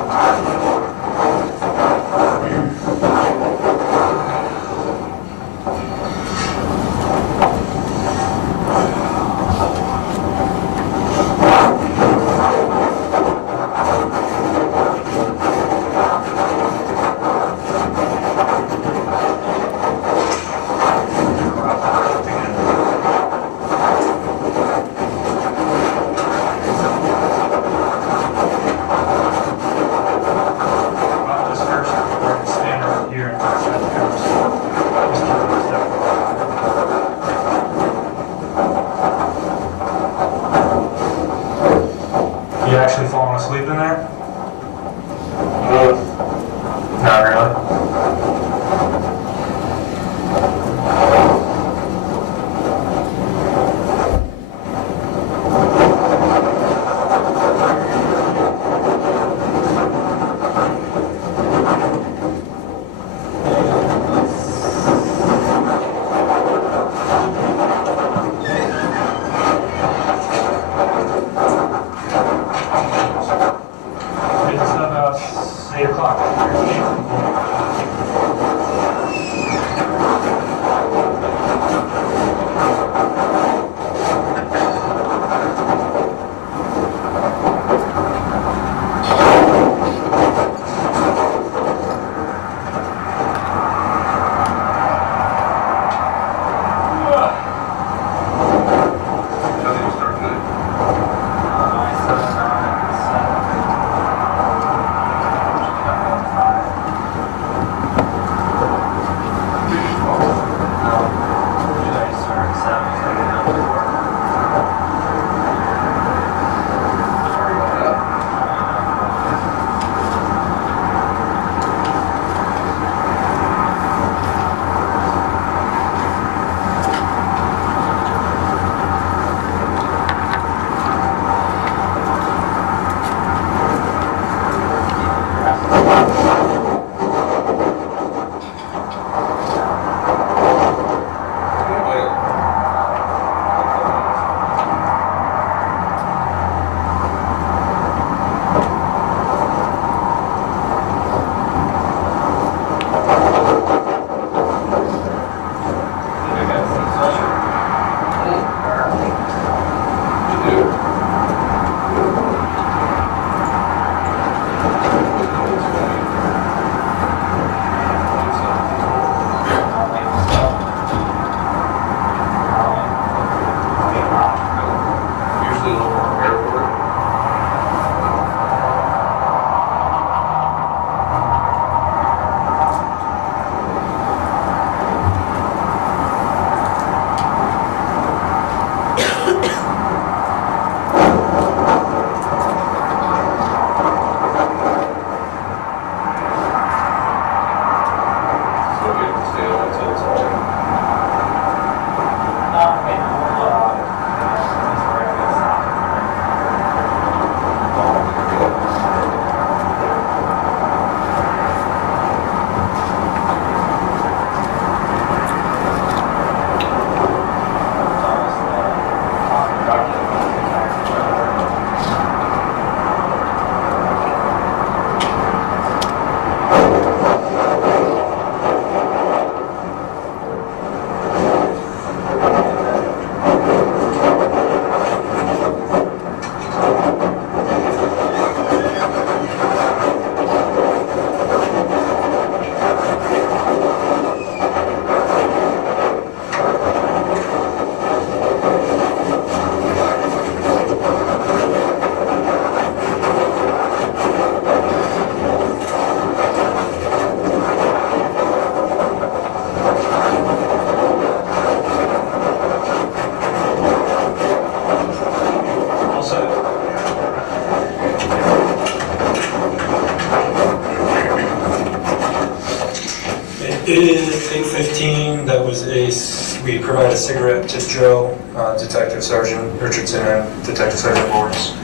we provided a cigarette to Joe, Detective Sergeant Richardson, and Detective Sergeant Vooris.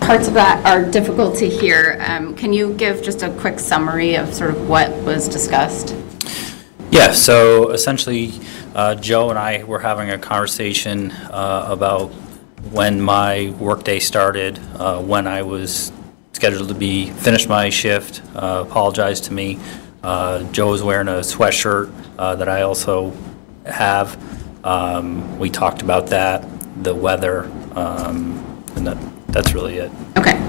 Parts of that are difficult to hear. Can you give just a quick summary of sort of what was discussed? Yeah, so essentially, Joe and I were having a conversation about when my workday started, when I was scheduled to be finished my shift, apologized to me. Joe was wearing a sweatshirt that I also have. We talked about that, the weather, and that's really it. Okay.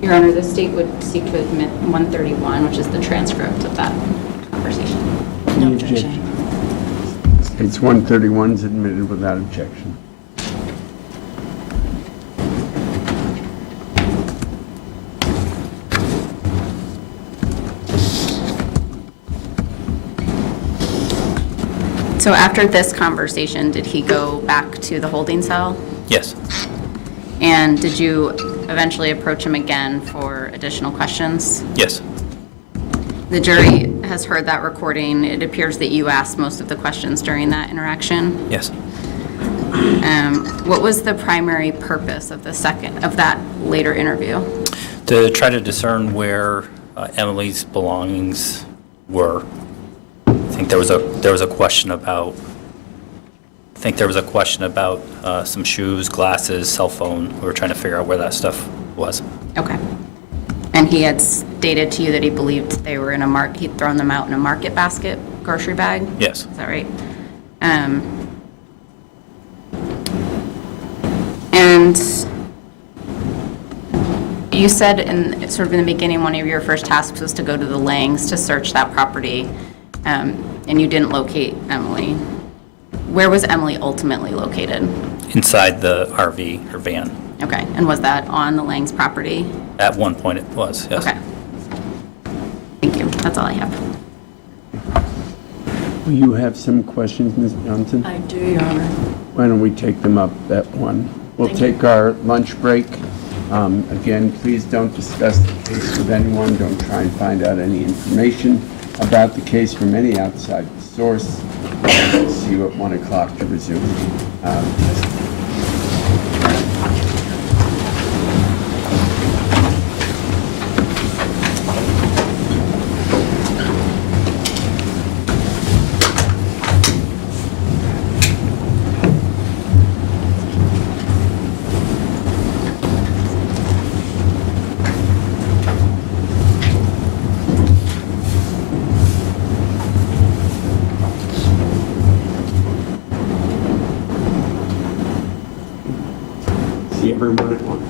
Your Honor, the state would seek to admit 131, which is the transcript of that conversation. No objection. It's 131 is admitted without objection. So after this conversation, did he go back to the holding cell? Yes. And did you eventually approach him again for additional questions? Yes. The jury has heard that recording. It appears that you asked most of the questions during that interaction. Yes. What was the primary purpose of that later interview? To try to discern where Emily's belongings were. I think there was a question about. I think there was a question about some shoes, glasses, cell phone. We were trying to figure out where that stuff was. Okay. And he had stated to you that he believed they were in he'd thrown them out in a market basket, grocery bag? Yes. Is that right? And you said in the beginning, one of your first tasks was to go to the Langs to search that property, and you didn't locate Emily. Where was Emily ultimately located? Inside the RV or van. Okay, and was that on the Langs property? At one point it was, yes. Okay. Thank you, that's all I have. You have some questions, Ms. Johnson? I do, Your Honor. Why don't we take them up at one? We'll take our lunch break. Again, please don't discuss the case with anyone. Don't try and find out any information about the case from any outside source. We'll see you at 1 o'clock to resume. See everyone at 1.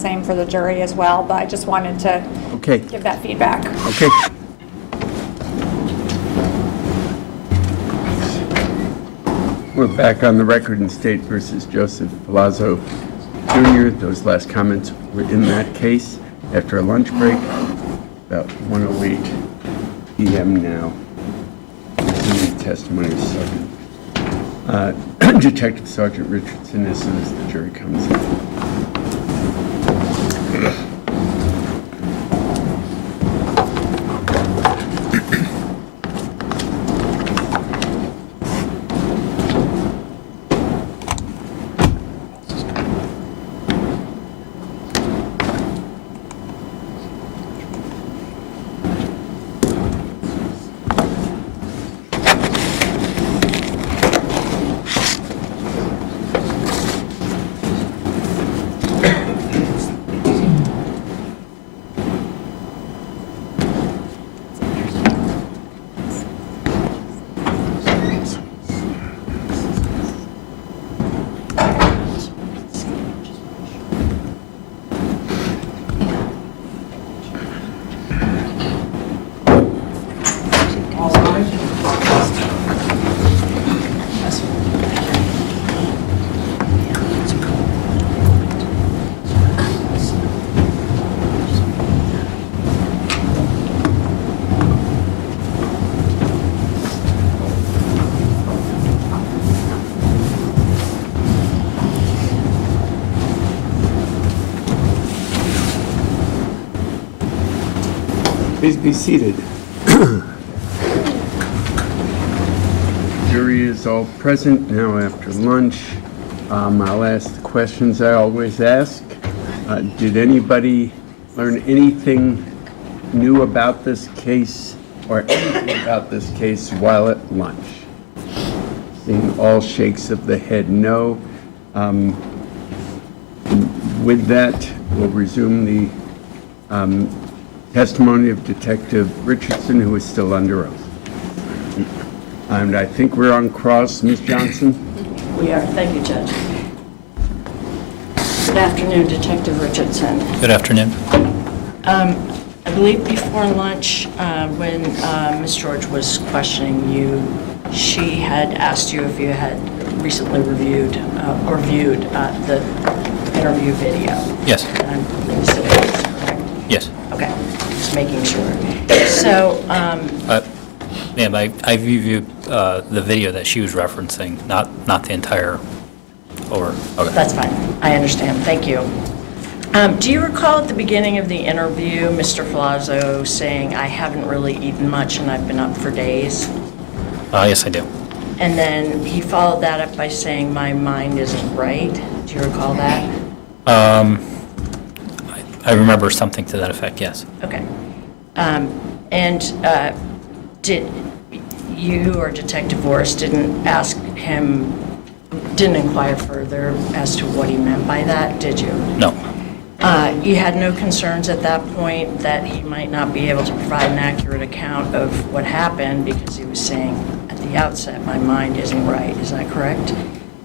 same for the jury as well, but I just wanted to Okay. give that feedback. Okay. We're back on the record in State versus Joseph Ferlazzo Jr. Those last comments were in that case after a lunch break, about 1:08 p.m. now. The testimony of Detective Sergeant Richardson as soon as the jury comes in. Please be seated. Jury is all present now after lunch. I'll ask the questions I always ask. Did anybody learn anything new about this case or anything about this case while at lunch? Seeing all shakes of the head no. With that, we'll resume the testimony of Detective Richardson, who is still under oath. And I think we're on cross, Ms. Johnson? We are. Thank you, Judge. Good afternoon, Detective Richardson. Good afternoon. I believe before lunch, when Ms. George was questioning you, she had asked you if you had recently reviewed or viewed the interview video. Yes. I'm assuming that's correct. Yes. Okay, just making sure. So, Ma'am, I reviewed the video that she was referencing, not the entire, over. Okay. That's fine. I understand. Thank you. Do you recall at the beginning of the interview, Mr. Ferlazzo saying, I haven't really eaten much and I've been up for days? Yes, I do. And then he followed that up by saying, my mind isn't right. Do you recall that? I remember something to that effect, yes. Okay. Did you or Detective Vooris didn't inquire further as to what he meant by that, did you? No. You had no concerns at that point that he might not be able to provide an accurate account of what happened because he was saying at the outset, my mind isn't right. Is that correct?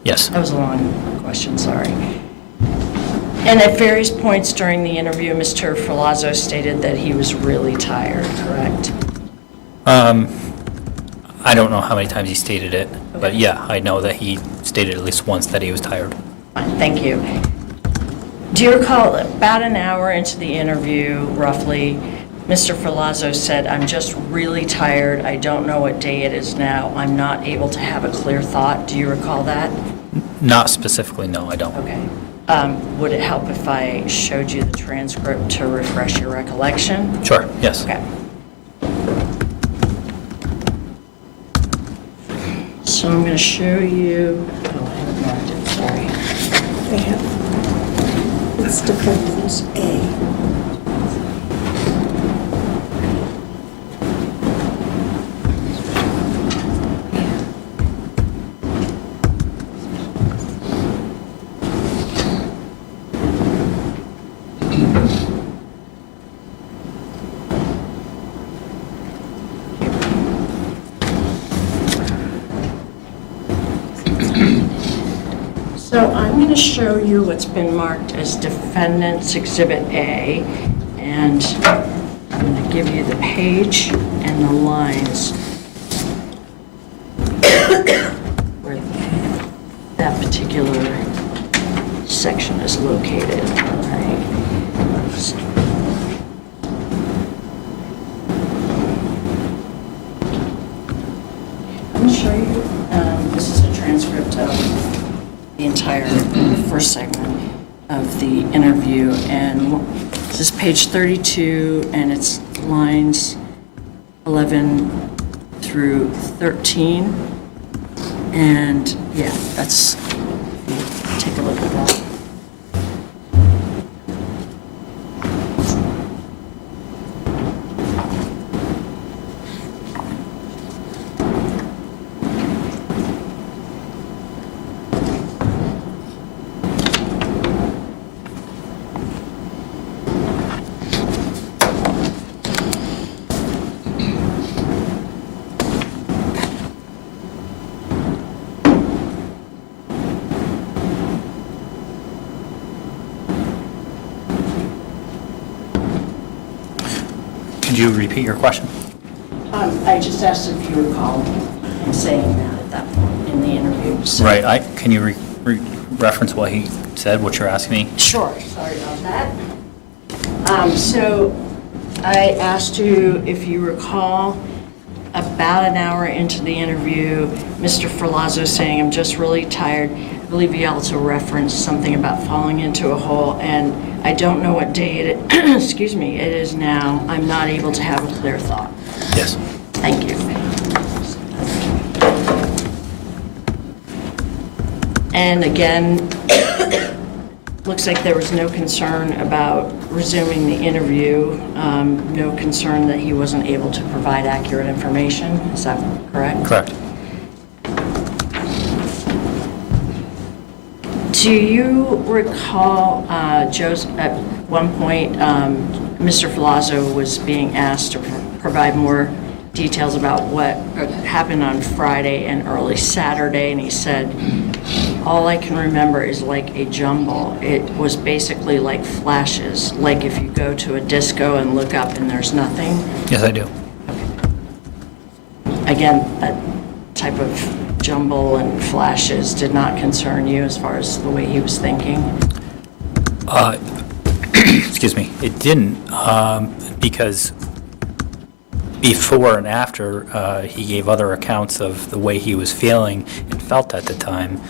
Yes. That was a long question, sorry. And at various points during the interview, Mr. Ferlazzo stated that he was really tired, correct? I don't know how many times he stated it, but yeah, I know that he stated at least once that he was tired. Fine, thank you. Do you recall about an hour into the interview, roughly, Mr. Ferlazzo said, I'm just really tired. I don't know what day it is now. I'm not able to have a clear thought. Do you recall that? Not specifically, no, I don't. Okay. Would it help if I showed you the transcript to refresh your recollection? Sure, yes. Okay. So I'm going to show you, oh, I haven't marked it, sorry. They have, it's defendants A. So I'm going to show you what's been marked as Defendant's Exhibit A, and I'm going to give you the page and the lines where that particular section is located. All right. So, I'm going to show you, this is a transcript of the entire first segment of the interview, and this is page 32, and it's lines 11 through 13, and yeah, that's, take a look at that. Could you repeat your question? I just asked if you recall him saying that at that point in the interview. So- Right, can you reference what he said, what you're asking me? Sure, sorry about that. So I asked you if you recall, about an hour into the interview, Mr. Ferlazzo saying, "I'm just really tired." I believe he also referenced something about falling into a hole, and I don't know what day it excuse me, it is now. I'm not able to have a clear thought. Yes. Thank you. And again, looks like there was no concern about resuming the interview, no concern that he wasn't able to provide accurate information. Is that correct? Correct. Do you recall, Joseph, at one point, Mr. Ferlazzo was being asked to provide more details about what happened on Friday and early Saturday, and he said, "All I can remember is like a jumble. It was basically like flashes, like if you go to a disco and look up and there's nothing." Yes, I do. Again, that type of jumble and flashes did not concern you as far as the way he was thinking? Excuse me, it didn't, because before and after, he gave other accounts of the way he was feeling and felt at the time,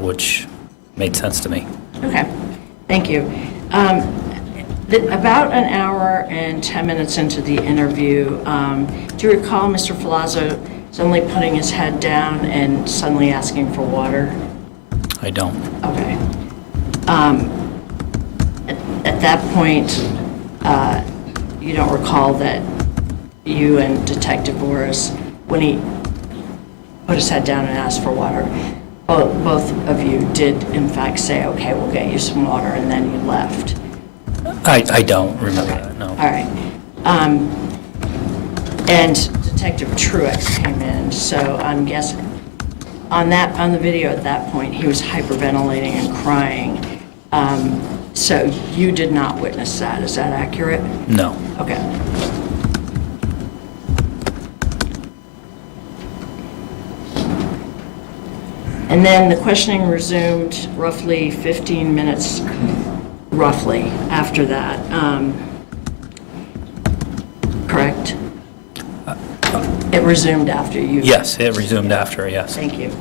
which made sense to me. Okay, thank you. About an hour and 10 minutes into the interview, do you recall Mr. Ferlazzo suddenly putting his head down and suddenly asking for water? I don't. Okay. At that point, you don't recall that you and Detective Vooris, when he put his head down and asked for water, both of you did in fact say, "Okay, we'll get you some water," and then you left? I don't remember that, no. All right. And Detective Truex came in, so I'm guessing on the video at that point, he was hyperventilating and crying. So you did not witness that, is that accurate? No. Okay. And then the questioning resumed roughly 15 minutes, roughly, after that. Correct? It resumed after you? Yes, it resumed after, yes. Thank you.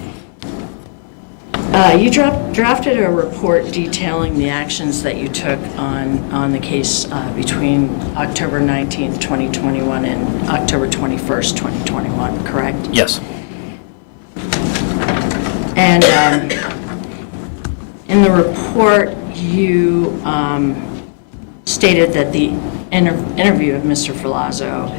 You drafted a report detailing the actions that you took on the case between October 19th, 2021 and October 21st, 2021, correct? Yes. And in the report, you stated that the interview of Mr. Ferlazzo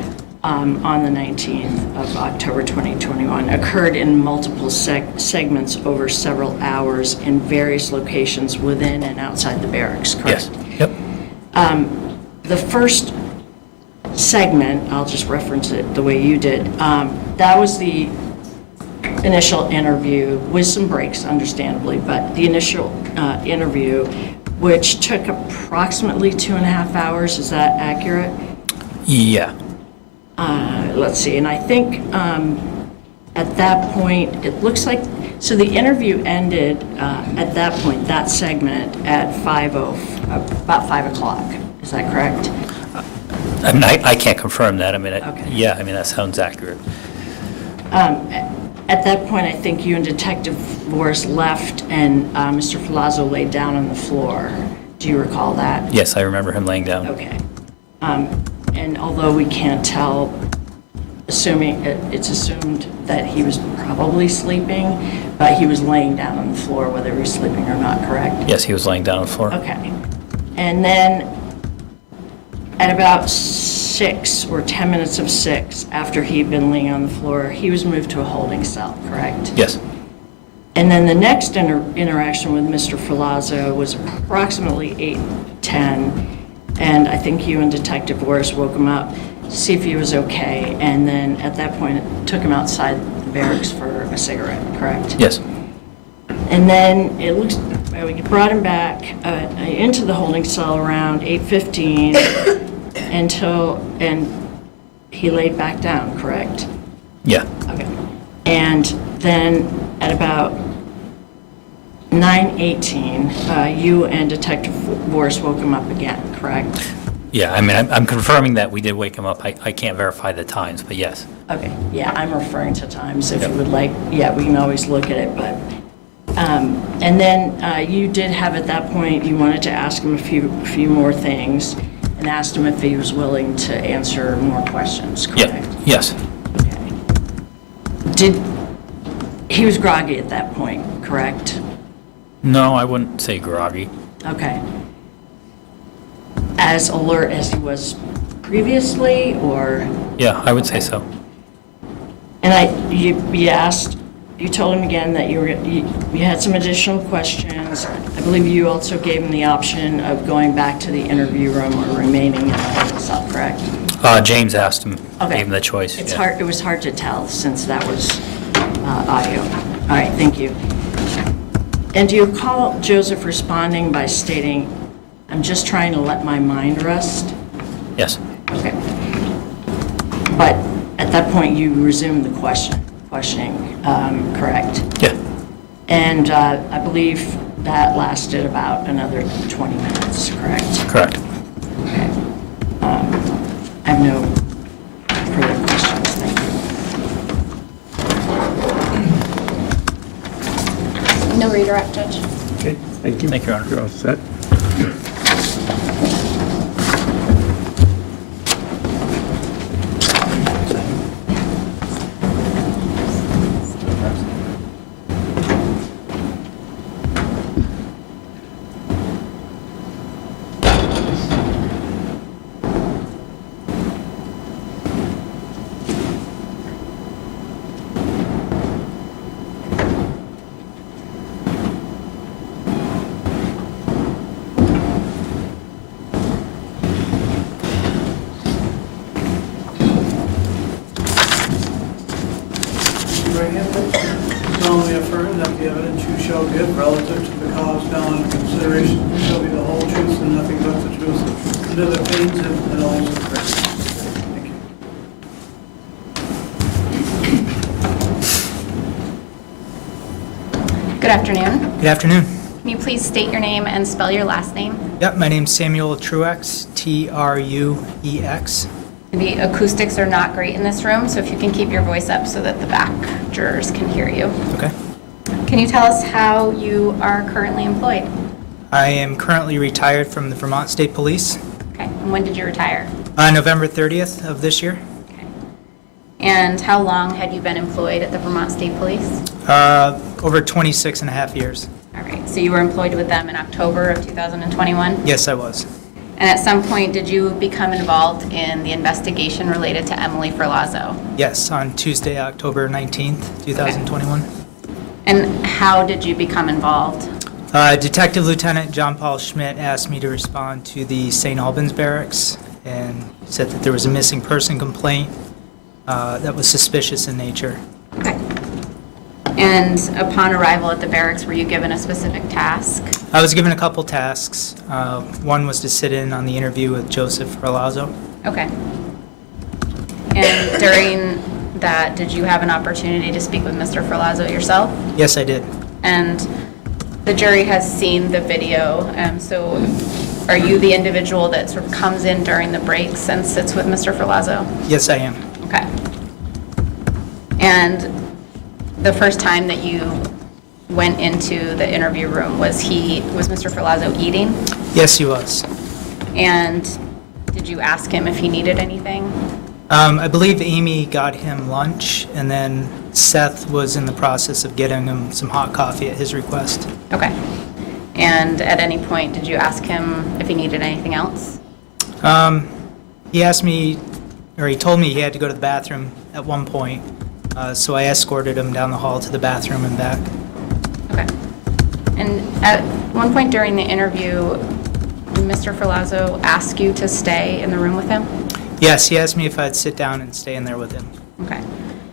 on the 19th of October 2021 occurred in multiple segments over several hours in various locations within and outside the barracks, correct? Yes. Yep. The first segment, I'll just reference it the way you did, that was the initial interview, with some breaks, understandably, but the initial interview, which took approximately 2.5 hours, is that accurate? Yeah. Let's see, and I think at that point, it looks like, so the interview ended at that point, that segment, at about 5 o'clock. Is that correct? I mean, I can't confirm that. I mean, Okay. yeah, I mean, that sounds accurate. At that point, I think you and Detective Vooris left, and Mr. Ferlazzo laid down on the floor. Do you recall that? Yes, I remember him laying down. Okay. And although we can't tell, it's assumed that he was probably sleeping, but he was laying down on the floor, whether he was sleeping or not, correct? Yes, he was laying down on the floor. Okay. And then at about 6 or 10 minutes of 6, after he'd been laying on the floor, he was moved to a holding cell, correct? Yes. And then the next interaction with Mr. Ferlazzo was approximately 8:10, and I think you and Detective Vooris woke him up to see if he was okay, and then at that point, took him outside the barracks for a cigarette, correct? Yes. And then it looks, we brought him back into the holding cell around 8:15 and he laid back down, correct? Yeah. Okay. And then at about 9:18, you and Detective Vooris woke him up again, correct? Yeah, I mean, I'm confirming that we did wake him up. I can't verify the times, but yes. Okay, yeah, I'm referring to times. If you would like, yeah, we can always look at it, but, and then you did have at that point, you wanted to ask him a few more things and asked him if he was willing to answer more questions, correct? Yeah. Yes. He was groggy at that point, correct? No, I wouldn't say groggy. Okay. As alert as he was previously, or? Yeah, I would say so. And you told him again that you had some additional questions. I believe you also gave him the option of going back to the interview room or remaining in the holding cell, correct? James asked him, Okay. gave him the choice. It's yeah. hard, it was hard to tell since that was audio. All right, thank you. And do you recall Joseph responding by stating, "I'm just trying to let my mind rest"? Yes. Okay. But at that point, you resumed the questioning, correct? Yeah. And I believe that lasted about another 20 minutes, correct? Correct. Okay. I have no further questions, thank you. No redirect, Judge. Okay, thank you. Thank you, Your Honor. You're all set. Solemnly affirm that the evidence you shall give relative to the cause now under consideration shall be the whole truth and nothing but the truth, under the pains and penalties of Christ. Thank you. Good afternoon. Good afternoon. Can you please state your name and spell your last name? Yep, my name's Samuel Truex, Truex. The acoustics are not great in this room, so if you can keep your voice up so that the back jurors can hear you. Okay. Can you tell us how you are currently employed? I am currently retired from the Vermont State Police. Okay, and when did you retire? November 30th of this year. Okay. And how long had you been employed at the Vermont State Police? Over 26 and a half years. All right, so you were employed with them in October of 2021? Yes, I was. And at some point, did you become involved in the investigation related to Emily Ferlazzo? Yes, on Tuesday, October 19th, 2021. And how did you become involved? Detective Lieutenant John Paul Schmidt asked me to respond to the St. Albans barracks and said that there was a missing person complaint that was suspicious in nature. Okay. And upon arrival at the barracks, were you given a specific task? I was given a couple tasks. One was to sit in on the interview with Joseph Ferlazzo. Okay. And during that, did you have an opportunity to speak with Mr. Ferlazzo yourself? Yes, I did. And the jury has seen the video, so are you the individual that sort of comes in during the breaks and sits with Mr. Ferlazzo? Yes, I am. Okay. And the first time that you went into the interview room, was Mr. Ferlazzo eating? Yes, he was. And did you ask him if he needed anything? I believe Aimee got him lunch, and then Seth was in the process of getting him some hot coffee at his request. Okay. And at any point, did you ask him if he needed anything else? He asked me, or he told me he had to go to the bathroom at one point, so I escorted him down the hall to the bathroom and back. Okay. And at one point during the interview, did Mr. Ferlazzo ask you to stay in the room with him? Yes, he asked me if I'd sit down and stay in there with him. Okay.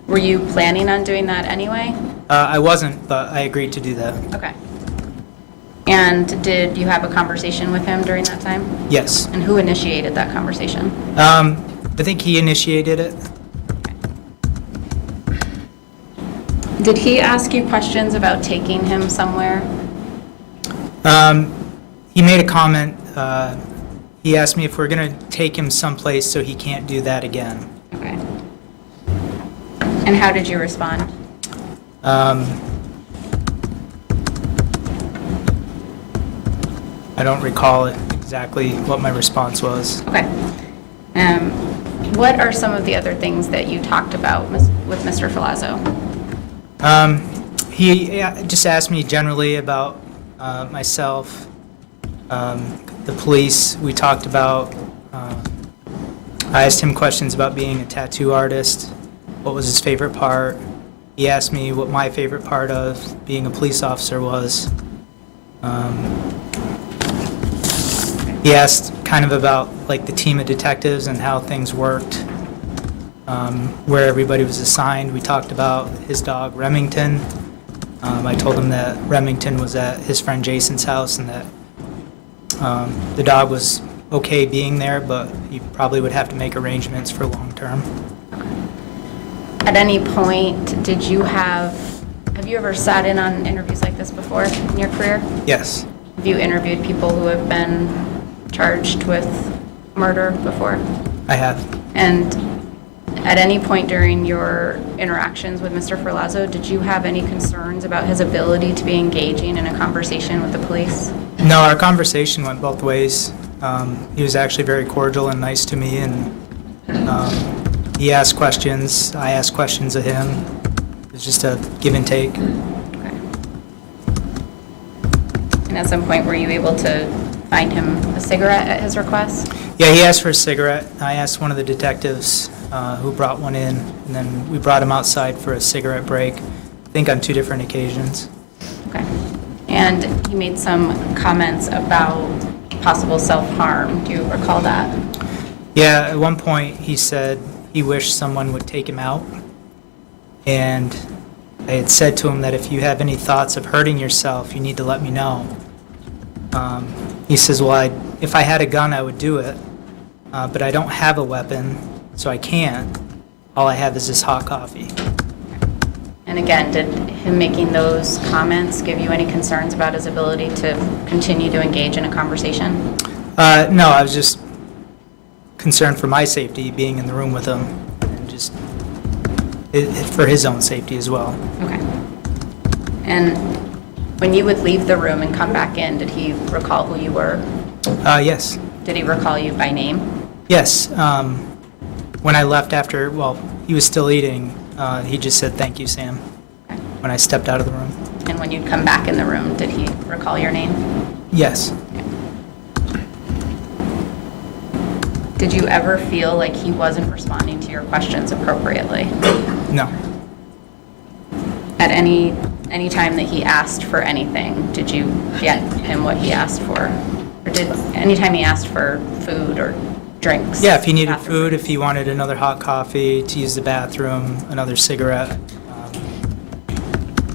Were you planning on doing that anyway? I wasn't, but I agreed to do that. Okay. And did you have a conversation with him during that time? Yes. And who initiated that conversation? I think he initiated it. Did he ask you questions about taking him somewhere? He made a comment. He asked me if we're going to take him someplace so he can't do that again. Okay. And how did you respond? I don't recall exactly what my response was. Okay. What are some of the other things that you talked about with Mr. Ferlazzo? He just asked me generally about myself, the police. We talked about, I asked him questions about being a tattoo artist, what was his favorite part. He asked me what my favorite part of being a police officer was. He asked kind of about like the team of detectives and how things worked, where everybody was assigned. We talked about his dog Remington. I told him that Remington was at his friend Jason's house and that the dog was okay being there, but he probably would have to make arrangements for long term. At any point, have you ever sat in on interviews like this before in your career? Yes. Have you interviewed people who have been charged with murder before? I have. And at any point during your interactions with Mr. Ferlazzo, did you have any concerns about his ability to be engaging in a conversation with the police? No, our conversation went both ways. He was actually very cordial and nice to me, and he asked questions, I asked questions of him. It was just a give and take. Okay. And at some point, were you able to find him a cigarette at his request? Yeah, he asked for a cigarette. I asked one of the detectives who brought one in, and then we brought him outside for a cigarette break, I think on 2 different occasions. Okay. And he made some comments about possible self-harm. Do you recall that? Yeah, at one point he said he wished someone would take him out. And I had said to him that if you have any thoughts of hurting yourself, you need to let me know. He says, well, if I had a gun, I would do it. But I don't have a weapon, so I can't. All I have is this hot coffee. And again, did him making those comments give you any concerns about his ability to continue to engage in a conversation? No, I was just concerned for my safety, being in the room with him, and just for his own safety as well. Okay. And when you would leave the room and come back in, did he recall who you were? Yes. Did he recall you by name? Yes. When I left after, well, he was still eating, he just said, "Thank you, Sam," when I stepped out of the room. And when you'd come back in the room, did he recall your name? Yes. Did you ever feel like he wasn't responding to your questions appropriately? No. At any time that he asked for anything, did you get him what he asked for? Or did anytime he asked for food or drinks? Yeah, if he needed food, if he wanted another hot coffee, to use the bathroom, another cigarette.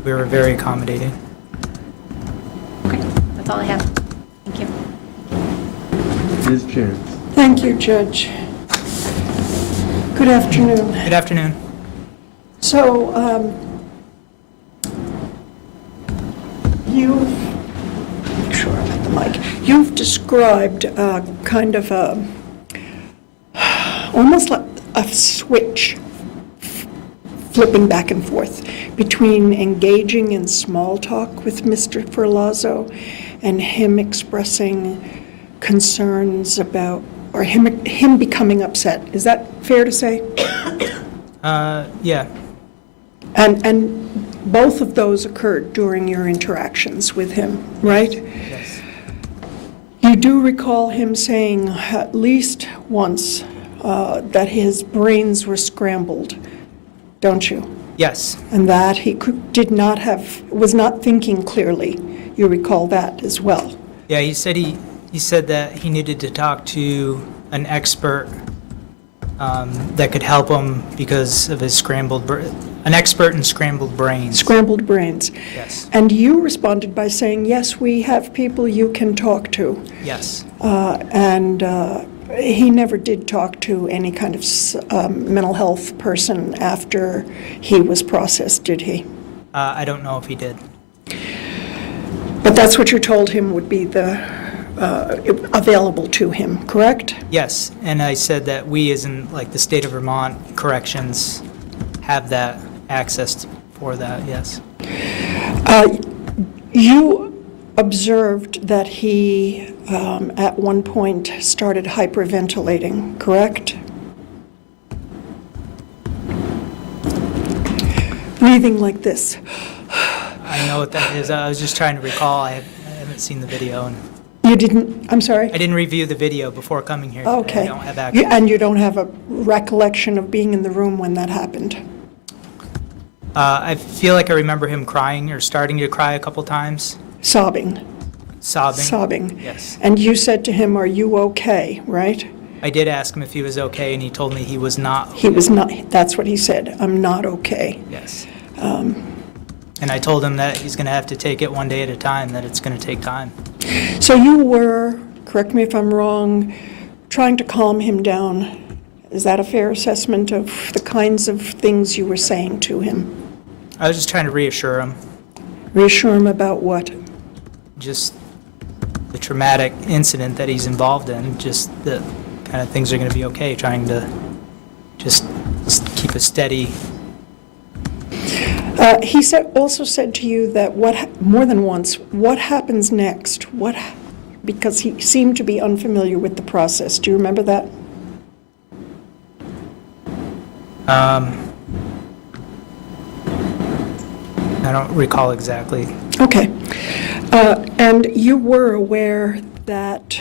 We were very accommodating. Okay, that's all I have. Thank you. Ms. Jones. Thank you, Judge. Good afternoon. Good afternoon. So, make sure I'm at the mic. You've described kind of almost like a switch flipping back and forth between engaging in small talk with Mr. Ferlazzo and him expressing concerns about, or him becoming upset. Is that fair to say? Yeah. And both of those occurred during your interactions with him, right? Yes. You do recall him saying at least once that his brains were scrambled, don't you? Yes. And that he was not thinking clearly. You recall that as well? Yeah, he said that he needed to talk to an expert that could help him because of his an expert in scrambled brains. Scrambled brains. Yes. And you responded by saying, yes, we have people you can talk to. Yes. And he never did talk to any kind of mental health person after he was processed, did he? I don't know if he did. But that's what you told him would be available to him, correct? Yes, and I said that we, as in like the state of Vermont corrections, have that access for that, yes. You observed that he, at one point, started hyperventilating, correct? Breathing like this. I know what that is. I was just trying to recall. I haven't seen the video. And You didn't, I'm sorry? I didn't review the video before coming here. Okay. I don't have access. And you don't have a recollection of being in the room when that happened? I feel like I remember him crying or starting to cry a couple times. Sobbing? Sobbing. Sobbing. Yes. And you said to him, are you okay, right? I did ask him if he was okay, and he told me he was not. He was not, that's what he said, I'm not okay. Yes. And I told him that he's going to have to take it one day at a time, that it's going to take time. So you were, correct me if I'm wrong, trying to calm him down. Is that a fair assessment of the kinds of things you were saying to him? I was just trying to reassure him. Reassure him about what? Just the traumatic incident that he's involved in, just the kind of things are going to be okay, trying to just keep a steady. He also said to you that more than once, what happens next? Because he seemed to be unfamiliar with the process. Do you remember that? I don't recall exactly. Okay. And you were aware that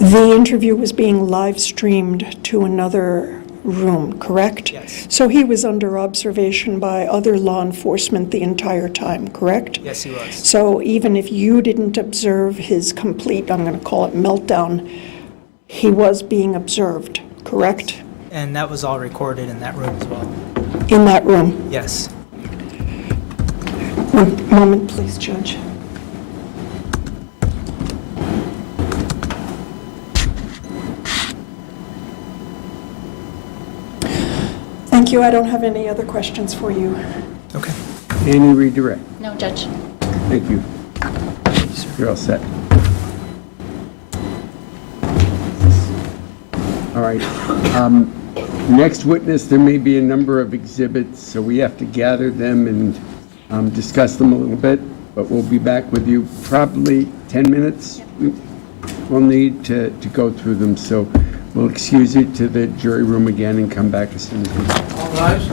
the interview was being live streamed to another room, correct? Yes. So he was under observation by other law enforcement the entire time, correct? Yes, he was. So even if you didn't observe his complete, I'm going to call it meltdown, he was being observed, correct? And that was all recorded in that room as well. In that room? Yes. One moment, please, Judge. Thank you. I don't have any other questions for you. Okay. Any redirect? No, Judge. Thank you. You're all set. All right. Next witness, there may be a number of exhibits, so we have to gather them and discuss them a little bit, but we'll be back with you probably 10 minutes. We'll need to go through them, so we'll excuse you to the jury room again and come back as soon as we can. All rise.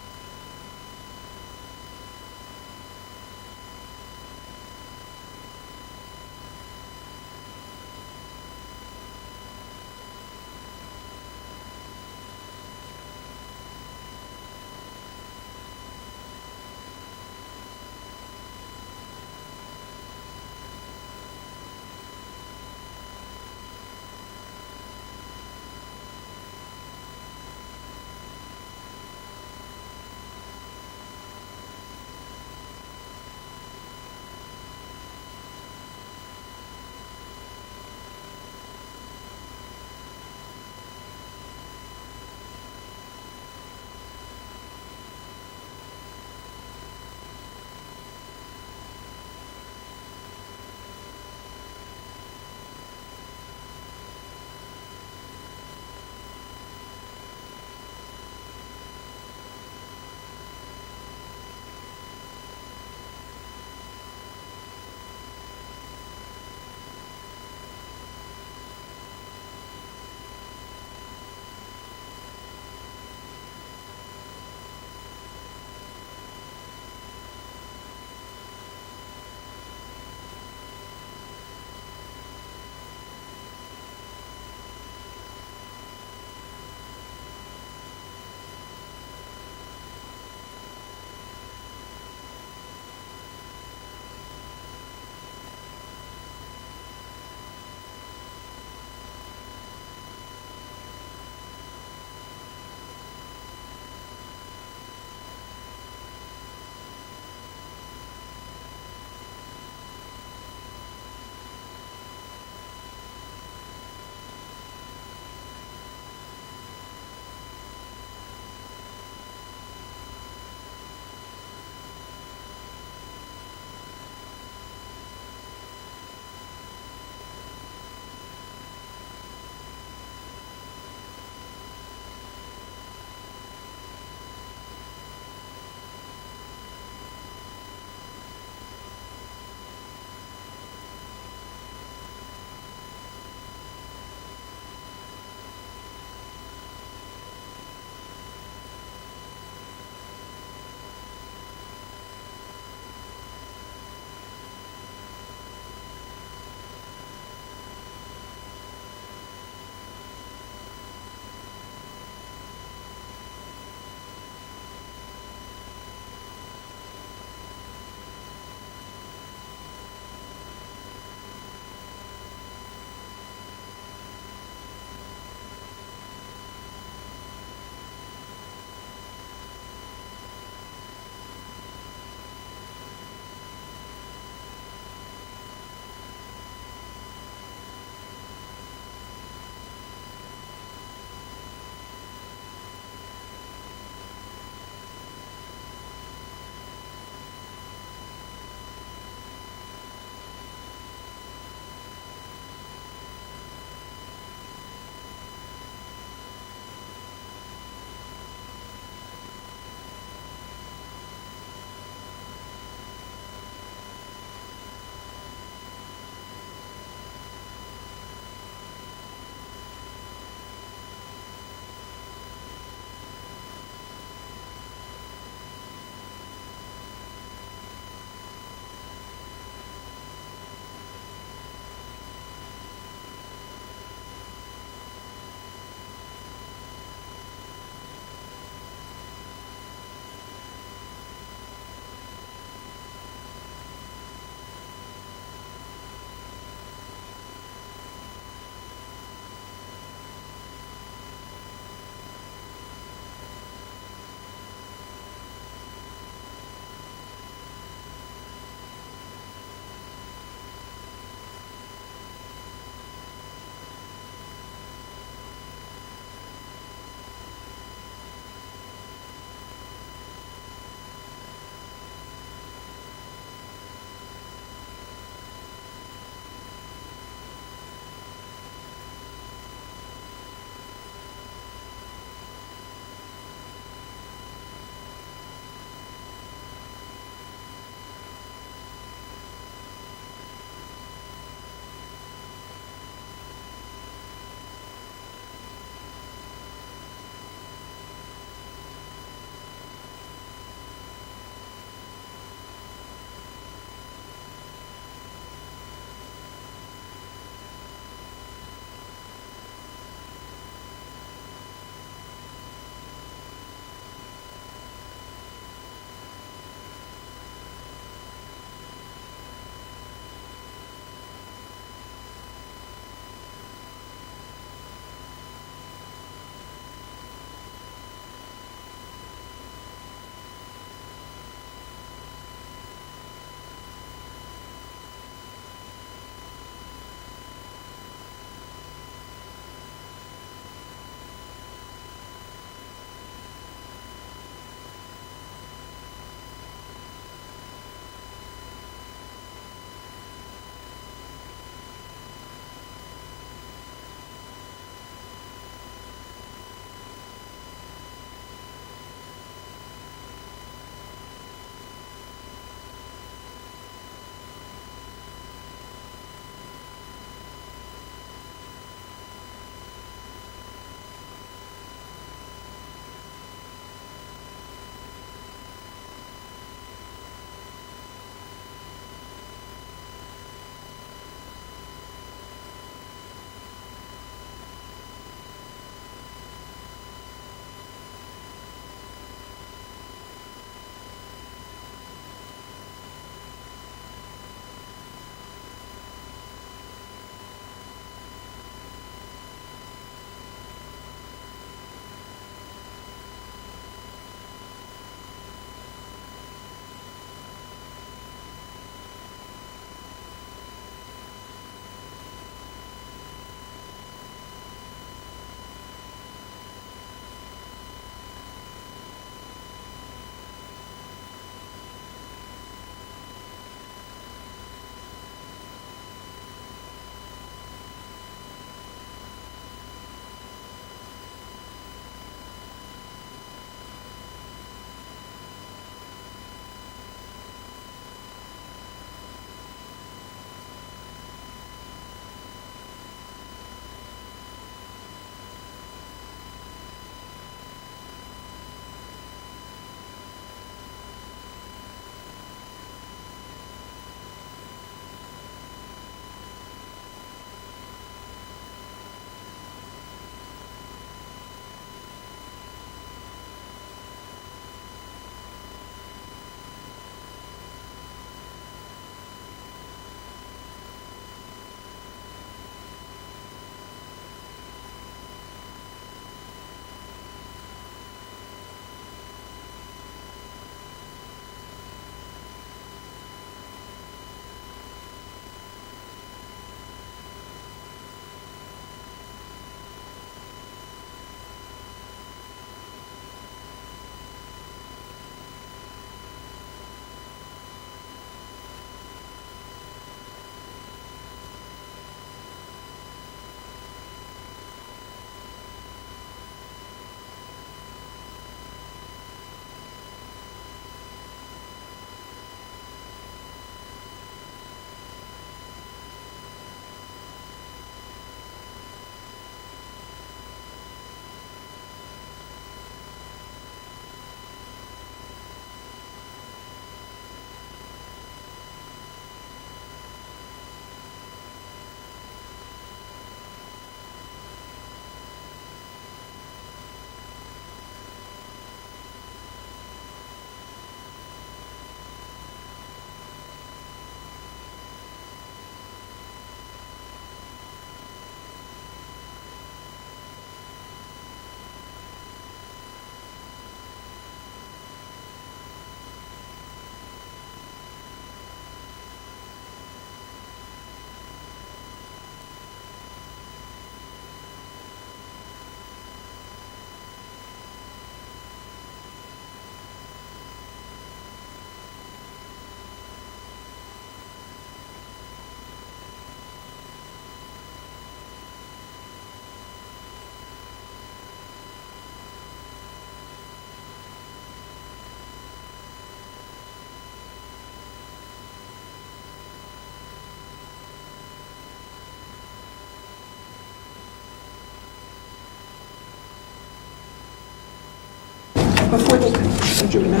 Before they come, should you know?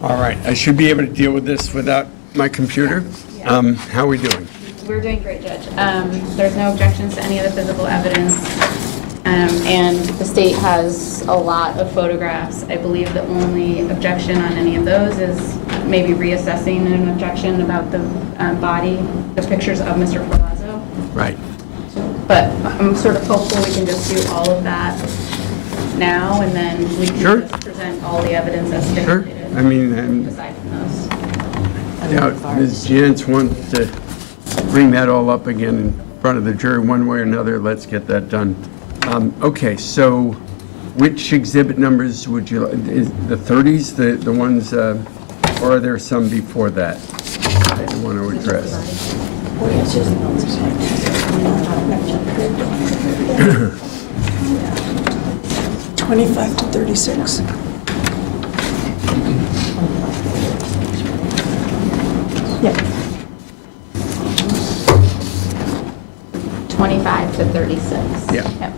All right, I should be able to deal with this without my computer. How are we doing? We're doing great, Judge. There's no objections to any of the physical evidence, and the state has a lot of photographs. I believe the only objection on any of those is maybe reassessing an objection about the body, the pictures of Mr. Ferlazzo. Right. But I'm sort of hopeful we can just do all of that now, and then we can Sure. just present all the evidence as Sure. stipulated. I mean, Aside from those. I doubt Ms. Jantz wants to bring that all up again in front of the jury one way or another. Let's get that done. Okay, so which exhibit numbers would you, is the 30s, the ones, or are there some before that that you want to address? 25 to 36. Yeah. 25 to 36. Yeah. Yep.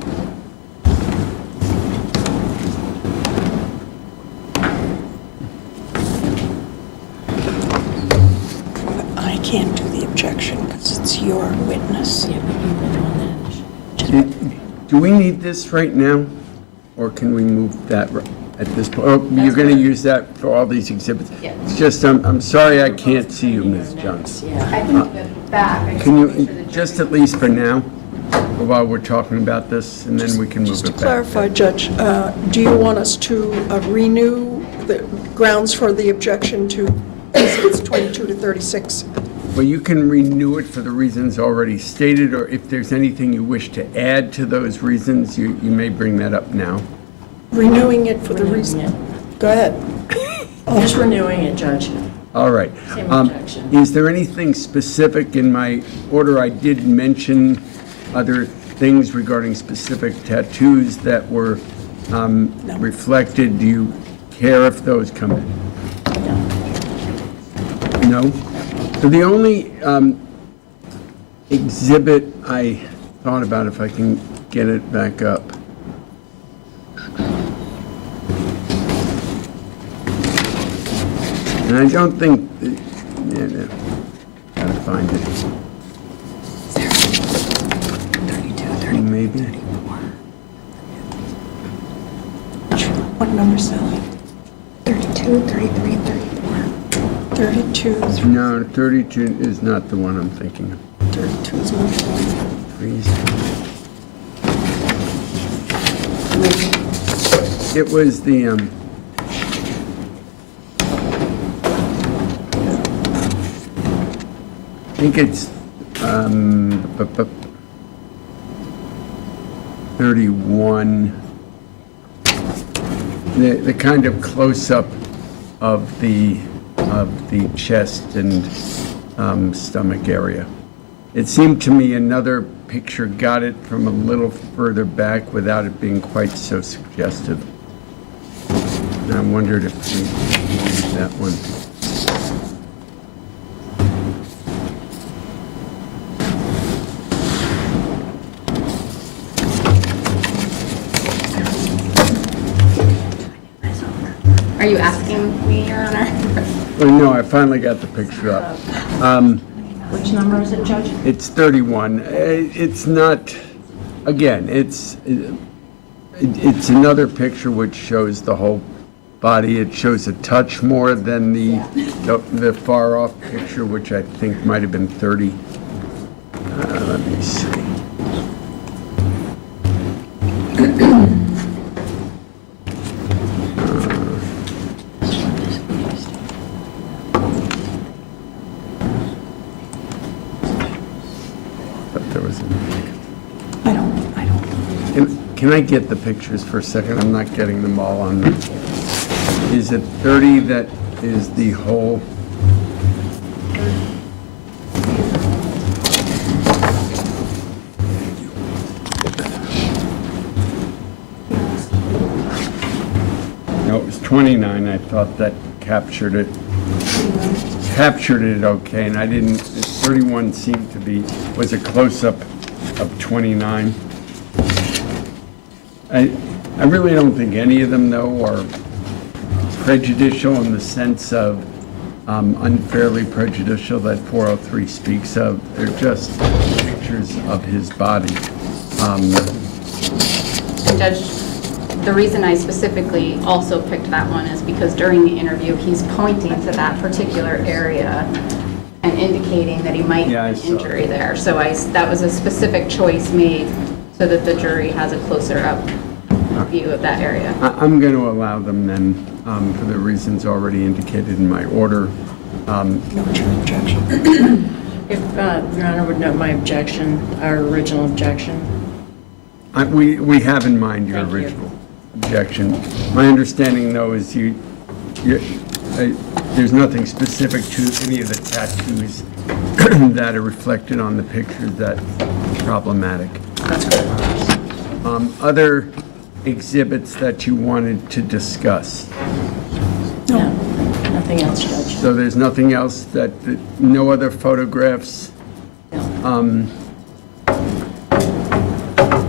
I can't do the objection because it's your witness. Do we need this right now, or can we move that at this point? Oh, you're going to use that for all these exhibits? Yeah. It's just, I'm sorry I can't see you, Ms. Jones. I can move it back. I just Can wanna make you, sure that just at least for now, while we're talking about this, and then we can move Just to it back? clarify, Judge, do you want us to renew the grounds for the objection to exhibits 22 to 36? Well, you can renew it for the reasons already stated, or if there's anything you wish to add to those reasons, you may bring that up now. Renewing it for the reason. Go ahead. Just renewing it, Judge. All right. Same objection. Is there anything specific in my order? I did mention other things regarding specific tattoos that were reflected. Do you care if those come in? No? So the only exhibit I thought about, if I can get it back up. And I don't think, no, gotta find it. Maybe. What number, Sally? 32, 33, and 34. 32, No, 32 is not the one I'm thinking of. 32 is much more. Please. It was the, I think it's 31. The kind of close-up of the chest and stomach area. It seemed to me another picture got it from a little further back without it being quite so suggestive. And I wondered if we used that one. Are you asking me, Your Honor? Oh, no, I finally got the picture up. Which number is it, Judge? It's 31. It's not, again, it's another picture which shows the whole body. It shows a touch more than the far off picture, which I think might have been 30. Let me see. Can I get the pictures for a second? I'm not getting them all on them. Is it 30 that is the whole? No, it was 29. I thought that captured it. captured it okay, and I didn't, 31 seemed to be, was a close-up of 29. I really don't think any of them, though, are prejudicial in the sense of unfairly prejudicial that 403 speaks of. They're just pictures of his body. Judge, the reason I specifically also picked that one is because during the interview, he's pointing to that particular area and indicating that he might have an injury there. So that was a specific choice made so that the jury has a closer up view of that area. I'm going to allow them then, for the reasons already indicated in my order. No objection. If Your Honor would note my objection, our original objection. We have in mind your Thank you. original objection. My understanding, though, is there's nothing specific to any of the tattoos that are reflected on the picture that's problematic. That's correct. Other exhibits that you wanted to discuss? No, nothing else, Judge. So there's nothing else no other photographs? No.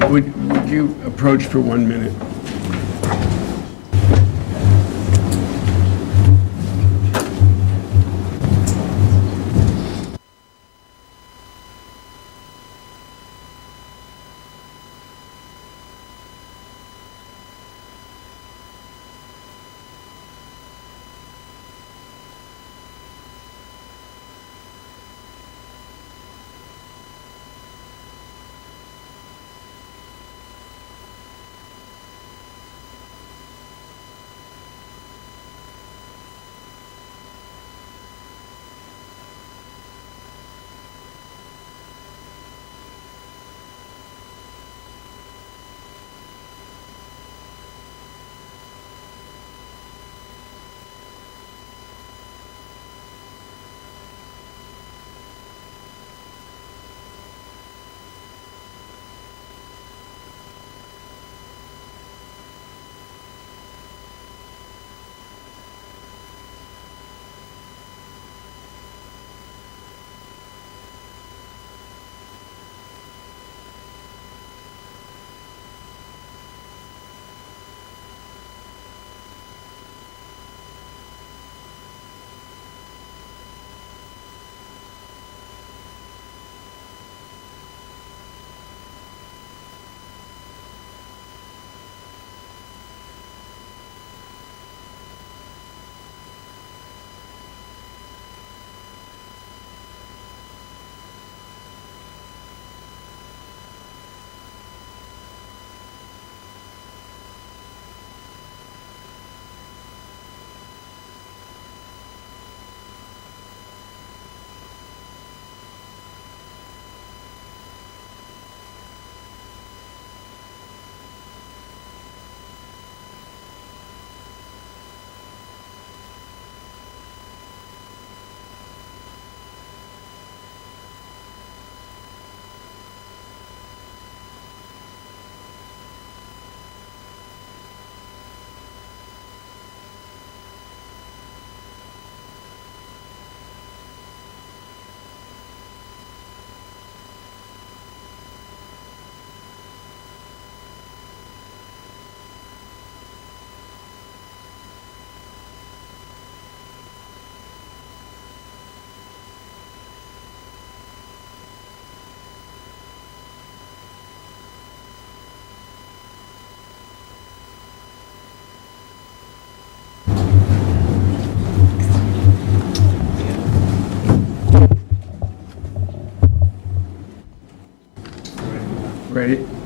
Would you approach for 1 minute?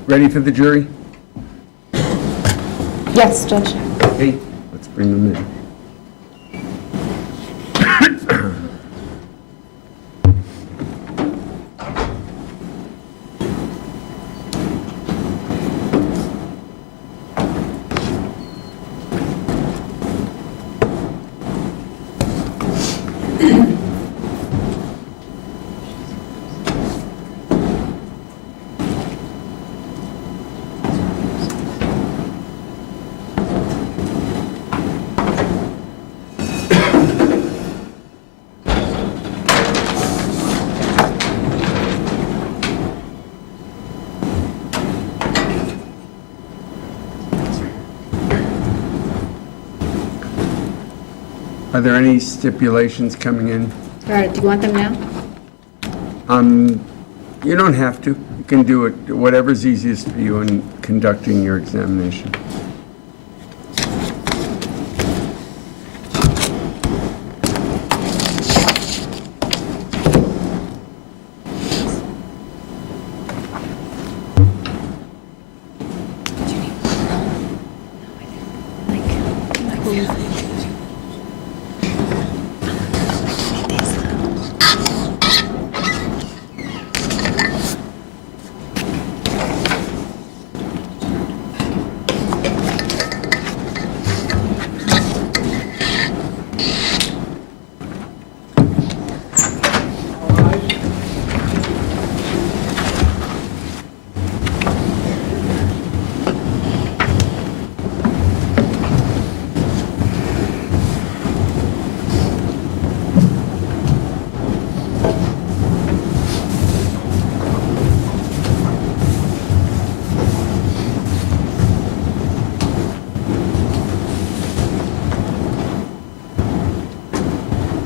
Ready for the jury? Yes, Judge. Okay, let's bring them in. Are there any stipulations coming in? All right, do you want them now? You don't have to. You can do it, whatever's easiest for you in conducting your examination.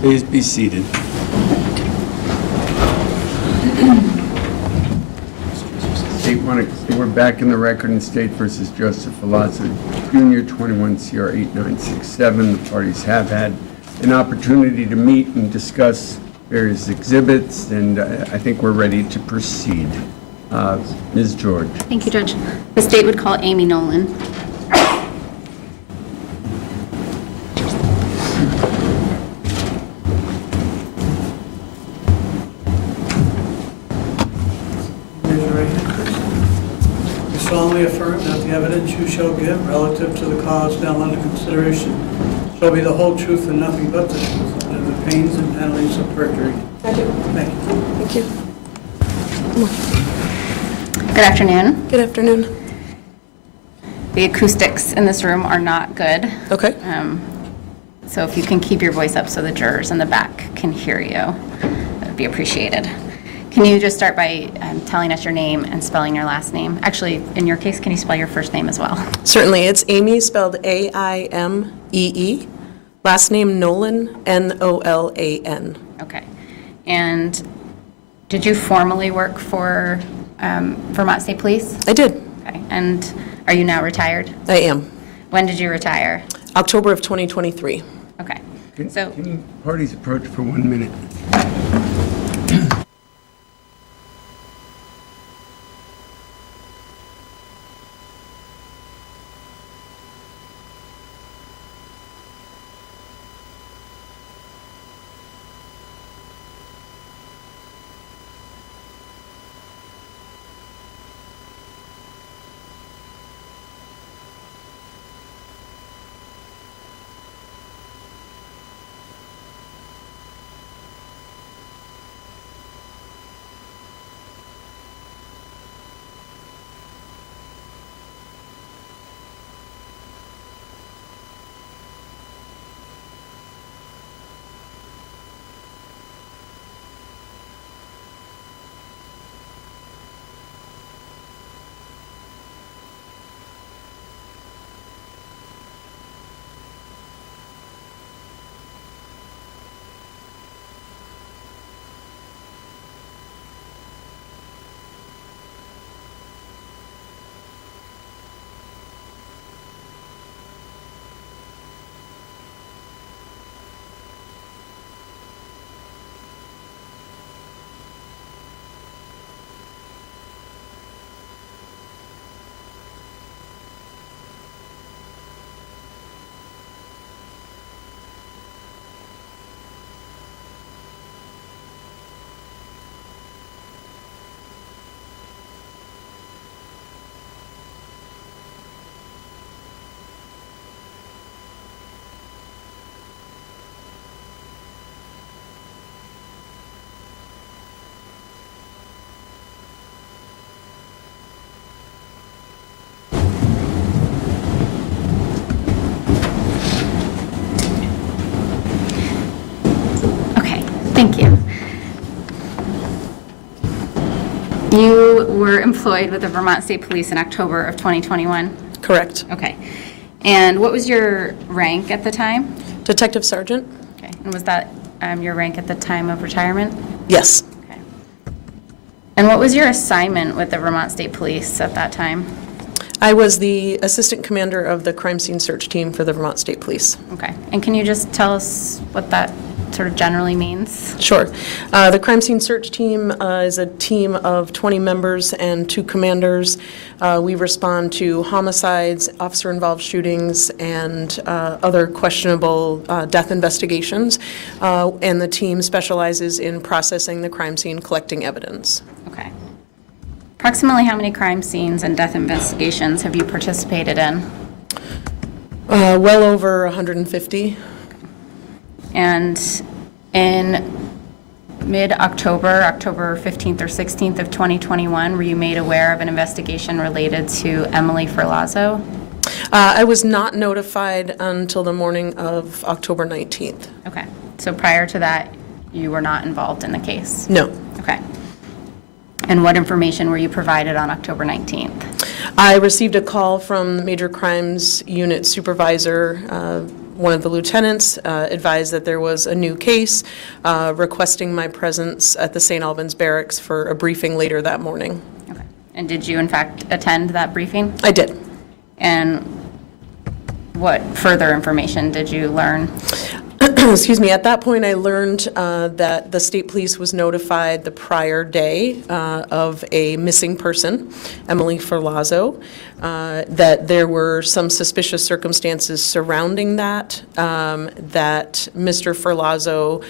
Please be seated. We're back in the record in State versus Joseph Ferlazzo, Jr., 21 CR 8967. The parties have had an opportunity to meet and discuss various exhibits, and I think we're ready to proceed. Ms. George. Thank you, Judge. The state would call Aimee Nolan. Raise your right hand, please. You solemnly affirm that the evidence you shall give relative to the cause now under consideration shall be the whole truth and nothing but the truth, under the pains and penalties of perjury. I do. Thank you. Thank you. Come on. Good afternoon. Good afternoon. The acoustics in this room are not good. Okay. So if you can keep your voice up so the jurors in the back can hear you, that would be appreciated. Can you just start by telling us your name and spelling your last name? Actually, in your case, can you spell your first name as well? Certainly. It's Aimee, spelled A-I-M-E-E. Last name Nolan, N-O-L-A-N. Okay. And did you formally work for Vermont State Police? I did. Okay. And are you now retired? I am. When did you retire? October of 2023. Okay. Can parties approach for 1 minute? Thank you. You were employed with the Vermont State Police in October of 2021? Correct. Okay. And what was your rank at the time? Detective Sergeant? Okay, and was that your rank at the time of retirement? Yes. Okay. And what was your assignment with the Vermont State Police at that time? I was the assistant commander of the crime scene search team for the Vermont State Police. Okay, and can you just tell us what that sort of generally means? Sure. The crime scene search team is a team of 20 members and 2 commanders. We respond to homicides, officer-involved shootings, and other questionable death investigations. And the team specializes in processing the crime scene, collecting evidence. Okay. Approximately how many crime scenes and death investigations have you participated in? Well over 150. And in mid-October, October 15th or 16th of 2021, were you made aware of an investigation related to Aimee Ferlazzo? I was not notified until the morning of October 19th. Okay, so prior to that, you were not involved in the case? No. Okay. And what information were you provided on October 19th? I received a call from the Major Crimes Unit Supervisor. One of the lieutenants advised that there was a new case requesting my presence at the St. Albans Barracks for a briefing later that morning. Okay. And did you in fact attend that briefing? I did. And what further information did you learn? Excuse me, at that point I learned that the state police was notified the prior day of a missing person, Aimee Ferlazzo, that there were some suspicious circumstances surrounding that, that Mr. Ferlazzo,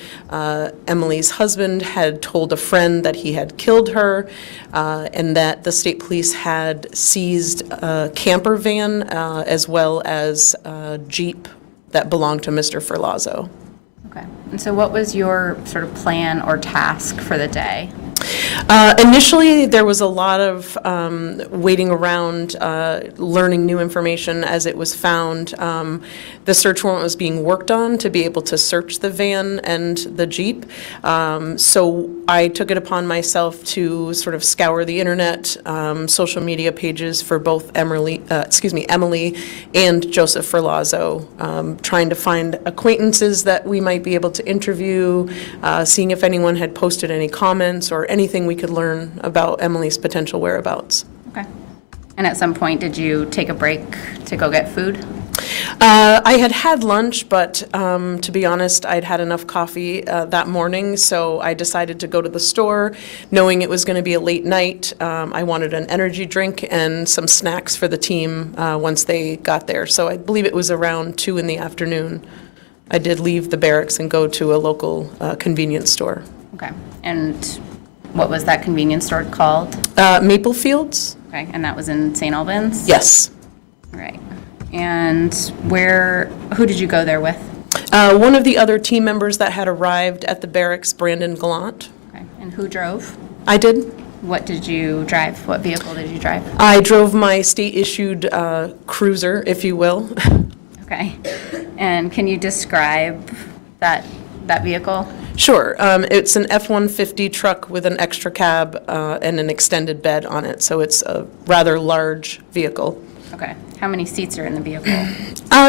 Emily's husband, had told a friend that he had killed her, and that the state police had seized a camper van as well as a Jeep that belonged to Mr. Ferlazzo. Okay. And so what was your sort of plan or task for the day? Initially, there was a lot of waiting around, learning new information as it was found. The search warrant was being worked on to be able to search the van and the Jeep. So I took it upon myself to sort of scour the internet, social media pages for both Emily and Joseph Ferlazzo, trying to find acquaintances that we might be able to interview, seeing if anyone had posted any comments or anything we could learn about Emily's potential whereabouts. Okay. And at some point, did you take a break to go get food? I had had lunch, but to be honest, I'd had enough coffee that morning, so I decided to go to the store, knowing it was going to be a late night. I wanted an energy drink and some snacks for the team once they got there. So I believe it was around 2 in the afternoon. I did leave the barracks and go to a local convenience store. Okay. And what was that convenience store called? Maple Fields. Okay. And that was in St. Albans? Yes. All right. And who did you go there with? One of the other team members that had arrived at the barracks, Brandon Gallant. Okay. And who drove? I did. What did you drive? What vehicle did you drive? I drove my state-issued cruiser, if you will. Okay. And can you describe that vehicle? Sure. It's an F-150 truck with an extra cab and an extended bed on it, so it's a rather large vehicle. Okay. How many seats are in the vehicle?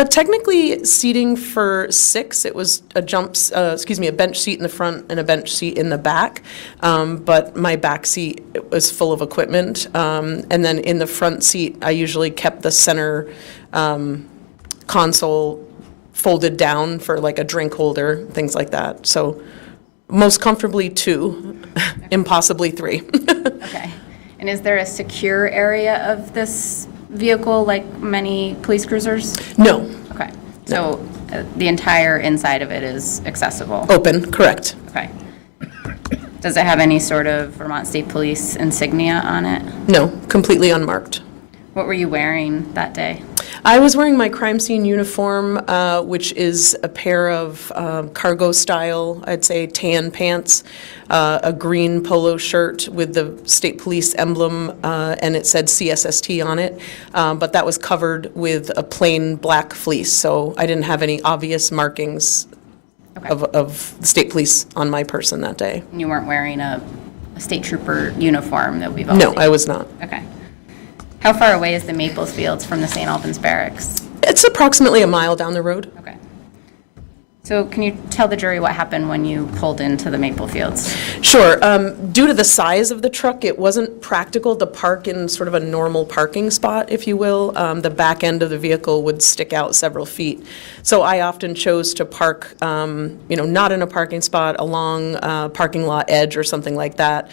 Technically, seating for 6. It was a bench seat in the front and a bench seat in the back. But my back seat was full of equipment, and then in the front seat, I usually kept the center console folded down for like a drink holder, things like that. So most comfortably 2, impossibly 3. Okay. And is there a secure area of this vehicle like many police cruisers? No. Okay. So the entire inside of it is accessible? Open, correct. Okay. Does it have any sort of Vermont State Police insignia on it? No, completely unmarked. What were you wearing that day? I was wearing my crime scene uniform, which is a pair of cargo style, I'd say tan pants, a green polo shirt with the state police emblem, and it said CSST on it, but that was covered with a plain black fleece, so I didn't have any obvious markings of the state police on my person that day. And you weren't wearing a state trooper uniform that we've all seen? No, I was not. Okay. How far away is the Maple Fields from the St. Albans Barracks? It's approximately a mile down the road. Okay. So can you tell the jury what happened when you pulled into the Maple Fields? Sure. Due to the size of the truck, it wasn't practical to park in sort of a normal parking spot, if you will. The back end of the vehicle would stick out several feet. So I often chose to park, not in a parking spot, along a parking lot edge or something like that.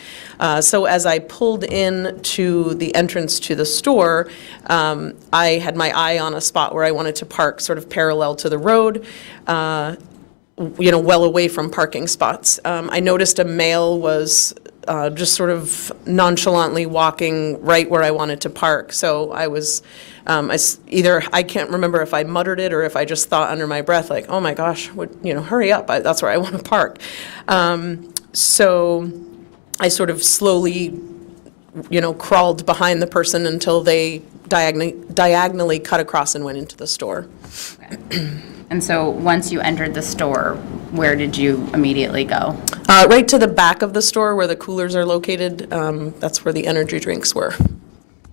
So as I pulled in to the entrance to the store, I had my eye on a spot where I wanted to park sort of parallel to the road. Well away from parking spots. I noticed a male was just sort of nonchalantly walking right where I wanted to park. So I was, I can't remember if I muttered it or if I just thought under my breath, like, oh my gosh, hurry up, that's where I want to park. So I sort of slowly, crawled behind the person until they diagonally cut across and went into the store. Okay. And so once you entered the store, where did you immediately go? Right to the back of the store where the coolers are located. That's where the energy drinks were.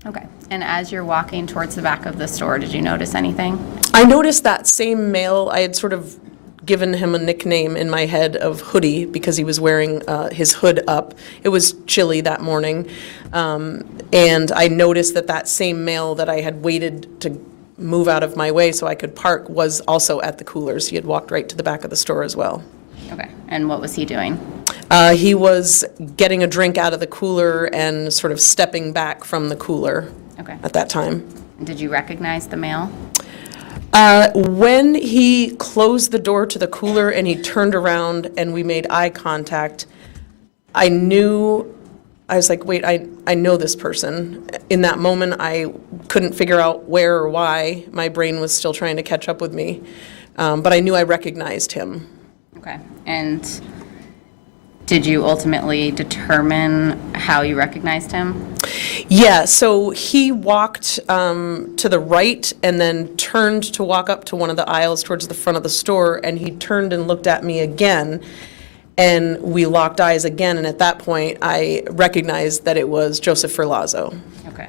Okay. And as you're walking towards the back of the store, did you notice anything? I noticed that same male. I had sort of given him a nickname in my head of Hoodie because he was wearing his hood up. It was chilly that morning. And I noticed that same male that I had waited to move out of my way so I could park was also at the coolers. He had walked right to the back of the store as well. Okay. And what was he doing? He was getting a drink out of the cooler and sort of stepping back from the cooler at that time. Did you recognize the male? When he closed the door to the cooler and he turned around and we made eye contact, I was like, wait, I know this person. In that moment, I couldn't figure out where or why. My brain was still trying to catch up with me. But I knew I recognized him. Okay. And did you ultimately determine how you recognized him? Yeah, so he walked to the right and then turned to walk up to one of the aisles towards the front of the store, and he turned and looked at me again. And we locked eyes again, and at that point, I recognized that it was Joseph Ferlazzo. Okay.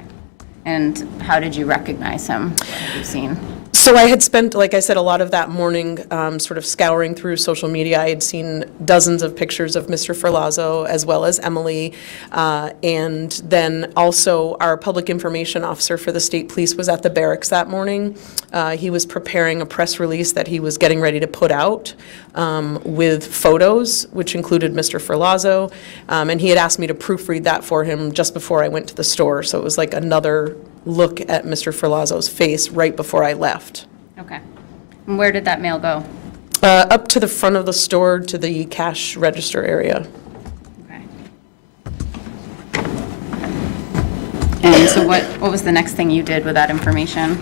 And how did you recognize him? What have you seen? So I had spent, like I said, a lot of that morning sort of scouring through social media. I had seen dozens of pictures of Mr. Ferlazzo as well as Emily. And then also our public information officer for the state police was at the barracks that morning. He was preparing a press release that he was getting ready to put out with photos, which included Mr. Ferlazzo. And he had asked me to proofread that for him just before I went to the store. So it was like another look at Mr. Ferlazzo's face right before I left. Okay. And where did that male go? Up to the front of the store to the cash register area. Okay. And so what was the next thing you did with that information?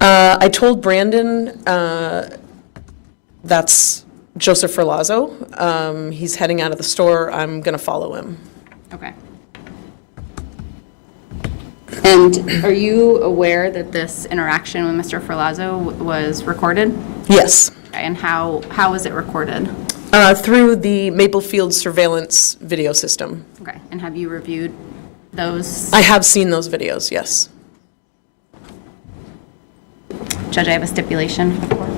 I told Brandon that's Joseph Ferlazzo. He's heading out of the store. I'm going to follow him. Okay. And are you aware that this interaction with Mr. Ferlazzo was recorded? Yes. Okay, and how was it recorded? Through the Maple Fields surveillance video system. Okay. And have you reviewed those? I have seen those videos, yes. Judge, I have a stipulation for the court.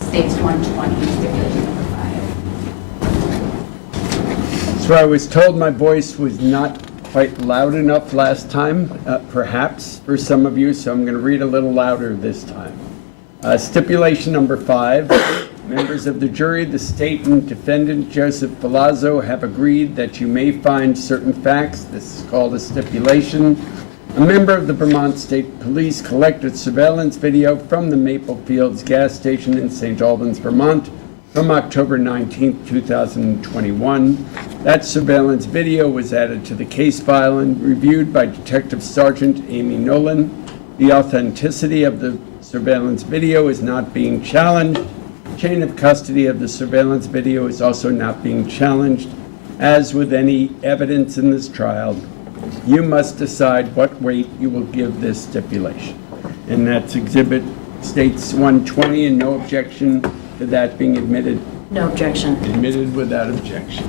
States 120, stipulation number 5. So I was told my voice was not quite loud enough last time, perhaps for some of you, so I'm going to read a little louder this time. Stipulation number 5, members of the jury, the state and defendant Joseph Ferlazzo have agreed that you may find certain facts. This is called a stipulation. A member of the Vermont State Police collected surveillance video from the Maple Fields gas station in St. Albans, Vermont, from October 19, 2021. That surveillance video was added to the case file and reviewed by Detective Sergeant Aimee Nolan. The authenticity of the surveillance video is not being challenged. Chain of custody of the surveillance video is also not being challenged. As with any evidence in this trial, you must decide what weight you will give this stipulation. And that's Exhibit States 120, and no objection to that being admitted. No objection. Admitted without objection.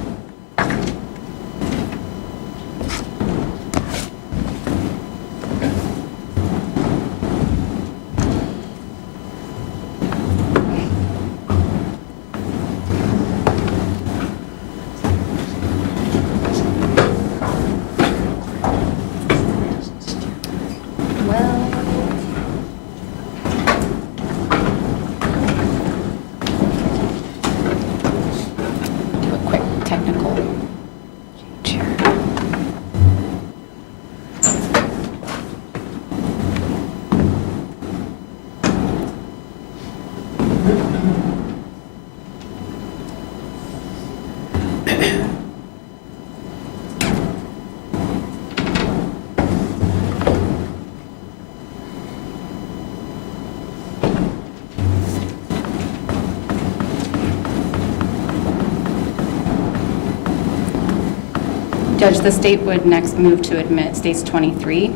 Judge, the state would next move to admit States 23,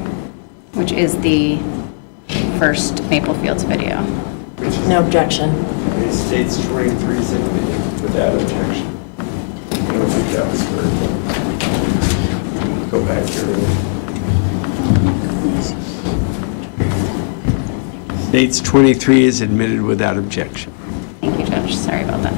which is the first Maple Fields video. No objection. States 23 is admitted without objection. I don't think that was heard. Go back here. States 23 is admitted without objection. Thank you, Judge. Sorry about that.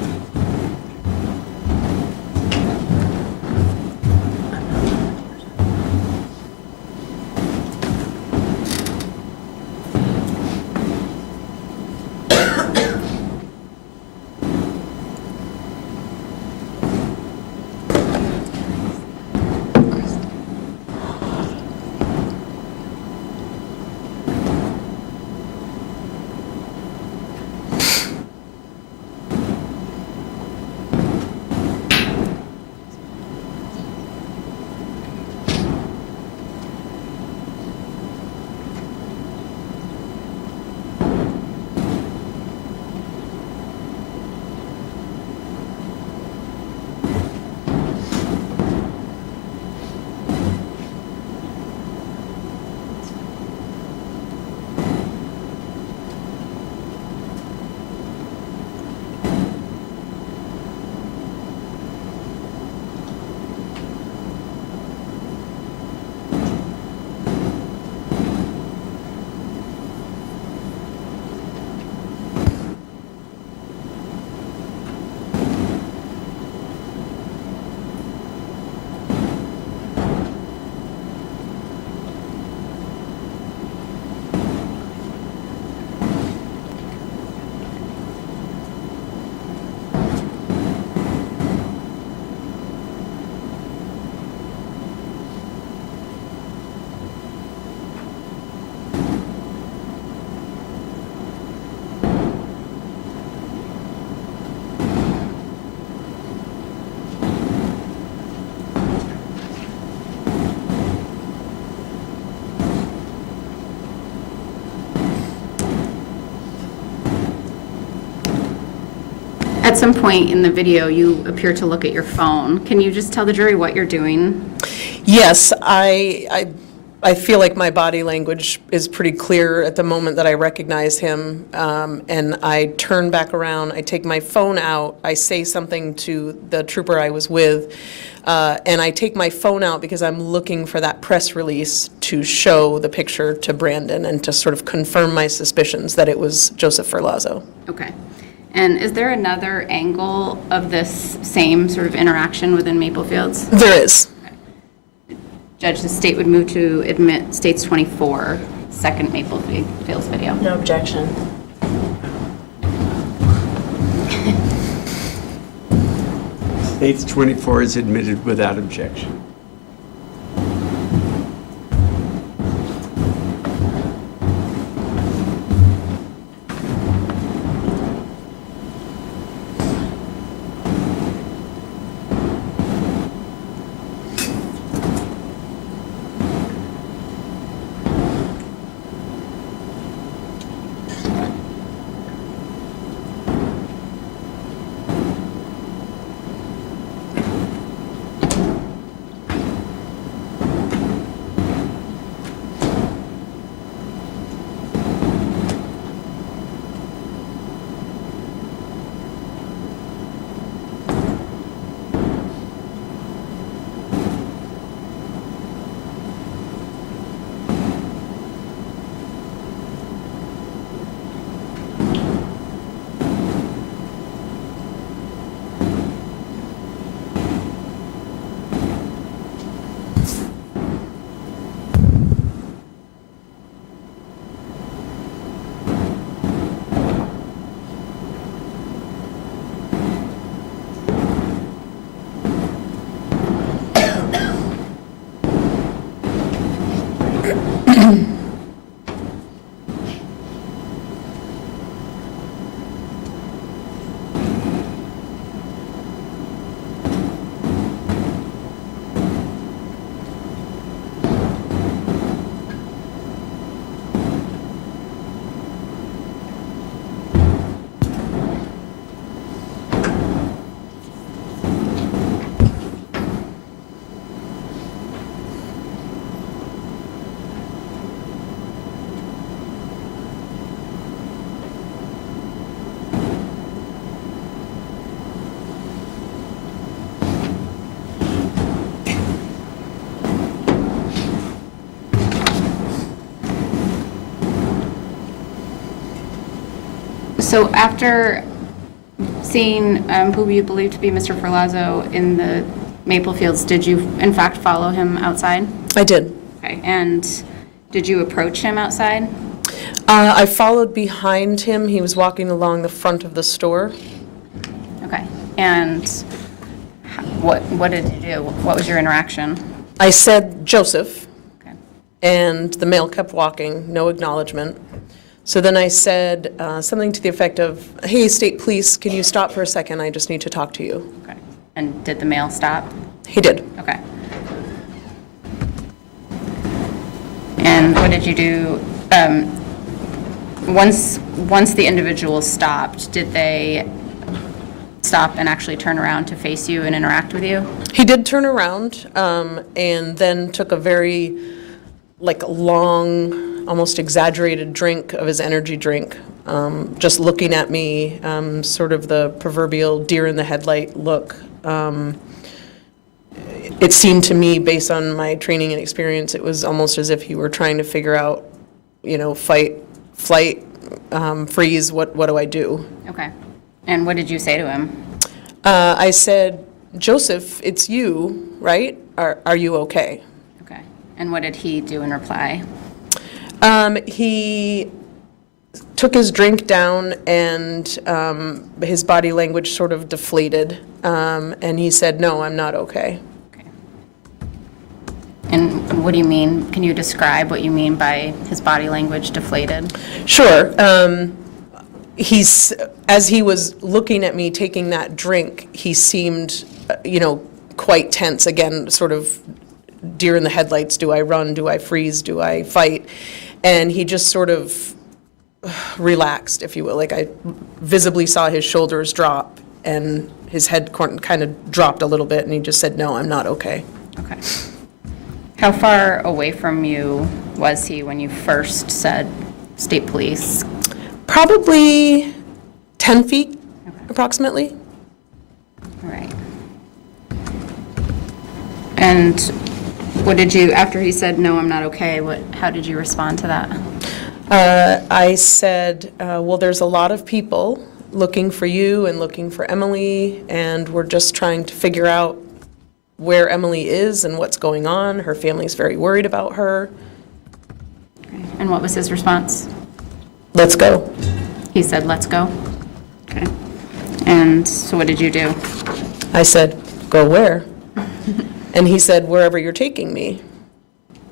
At some point in the video, you appear to look at your phone. Can you just tell the jury what you're doing? Yes, I feel like my body language is pretty clear at the moment that I recognize him, and I turn back around, I take my phone out, I say something to the trooper I was with, and I take my phone out because I'm looking for that press release to show the picture to Brandon and to sort of confirm my suspicions that it was Joseph Ferlazzo. Okay. And is there another angle of this same sort of interaction within Maple Fields? There is. Judge, the state would move to admit States 24, second Maple Fields video. No objection. States 24 is admitted without objection. So after seeing who you believe to be Mr. Ferlazzo in the Maple Fields, did you in fact follow him outside? I did. Okay, and did you approach him outside? I followed behind him. He was walking along the front of the store. Okay, and what did you do? What was your interaction? I said, Joseph, Okay. and the male kept walking, no acknowledgement. So then I said something to the effect of, hey, state police, can you stop for a second? I just need to talk to you. Okay, and did the male stop? He did. Okay. And what did you do? Once the individual stopped, did they stop and actually turn around to face you and interact with you? He did turn around and then took a very long, almost exaggerated drink of his energy drink, just looking at me, sort of the proverbial deer in the headlight look. It seemed to me, based on my training and experience, it was almost as if he were trying to figure out, fight, flight, freeze, what do I do? Okay. And what did you say to him? I said, Joseph, it's you, right? Are you okay? Okay. And what did he do in reply? He took his drink down and his body language sort of deflated. And he said, no, I'm not okay. And what do you mean? Can you describe what you mean by his body language deflated? Sure. As he was looking at me taking that drink, he seemed, quite tense. Again, sort of deer in the headlights. Do I run? Do I freeze? Do I fight? And he just sort of relaxed, if you will. Like I visibly saw his shoulders drop and his head kind of dropped a little bit, and he just said, no, I'm not okay. Okay. How far away from you was he when you first said state police? Probably 10 feet, approximately. All right. And what did you, after he said, no, I'm not okay, how did you respond to that? I said, well, there's a lot of people looking for you and looking for Emily, and we're just trying to figure out where Emily is and what's going on. Her family's very worried about her. Okay. And what was his response? Let's go. He said, let's go. Okay. And so what did you do? I said, go where? And he said, wherever you're taking me.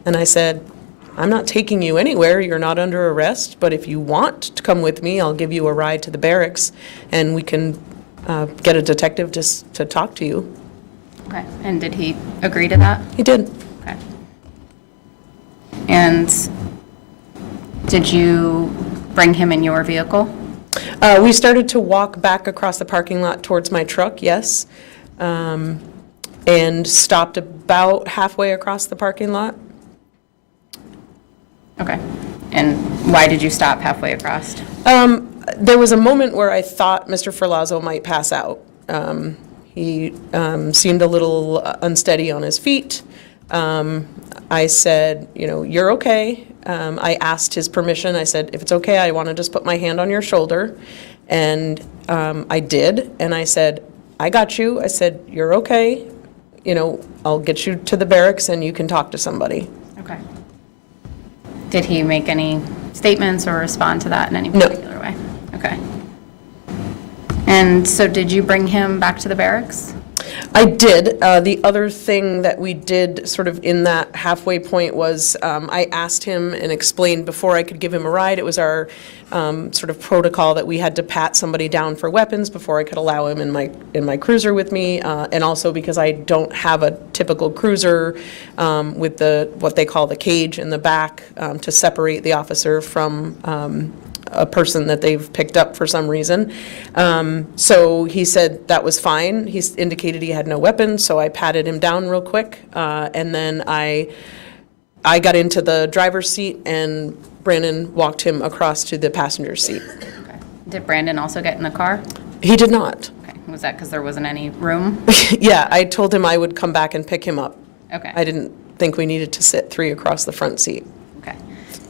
And I said, I'm not taking you anywhere. You're not under arrest. But if you want to come with me, I'll give you a ride to the barracks, and we can get a detective just to talk to you. Okay. And did he agree to that? He did. Okay. And did you bring him in your vehicle? We started to walk back across the parking lot towards my truck, yes, and stopped about halfway across the parking lot. Okay. And why did you stop halfway across? There was a moment where I thought Mr. Ferlazzo might pass out. He seemed a little unsteady on his feet. I said, you're okay. I asked his permission. I said, if it's okay, I want to just put my hand on your shoulder. And I did. And I said, I got you. I said, you're okay. I'll get you to the barracks and you can talk to somebody. Okay. Did he make any statements or respond to that in any particular way? Okay. And so did you bring him back to the barracks? I did. The other thing that we did sort of in that halfway point was I asked him and explained before I could give him a ride. It was our sort of protocol that we had to pat somebody down for weapons before I could allow him in my cruiser with me, and also because I don't have a typical cruiser with what they call the cage in the back to separate the officer from a person that they've picked up for some reason. So he said that was fine. He indicated he had no weapons, so I patted him down real quick, and then I got into the driver's seat, and Brandon walked him across to the passenger seat. Okay. Did Brandon also get in the car? He did not. Okay. Was that because there wasn't any room? Yeah, I told him I would come back and pick him up. Okay. I didn't think we needed to sit three across the front seat. Okay.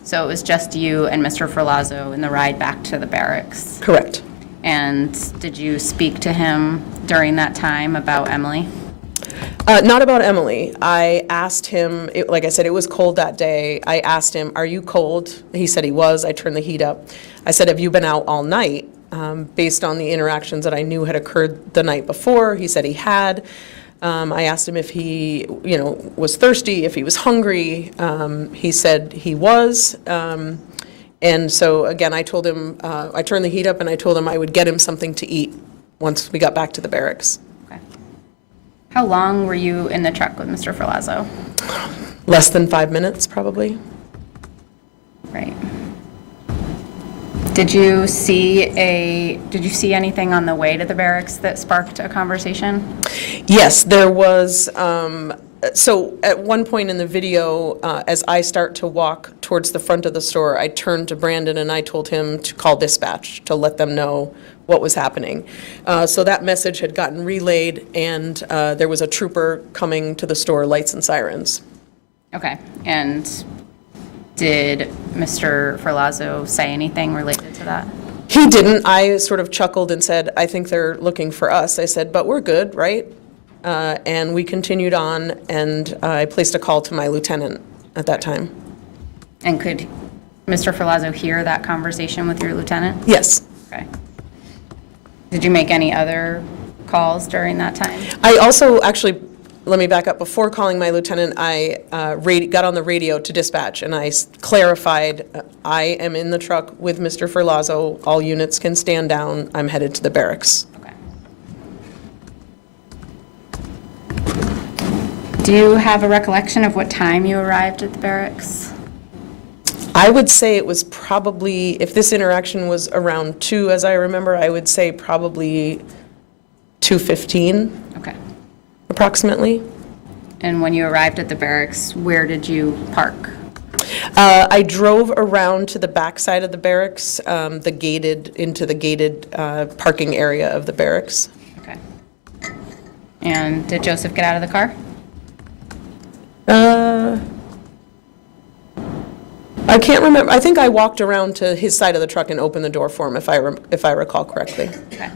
So it was just you and Mr. Ferlazzo in the ride back to the barracks? Correct. And did you speak to him during that time about Emily? Not about Emily. I asked him, like I said, it was cold that day. I asked him, are you cold? He said he was. I turned the heat up. I said, have you been out all night? Based on the interactions that I knew had occurred the night before, he said he had. I asked him if he, was thirsty, if he was hungry. He said he was. And so, again, I told him, I turned the heat up and I told him I would get him something to eat once we got back to the barracks. Okay. How long were you in the truck with Mr. Ferlazzo? Less than 5 minutes, probably. Right. Did you see anything on the way to the barracks that sparked a conversation? Yes, there was, so at one point in the video, as I start to walk towards the front of the store, I turned to Brandon and I told him to call dispatch to let them know what was happening. So that message had gotten relayed, and there was a trooper coming to the store, lights and sirens. Okay, and did Mr. Ferlazzo say anything related to that? He didn't. I sort of chuckled and said, I think they're looking for us. I said, but we're good, right? And we continued on, and I placed a call to my lieutenant at that time. And could Mr. Ferlazzo hear that conversation with your lieutenant? Yes. Okay. Did you make any other calls during that time? I also, actually, let me back up. Before calling my lieutenant, I got on the radio to dispatch, and I clarified, I am in the truck with Mr. Ferlazzo. All units can stand down. I'm headed to the barracks. Okay. Do you have a recollection of what time you arrived at the barracks? I would say it was probably, if this interaction was around 2, as I remember, I would say probably 2:15. Okay. Approximately. And when you arrived at the barracks, where did you park? I drove around to the back side of the barracks, into the gated parking area of the barracks. Okay. And did Joseph get out of the car? I can't remember. I think I walked around to his side of the truck and opened the door for him, if I recall correctly. Okay.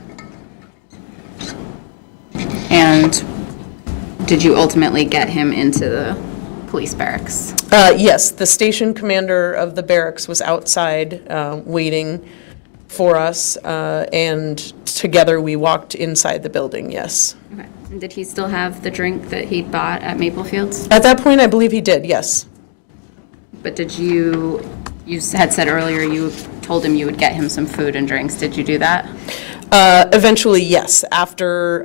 And did you ultimately get him into the police barracks? Yes, the station commander of the barracks was outside waiting for us, and together we walked inside the building, yes. Okay. And did he still have the drink that he bought at Maple Fields? At that point, I believe he did, yes. But did you had said earlier you told him you would get him some food and drinks. Did you do that? Eventually, yes. After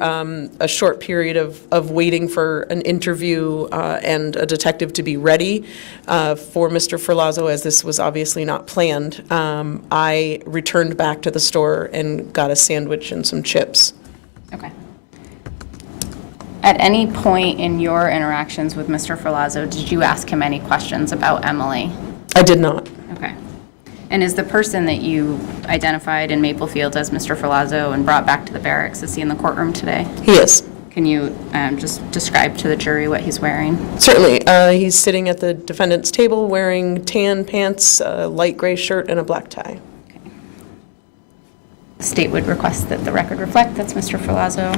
a short period of waiting for an interview and a detective to be ready for Mr. Ferlazzo, as this was obviously not planned, I returned back to the store and got a sandwich and some chips. Okay. At any point in your interactions with Mr. Ferlazzo, did you ask him any questions about Emily? I did not. Okay. And is the person that you identified in Maple Fields as Mr. Ferlazzo and brought back to the barracks, is he in the courtroom today? He is. Can you just describe to the jury what he's wearing? Certainly. He's sitting at the defendant's table wearing tan pants, a light gray shirt, and a black tie. Okay. The state would request that the record reflect that's Mr. Ferlazzo.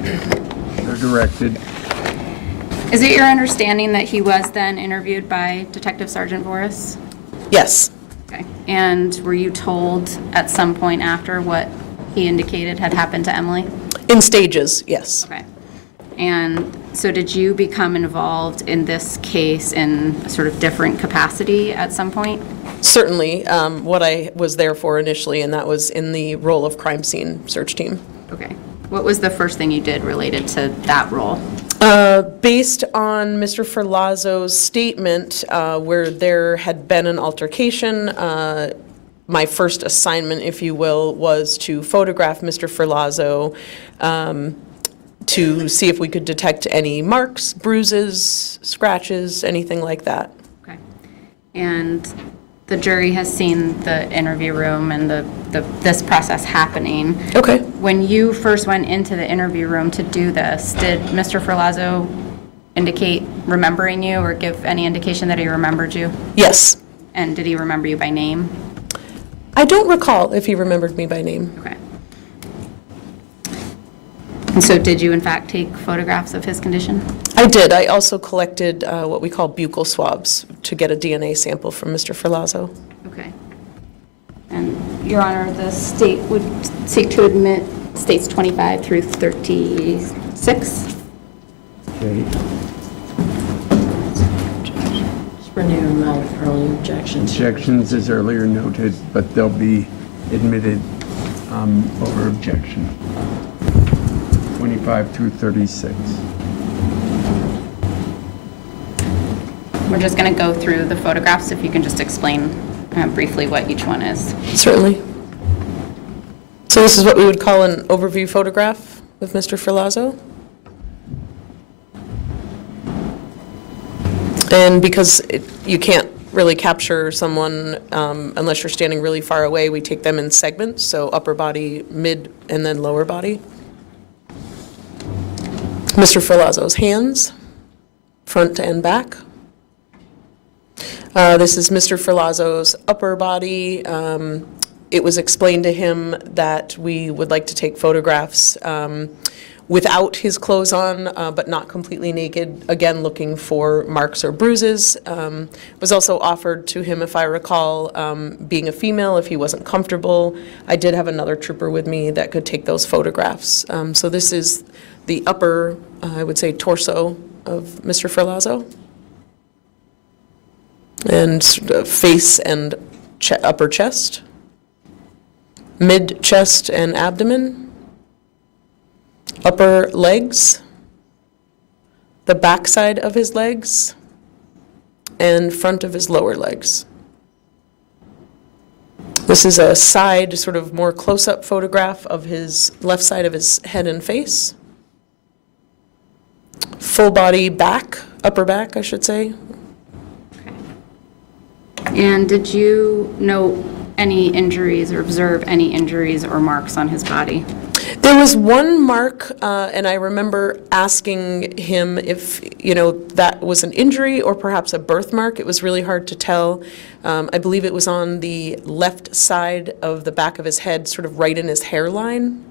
They're directed. Is it your understanding that he was then interviewed by Detective Sergeant Vooris? Yes. Okay. And were you told at some point after what he indicated had happened to Emily? In stages, yes. Okay. And so did you become involved in this case in a sort of different capacity at some point? Certainly. What I was there for initially, and that was in the role of crime scene search team. Okay. What was the first thing you did related to that role? Based on Mr. Ferlazzo's statement, where there had been an altercation, my first assignment, if you will, was to photograph Mr. Ferlazzo to see if we could detect any marks, bruises, scratches, anything like that. Okay. And the jury has seen the interview room and this process happening. Okay. When you first went into the interview room to do this, did Mr. Ferlazzo indicate remembering you or give any indication that he remembered you? Yes. And did he remember you by name? I don't recall if he remembered me by name. Okay. And so did you in fact take photographs of his condition? I did. I also collected what we call buccal swabs to get a DNA sample from Mr. Ferlazzo. Okay. And, Your Honor, the state would seek to admit states 25 through 36. Okay. Just renew my early objections. Objections as earlier noted, but they'll be admitted over objection. 25 through 36. We're just going to go through the photographs, if you can just explain briefly what each one is. Certainly. So this is what we would call an overview photograph of Mr. Ferlazzo. And because you can't really capture someone unless you're standing really far away, we take them in segments, so upper body, mid, and then lower body. Mr. Ferlazzo's hands, front and back. This is Mr. Ferlazzo's upper body. It was explained to him that we would like to take photographs without his clothes on, but not completely naked, again, looking for marks or bruises. Was also offered to him, if I recall, being a female, if he wasn't comfortable. I did have another trooper with me that could take those photographs. So this is the upper, I would say, torso of Mr. Ferlazzo. And face and upper chest, mid chest and abdomen, upper legs, the backside of his legs, and front of his lower legs. This is a side, sort of more close-up photograph of his left side of his head and face. Full body back, upper back, I should say. And did you note any injuries or observe any injuries or marks on his body? There was one mark, and I remember asking him if, that was an injury or perhaps a birthmark. It was really hard to tell. I believe it was on the left side of the back of his head, sort of right in his hairline.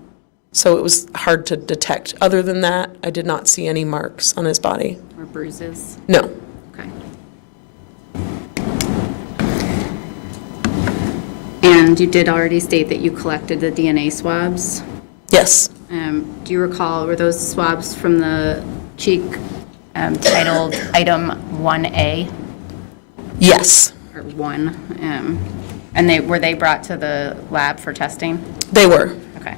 So it was hard to detect. Other than that, I did not see any marks on his body. Or bruises? No. Okay. And you did already state that you collected the DNA swabs? Yes. Do you recall, were those swabs from the cheek titled Item 1A? Yes. Or 1? And were they brought to the lab for testing? They were. Okay.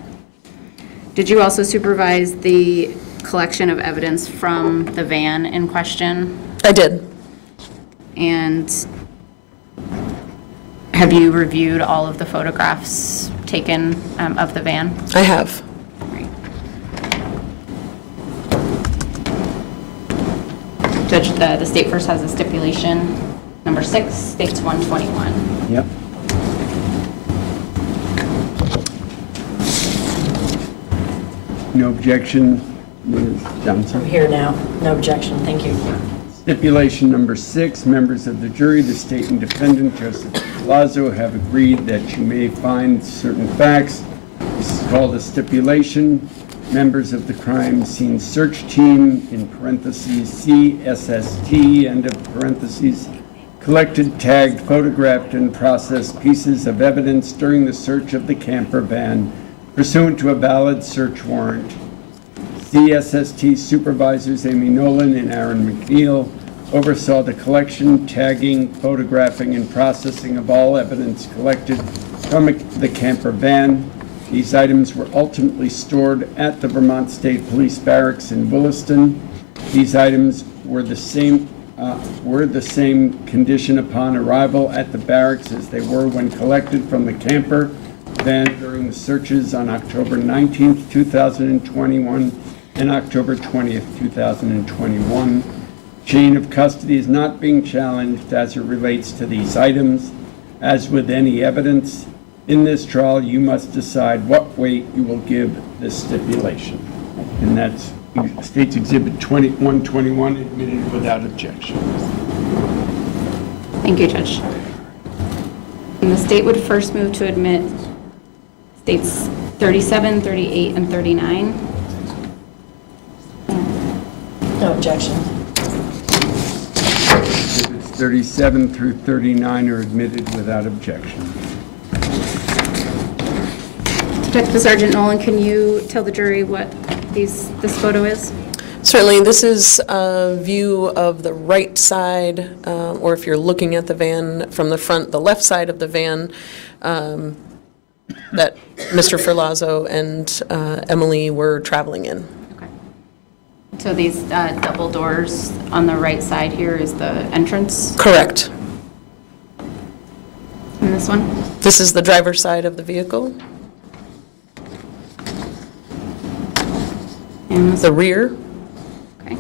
Did you also supervise the collection of evidence from the van in question? I did. And have you reviewed all of the photographs taken of the van? I have. Great. Judge, the state first has a stipulation. Number 6, states 121. Yep. No objection, Ms. Johnson? I'm here now. No objection. Thank you. Stipulation number 6, members of the jury, the state and defendant, Joseph Ferlazzo, have agreed that you may find certain facts. This is called a stipulation. Members of the crime scene search team, in parentheses, CSST, end of parentheses, collected, tagged, photographed, and processed pieces of evidence during the search of the camper van pursuant to a valid search warrant. CSST supervisors Aimee Nolan and Aaron McNeil oversaw the collection, tagging, photographing, and processing of all evidence collected from the camper van. These items were ultimately stored at the Vermont State Police Barracks in Williston. These items were the same condition upon arrival at the barracks as they were when collected from the camper van during the searches on October 19th, 2021 and October 20th, 2021. Chain of custody is not being challenged as it relates to these items. As with any evidence, in this trial, you must decide what weight you will give this stipulation. And that's State's Exhibit 121, admitted without objection. Thank you, Judge. And the state would first move to admit states 37, 38, and 39. No objection. Exhibits 37 through 39 are admitted without objection. Detective Sergeant Nolan, can you tell the jury what this photo is? Certainly, this is a view of the right side, or if you're looking at the van from the front, the left side of the van that Mr. Ferlazzo and Aimee were traveling in. Okay. So these double doors on the right side here is the entrance? Correct. And this one? This is the driver's side of the vehicle. And the rear. Okay.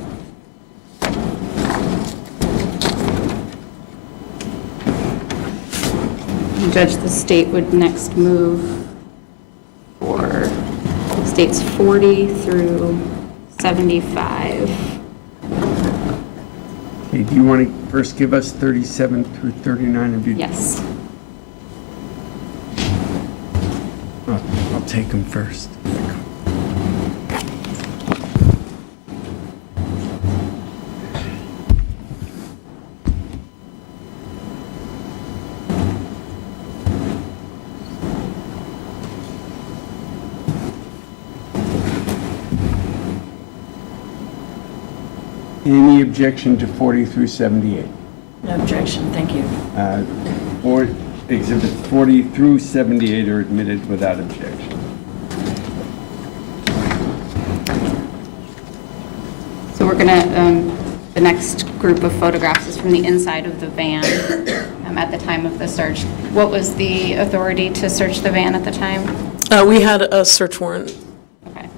Judge, the state would next move for states 40 through 75. Okay, do you want to first give us 37 through 39 of you? Yes. I'll take them first. Any objection to 40 through 78? No objection, thank you. Or exhibits 40 through 78 are admitted without objection. So we're gonna, the next group of photographs is from the inside of the van at the time of the search. What was the authority to search the van at the time? We had a search warrant. Okay.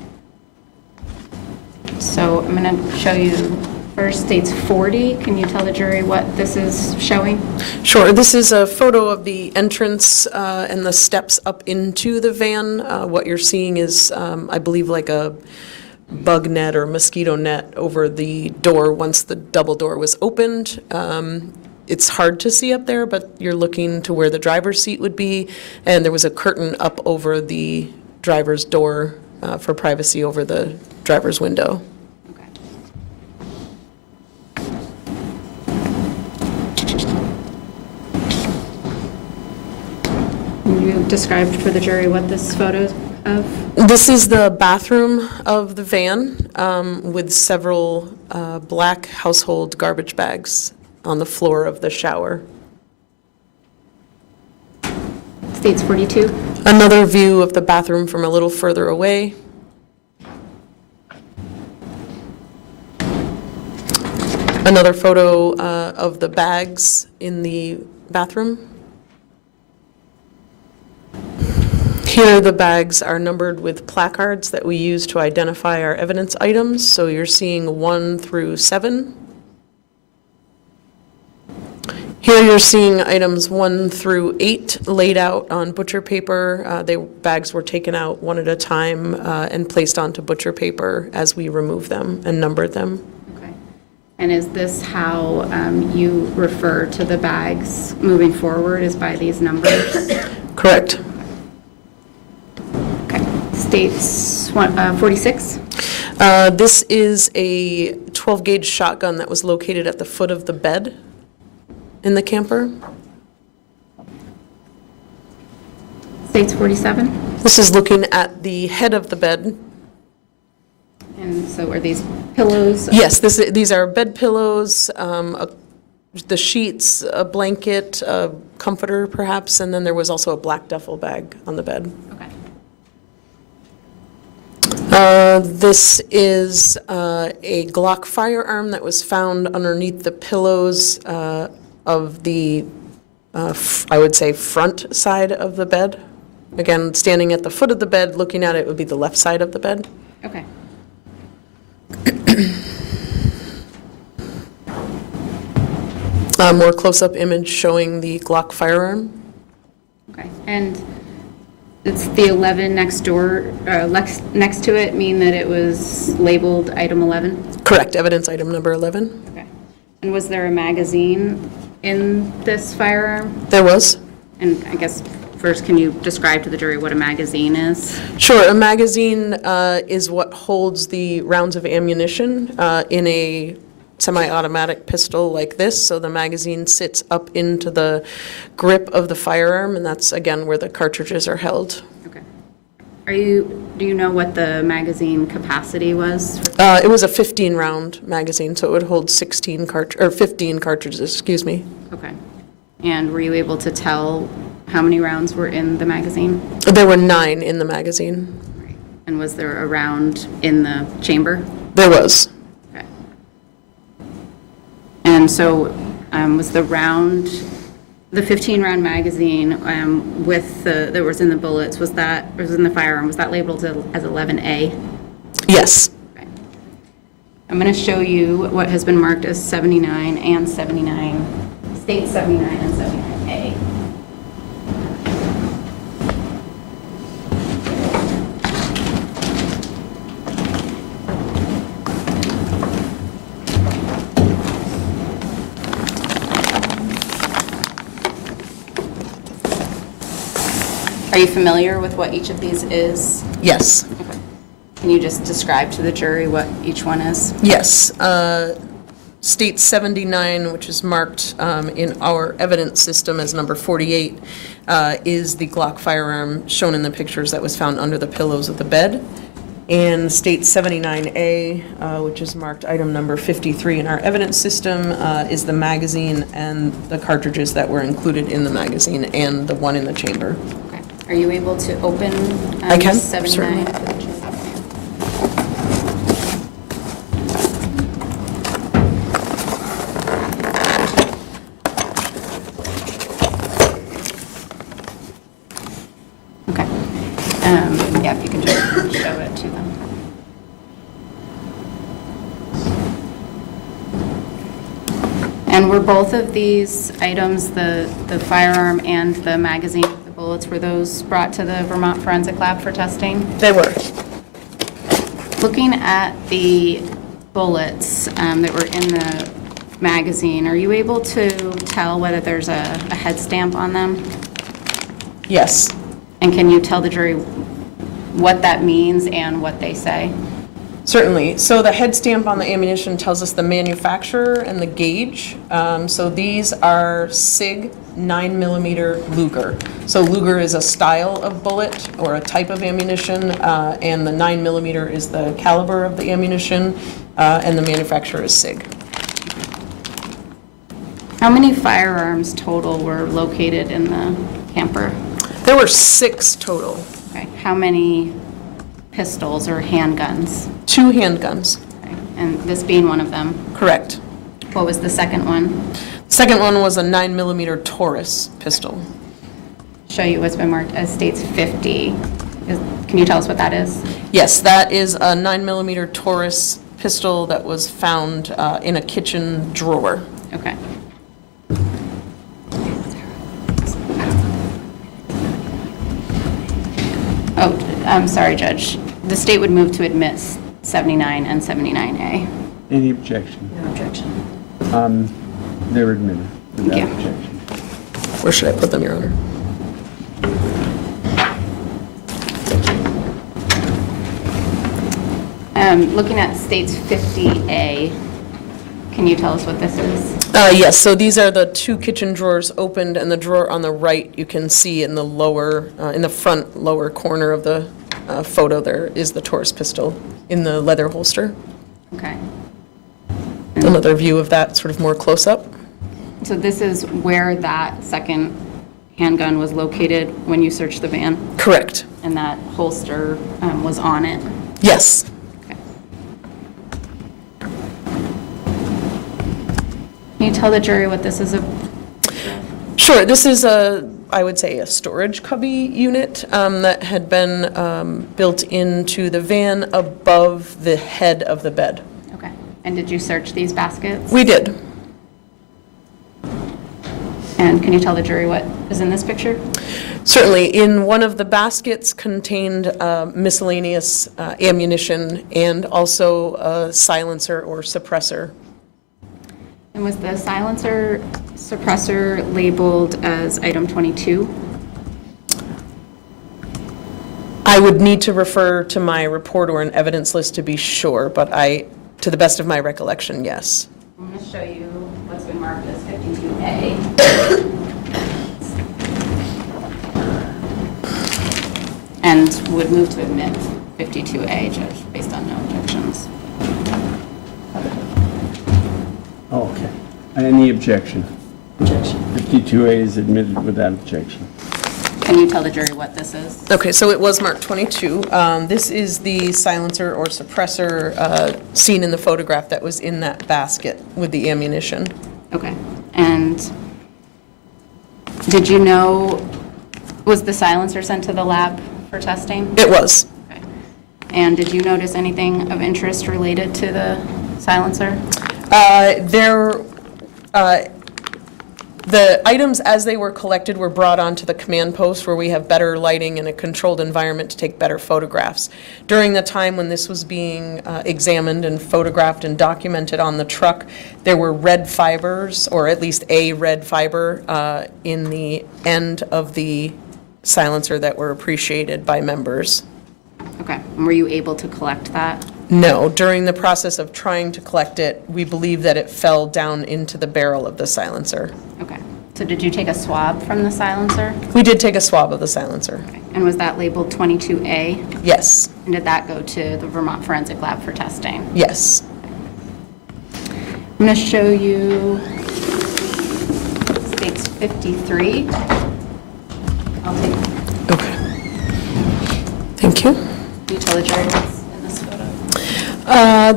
So I'm gonna show you first states 40. Can you tell the jury what this is showing? Sure. This is a photo of the entrance and the steps up into the van. What you're seeing is, I believe, like a bug net or mosquito net over the door once the double door was opened. It's hard to see up there, but you're looking to where the driver's seat would be, and there was a curtain up over the driver's door for privacy over the driver's window. You described for the jury what this photo is of? This is the bathroom of the van with several black household garbage bags on the floor of the shower. States 42. Another view of the bathroom from a little further away. Another photo of the bags in the bathroom. Here, the bags are numbered with placards that we use to identify our evidence items. So you're seeing 1 through 7. Here you're seeing items 1 through 8 laid out on butcher paper. Bags were taken out one at a time and placed onto butcher paper as we removed them and numbered them. Okay. And is this how you refer to the bags moving forward, is by these numbers? Correct. Okay. States 46? This is a 12-gauge shotgun that was located at the foot of the bed in the camper. States 47? This is looking at the head of the bed. And so are these pillows? Yes, these are bed pillows, the sheets, a blanket, a comforter perhaps, and then there was also a black duffel bag on the bed. Okay. This is a Glock firearm that was found underneath the pillows of the, I would say, front side of the bed. Again, standing at the foot of the bed, looking at it would be the left side of the bed. Okay. A more close-up image showing the Glock firearm. Okay. And it's the 11 next door, next to it mean that it was labeled item 11? Correct, evidence item number 11. Okay. And was there a magazine in this firearm? There was. And I guess first, can you describe to the jury what a magazine is? Sure, a magazine is what holds the rounds of ammunition in a semi-automatic pistol like this. So the magazine sits up into the grip of the firearm, and that's, again, where the cartridges are held. Okay. Do you know what the magazine capacity was? It was a 15-round magazine, so it would hold 15 cartridges, excuse me. Okay. And were you able to tell how many rounds were in the magazine? There were 9 in the magazine. Right. And was there a round in the chamber? There was. Okay. And so was the round, the 15-round magazine with that was in the bullets, was in the firearm, was that labeled as 11A? Yes. Okay. I'm going to show you what has been marked as 79 and 79, state 79 and 79A. Are you familiar with what each of these is? Yes. Okay. Can you just describe to the jury what each one is? Yes. State 79, which is marked in our evidence system as number 48, is the Glock firearm shown in the pictures that was found under the pillows of the bed. And State 79A, which is marked item number 53 in our evidence system, is the magazine and the cartridges that were included in the magazine and the one in the chamber. Okay. Are you able to open I can, 79? certainly. Okay. Yeah, if you can just show it to them. And were both of these items, the firearm and the magazine, the bullets, were those brought to the Vermont Forensic Lab for testing? They were. Looking at the bullets that were in the magazine, are you able to tell whether there's a head stamp on them? Yes. And can you tell the jury what that means and what they say? Certainly. So the head stamp on the ammunition tells us the manufacturer and the gauge. So these are SIG 9mm Luger. So Luger is a style of bullet or a type of ammunition, and the 9mm is the caliber of the ammunition, and the manufacturer is SIG. How many firearms total were located in the camper? There were 6 total. Okay. How many pistols or handguns? 2 handguns. Okay. And this being one of them? Correct. What was the second one? Second one was a 9mm Taurus pistol. Show you what's been marked as states 50. Can you tell us what that is? Yes, that is a 9mm Taurus pistol that was found in a kitchen drawer. Okay. Oh, I'm sorry, Judge. The state would move to admit 79 and 79A. Any objection? No objection. They're admitted without Yeah. objection. Where should I put them, Your Honor? Looking at states 50A, can you tell us what this is? Yes, so these are the 2 kitchen drawers opened, and the drawer on the right you can see in the lower, in the front lower corner of the photo there is the Taurus pistol in the leather holster. Okay. Another view of that sort of more close up. So this is where that second handgun was located when you searched the van? Correct. And that holster was on it? Yes. Okay. Can you tell the jury what this is? Sure. This is I would say, a storage cubby unit that had been built into the van above the head of the bed. Okay. And did you search these baskets? We did. And can you tell the jury what is in this picture? Certainly. In one of the baskets contained miscellaneous ammunition and also a silencer or suppressor. And was the silencer suppressor labeled as item 22? I would need to refer to my report or an evidence list to be sure, but to the best of my recollection, yes. I'm going to show you what's been marked as 52A. And would move to admit 52A, Judge, based on no objections. Oh, okay. Any objection? Objection. 52A is admitted without objection. Can you tell the jury what this is? Okay, so it was marked 22. This is the silencer or suppressor seen in the photograph that was in that basket with the ammunition. Okay. And did you know, was the silencer sent to the lab for testing? It was. Okay. And did you notice anything of interest related to the silencer? The items as they were collected were brought onto the command post where we have better lighting and a controlled environment to take better photographs. During the time when this was being examined and photographed and documented on the truck, there were red fibers, or at least a red fiber, in the end of the silencer that were appreciated by members. Okay. And were you able to collect that? No, during the process of trying to collect it, we believe that it fell down into the barrel of the silencer. Okay. So did you take a swab from the silencer? We did take a swab of the silencer. Okay. And was that labeled 22A? Yes. And did that go to the Vermont Forensic Lab for testing? Yes. I'm going to show you States 53. I'll take it. Okay. Thank you. Can you tell the jury what's in this photo?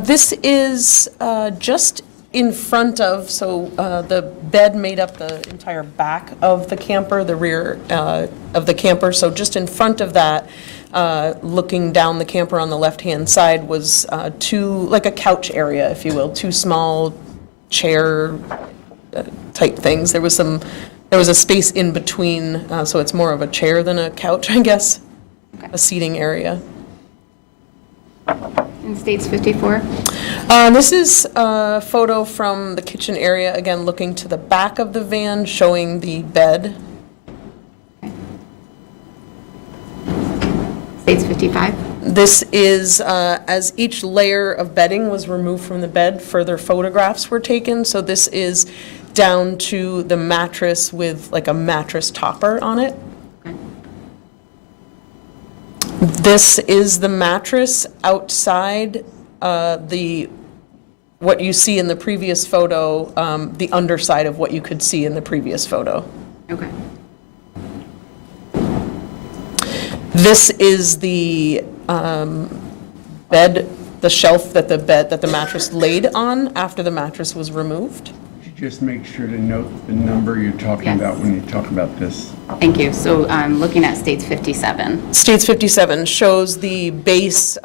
This is just in front of, so the bed made up the entire back of the camper, the rear of the camper. So just in front of that, looking down the camper on the left-hand side was like a couch area, if you will, two small chair type things. There was a space in between, so it's more of a chair than a couch, I guess, a seating area. In States 54? This is a photo from the kitchen area, again, looking to the back of the van, showing the bed. States 55? This is, as each layer of bedding was removed from the bed, further photographs were taken. So this is down to the mattress with like a mattress topper on it. This is the mattress outside what you see in the previous photo, the underside of what you could see in the previous photo. Okay. This is the bed, the shelf that the mattress laid on after the mattress was removed. Just make sure to note the number you're talking about when you talk about this. Thank you. So I'm looking at States 57. States 57 shows the base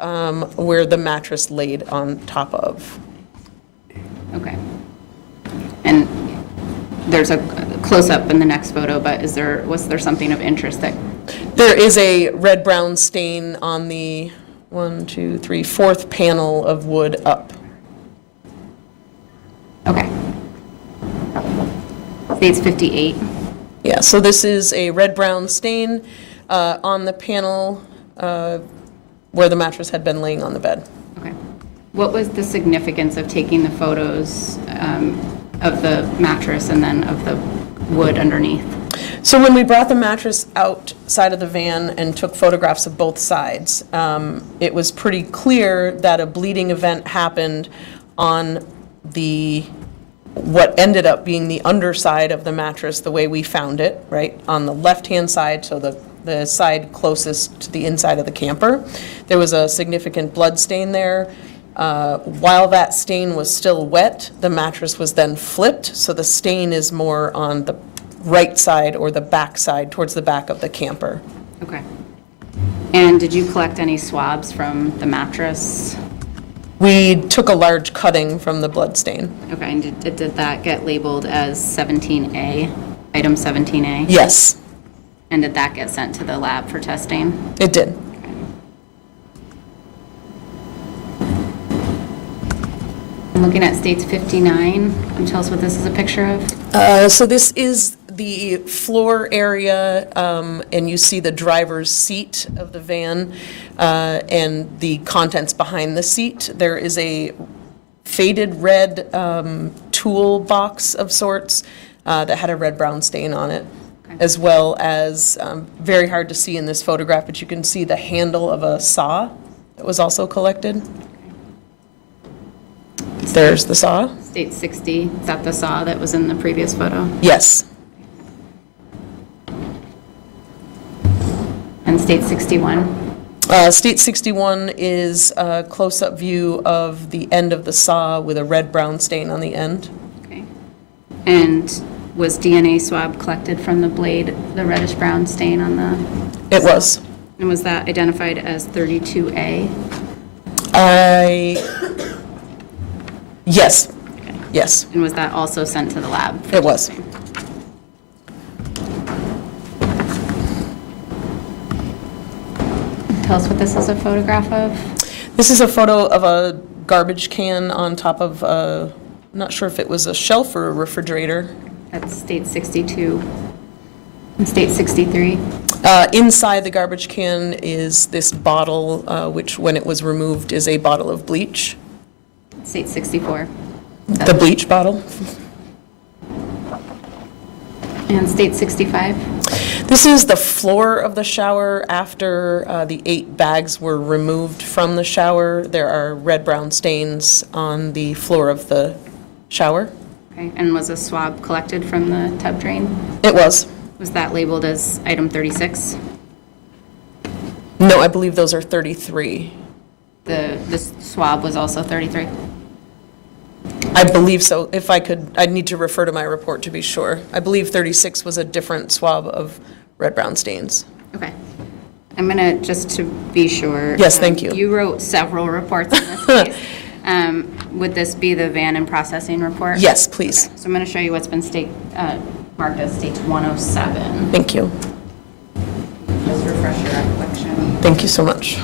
where the mattress laid on top of. Okay. And there's a close-up in the next photo, but was there something of interest that? There is a red-brown stain on the 4th panel of wood up. Okay. States 58. Yeah, so this is a red-brown stain on the panel where the mattress had been laying on the bed. Okay. What was the significance of taking the photos of the mattress and then of the wood underneath? So when we brought the mattress outside of the van and took photographs of both sides, it was pretty clear that a bleeding event happened on what ended up being the underside of the mattress, the way we found it, right? On the left-hand side, so the side closest to the inside of the camper. There was a significant blood stain there. While that stain was still wet, the mattress was then flipped, so the stain is more on the right side or the back side, towards the back of the camper. Okay. And did you collect any swabs from the mattress? We took a large cutting from the blood stain. Okay, and did that get labeled as 17A, item 17A? Yes. And did that get sent to the lab for testing? It did. I'm looking at States 59. Can you tell us what this is a picture of? So this is the floor area, and you see the driver's seat of the van and the contents behind the seat. There is a faded red toolbox of sorts that had a red-brown stain on it, as well as, very hard to see in this photograph, but you can see the handle of a saw that was also collected. There's the saw. State 60, is that the saw that was in the previous photo? Yes. And State 61? State 61 is a close-up view of the end of the saw with a red-brown stain on the end. Okay. And was DNA swab collected from the blade, the reddish-brown stain on the? It was. And was that identified as 32A? Yes. Yes. And was that also sent to the lab? It was. Tell us what this is a photograph of. This is a photo of a garbage can on top of a, I'm not sure if it was a shelf or a refrigerator. That's State 62 and State 63. Inside the garbage can is this bottle, which when it was removed is a bottle of bleach. State 64. The bleach bottle. And State 65. This is the floor of the shower after the 8 bags were removed from the shower. There are red-brown stains on the floor of the shower. Okay, and was a swab collected from the tub drain? It was. Was that labeled as item 36? No, I believe those are 33. The swab was also 33? I believe so. If I could, I'd need to refer to my report to be sure. I believe 36 was a different swab of red-brown stains. Okay. I'm gonna, just to be sure. Yes, thank you. You wrote several reports in this case. Would this be the van and processing report? Yes, please. Okay. So I'm gonna show you what's been marked as State 107. Thank you. Just refresh your recollection. Thank you so much.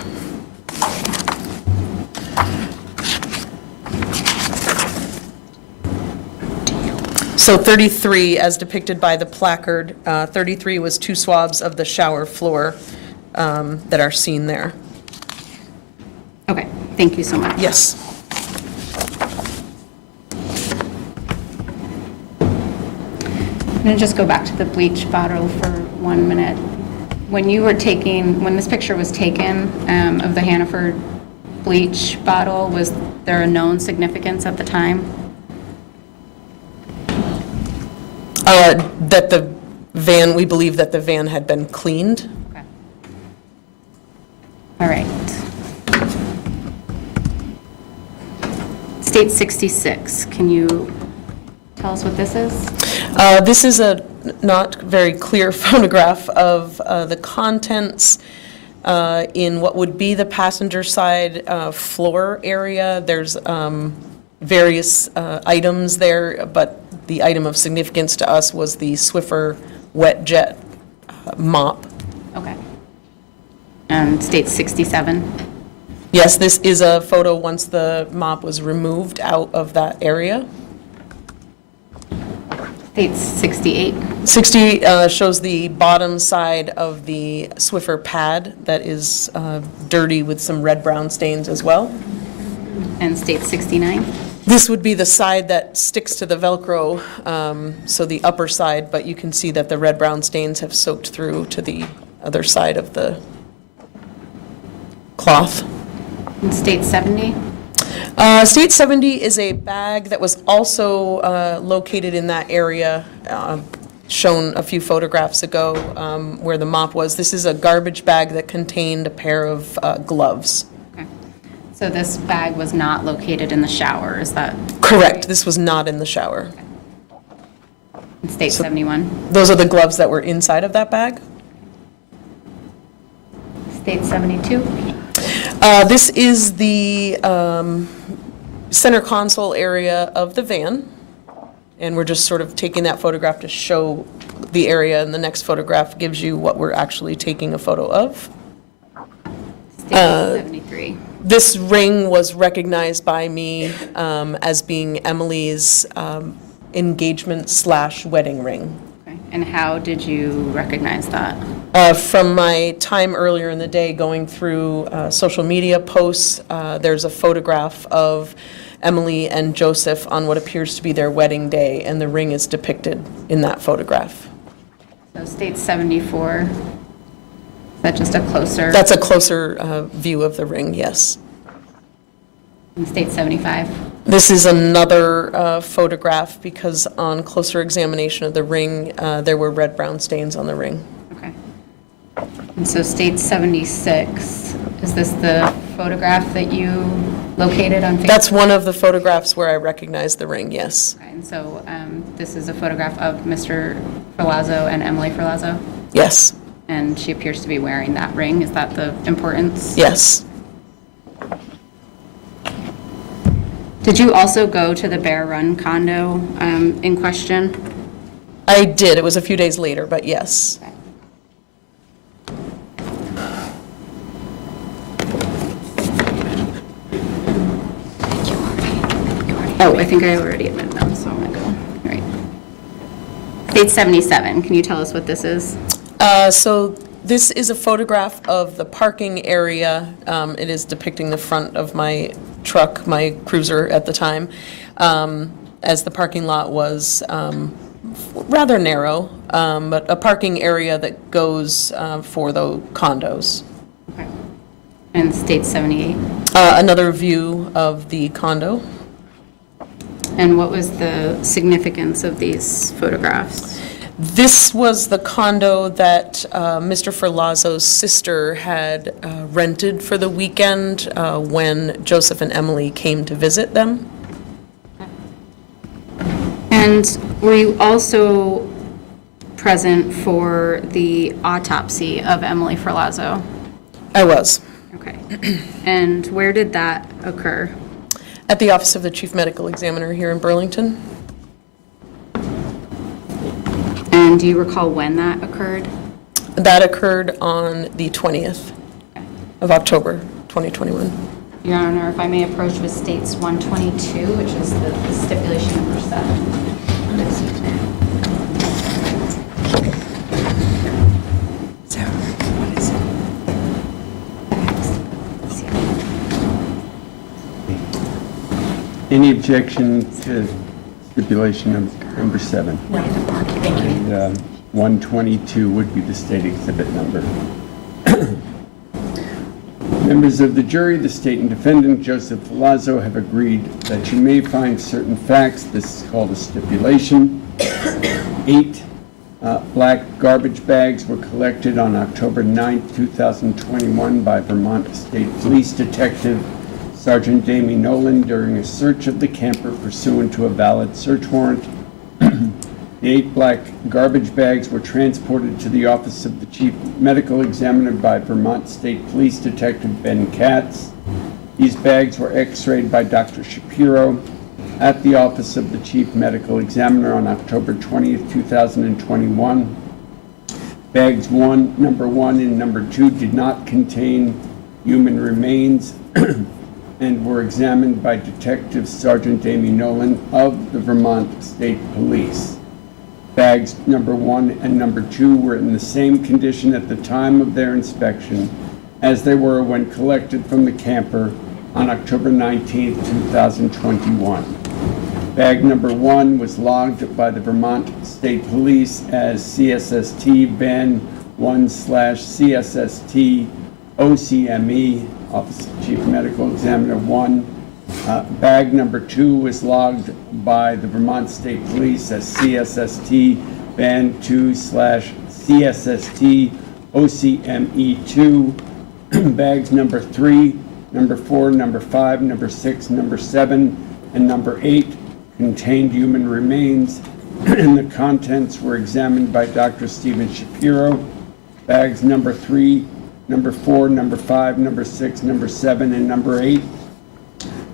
So 33, as depicted by the placard, 33 was 2 swabs of the shower floor that are seen there. Okay, thank you so much. Yes. I'm gonna just go back to the bleach bottle for 1 minute. When this picture was taken of the Hannaford bleach bottle, was there a known significance at the time? That the van, we believe that the van had been cleaned. Okay. All right. State 66, can you tell us what this is? This is a not very clear photograph of the contents in what would be the passenger side floor area. There's various items there, but the item of significance to us was the Swiffer wet jet mop. Okay. And State 67? Yes, this is a photo once the mop was removed out of that area. State 68? 60 shows the bottom side of the Swiffer pad that is dirty with some red-brown stains as well. And State 69? This would be the side that sticks to the Velcro, so the upper side, but you can see that the red-brown stains have soaked through to the other side of the cloth. And State 70? State 70 is a bag that was also located in that area, shown a few photographs ago where the mop was. This is a garbage bag that contained a pair of gloves. Okay. So this bag was not located in the shower, is that? Correct. This was not in the shower. Okay. And State 71? Those are the gloves that were inside of that bag. State 72? This is the center console area of the van, and we're just sort of taking that photograph to show the area, and the next photograph gives you what we're actually taking a photo of. State 73? This ring was recognized by me as being Emily's engagement/wedding ring. Okay. And how did you recognize that? From my time earlier in the day going through social media posts, there's a photograph of Emily and Joseph on what appears to be their wedding day, and the ring is depicted in that photograph. So state 74, is that just a closer? That's a closer view of the ring, yes. And state 75? This is another photograph because on closer examination of the ring, there were red-brown stains on the ring. Okay. And so state 76, is this the photograph that you located on Facebook? That's one of the photographs where I recognize the ring, yes. Okay, and so this is a photograph of Mr. Ferlazzo and Emily Ferlazzo? Yes. And she appears to be wearing that ring. Is that the importance? Yes. Did you also go to the Bear Run condo in question? I did. It was a few days later, but yes. Okay. Oh, I think I already admitted them, so I'm gonna go. All right. State 77, can you tell us what this is? So this is a photograph of the parking area. It is depicting the front of my truck, my cruiser at the time, as the parking lot was rather narrow, but a parking area that goes for the condos. Okay. And state 78? Another view of the condo. And what was the significance of these photographs? This was the condo that Mr. Ferlazzo's sister had rented for the weekend when Joseph and Emily came to visit them. And were you also present for the autopsy of Emily Ferlazzo? I was. Okay. And where did that occur? At the Office of the Chief Medical Examiner here in Burlington. And do you recall when that occurred? That occurred on the 20th of October, 2021. Your Honor, if I may approach with states 122, which is the stipulation number 7. Any objection to stipulation of number 7? Thank you. And 122 would be the state exhibit number. Members of the jury, the state and defendant, Joseph Ferlazzo, have agreed that you may find certain facts. This is called a stipulation. 8 black garbage bags were collected on October 9, 2021 by Vermont State Police Detective Sergeant Aimee Nolan during a search of the camper pursuant to a valid search warrant. The 8 black garbage bags were transported to the office of the Chief Medical Examiner by Vermont State Police Detective Ben Katz. These bags were x-rayed by Dr. Shapiro at the office of the Chief Medical Examiner on October 20th, 2021. Bags number 1 and number 2 did not contain human remains and were examined by Detective Sergeant Aimee Nolan of the Vermont State Police. Bags number 1 and number 2 were in the same condition at the time of their inspection as they were when collected from the camper on October 19, 2021. Bag number 1 was logged by the Vermont State Police as CSST Van 1/CSST OCME, Office of Chief Medical Examiner 1. Bag number 2 was logged by the Vermont State Police as CSST Van 2/CSST OCME 2. Bags number 3, number 4, number 5, number 6, number 7, and number 8 contained human remains, and the contents were examined by Dr. Stephen Shapiro. Bags number 3, number 4, number 5, number 6, number 7, and number 8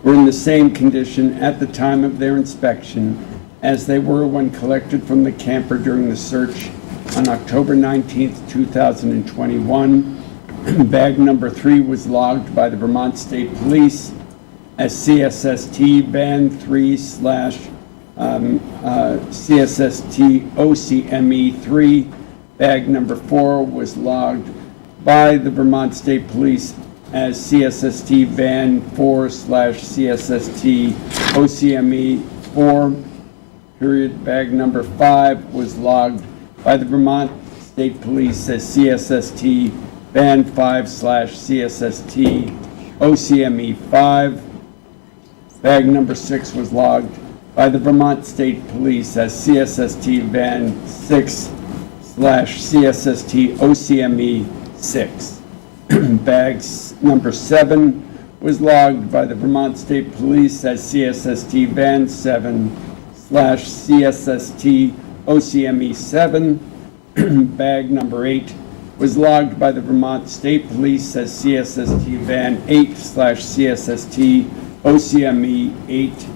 were in the same condition at the time of their inspection as they were when collected from the camper during the search on October 19, 2021. Bag number 3 was logged by the Vermont State Police as CSST Band 3 slash CSST OCME 3. Bag number 4 was logged by the Vermont State Police as CSST Van 4 slash CSST OCME 4. Period. Bag number 5 was logged by the Vermont State Police as CSST Van 5 slash CSST OCME 5. Bag number 6 was logged by the Vermont State Police as CSST Van 6 slash CSST OCME 6. Bags number 7 was logged by the Vermont State Police as CSST Van 7 slash CSST OCME 7. Bag number 8 was logged by the Vermont State Police as CSST Van 8 slash CSST OCME 8.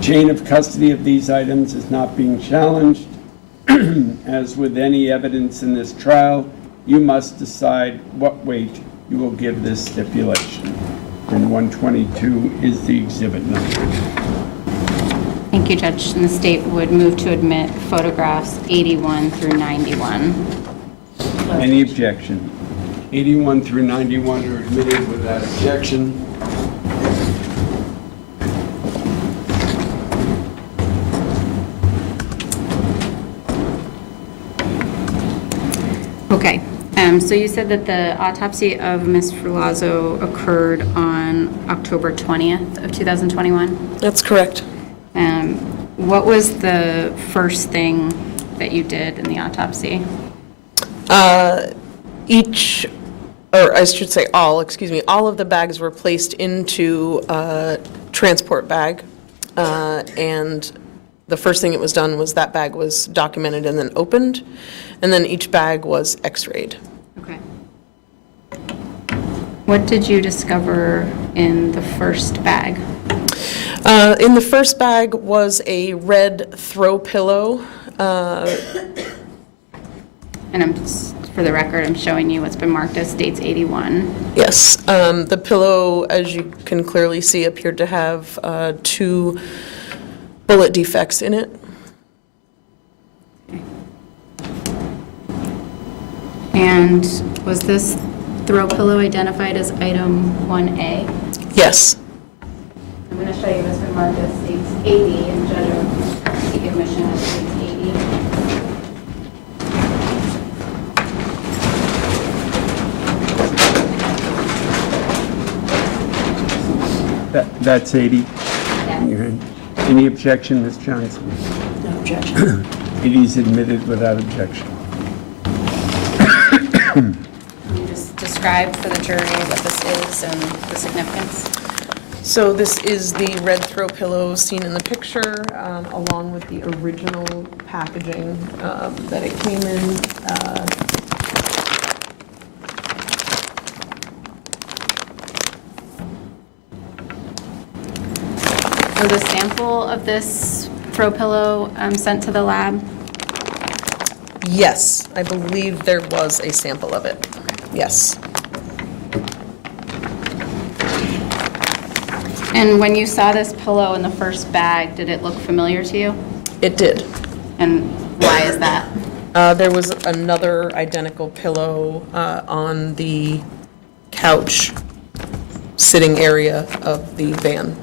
Chain of custody of these items is not being challenged. As with any evidence in this trial, you must decide what weight you will give this stipulation. And 122 is the exhibit number. Thank you, Judge. And the state would move to admit photographs 81 through 91. Any objection? 81 through 91 are admitted without objection. Okay, so you said that the autopsy of Ms. Ferlazzo occurred on October 20th of 2021? That's correct. What was the first thing that you did in the autopsy? All of the bags were placed into a transport bag. And the first thing that was done was that bag was documented and then opened. And then each bag was x-rayed. Okay. What did you discover in the first bag? In the first bag was a red throw pillow. And for the record, I'm showing you what's been marked as states 81. Yes, the pillow, as you can clearly see, appeared to have 2 bullet defects in it. And was this throw pillow identified as item 1A? Yes. I'm going to show you what's been marked as states 80 and judge will take admission as states 80. That's 80? Yes. Any objection, Ms. Johnson? No objection. 80 is admitted without objection. Can you just describe for the jury what this is and the significance? So this is the red throw pillow seen in the picture, along with the original packaging that it came in. Was a sample of this throw pillow sent to the lab? Yes, I believe there was a sample of it. Yes. And when you saw this pillow in the first bag, did it look familiar to you? It did. And why is that? There was another identical pillow on the couch sitting area of the van.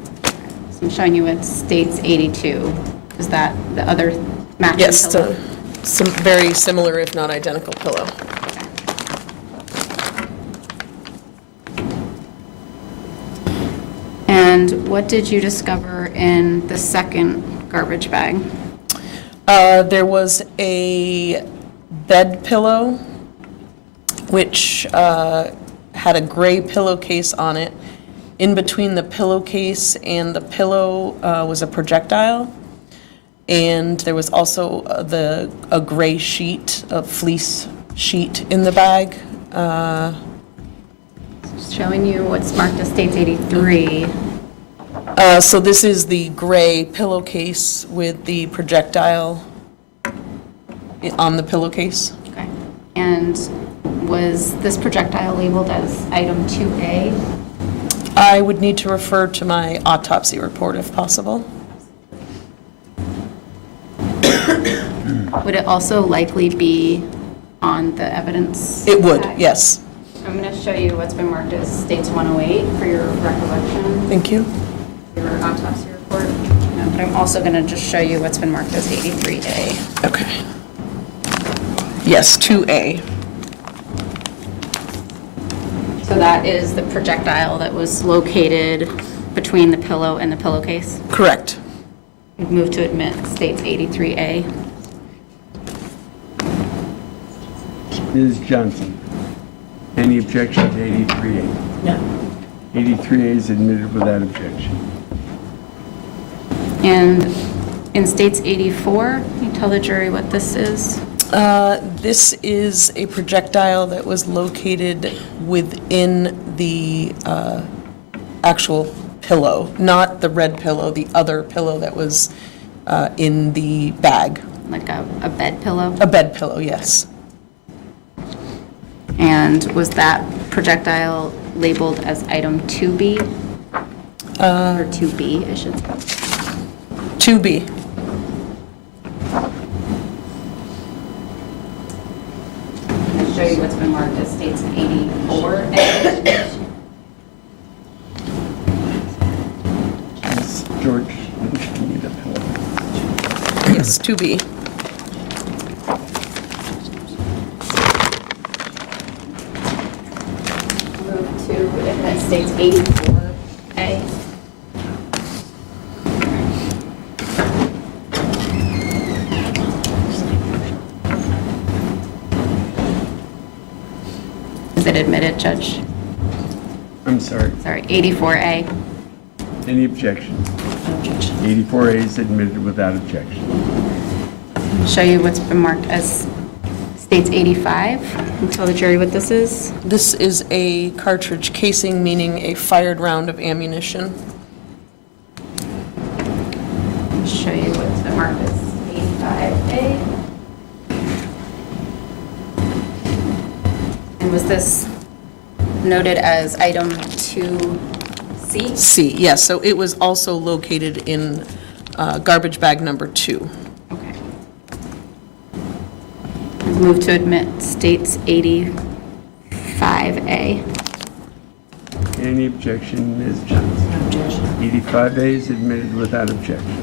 So I'm showing you it states 82. Is that the other matching Yes, pillow? some very similar, if not identical, pillow. And what did you discover in the second garbage bag? There was a bed pillow, which had a gray pillowcase on it. In between the pillowcase and the pillow was a projectile. And there was also a gray sheet, a fleece sheet in the bag. Showing you what's marked as states 83. So this is the gray pillowcase with the projectile on the pillowcase. Okay. And Was this projectile labeled as item 2A? I would need to refer to my autopsy report if possible. Would it also likely be on the evidence? It would, tag? yes. I'm going to show you what's been marked as States 108 for your recollection, Thank you. your autopsy report. But I'm also going to just show you what's been marked as 83A. Okay. Yes, 2A. So that is the projectile that was located between the pillow and the pillowcase? Correct. We've moved to admit States 83A. Ms. Johnson, any objection to 83A? No. 83A is admitted without objection. And in States 84, can you tell the jury what this is? This is a projectile that was located within the actual pillow, not the red pillow, the other pillow that was in the bag. Like a bed pillow? A bed pillow, yes. And was that projectile labeled as item 2B? Or 2B, I should say. 2B. I'll show you what's been marked as States 84A. Ms. George, you need a pillow. Yes, 2B. Move to admit States 84A. Is it admitted, Judge? I'm sorry. Sorry, 84A. Any objection? No objection. 84A is admitted without objection. Show you what's been marked as States 85. Can you tell the jury what this is? This is a cartridge casing, meaning a fired round of ammunition. Show you what's been marked as 85A. And was this noted as item 2C? C, yes, so it was also located in garbage bag number 2. Okay. Move to admit States 85A. Any objection, Ms. Johnson? No objection. 85A is admitted without objection.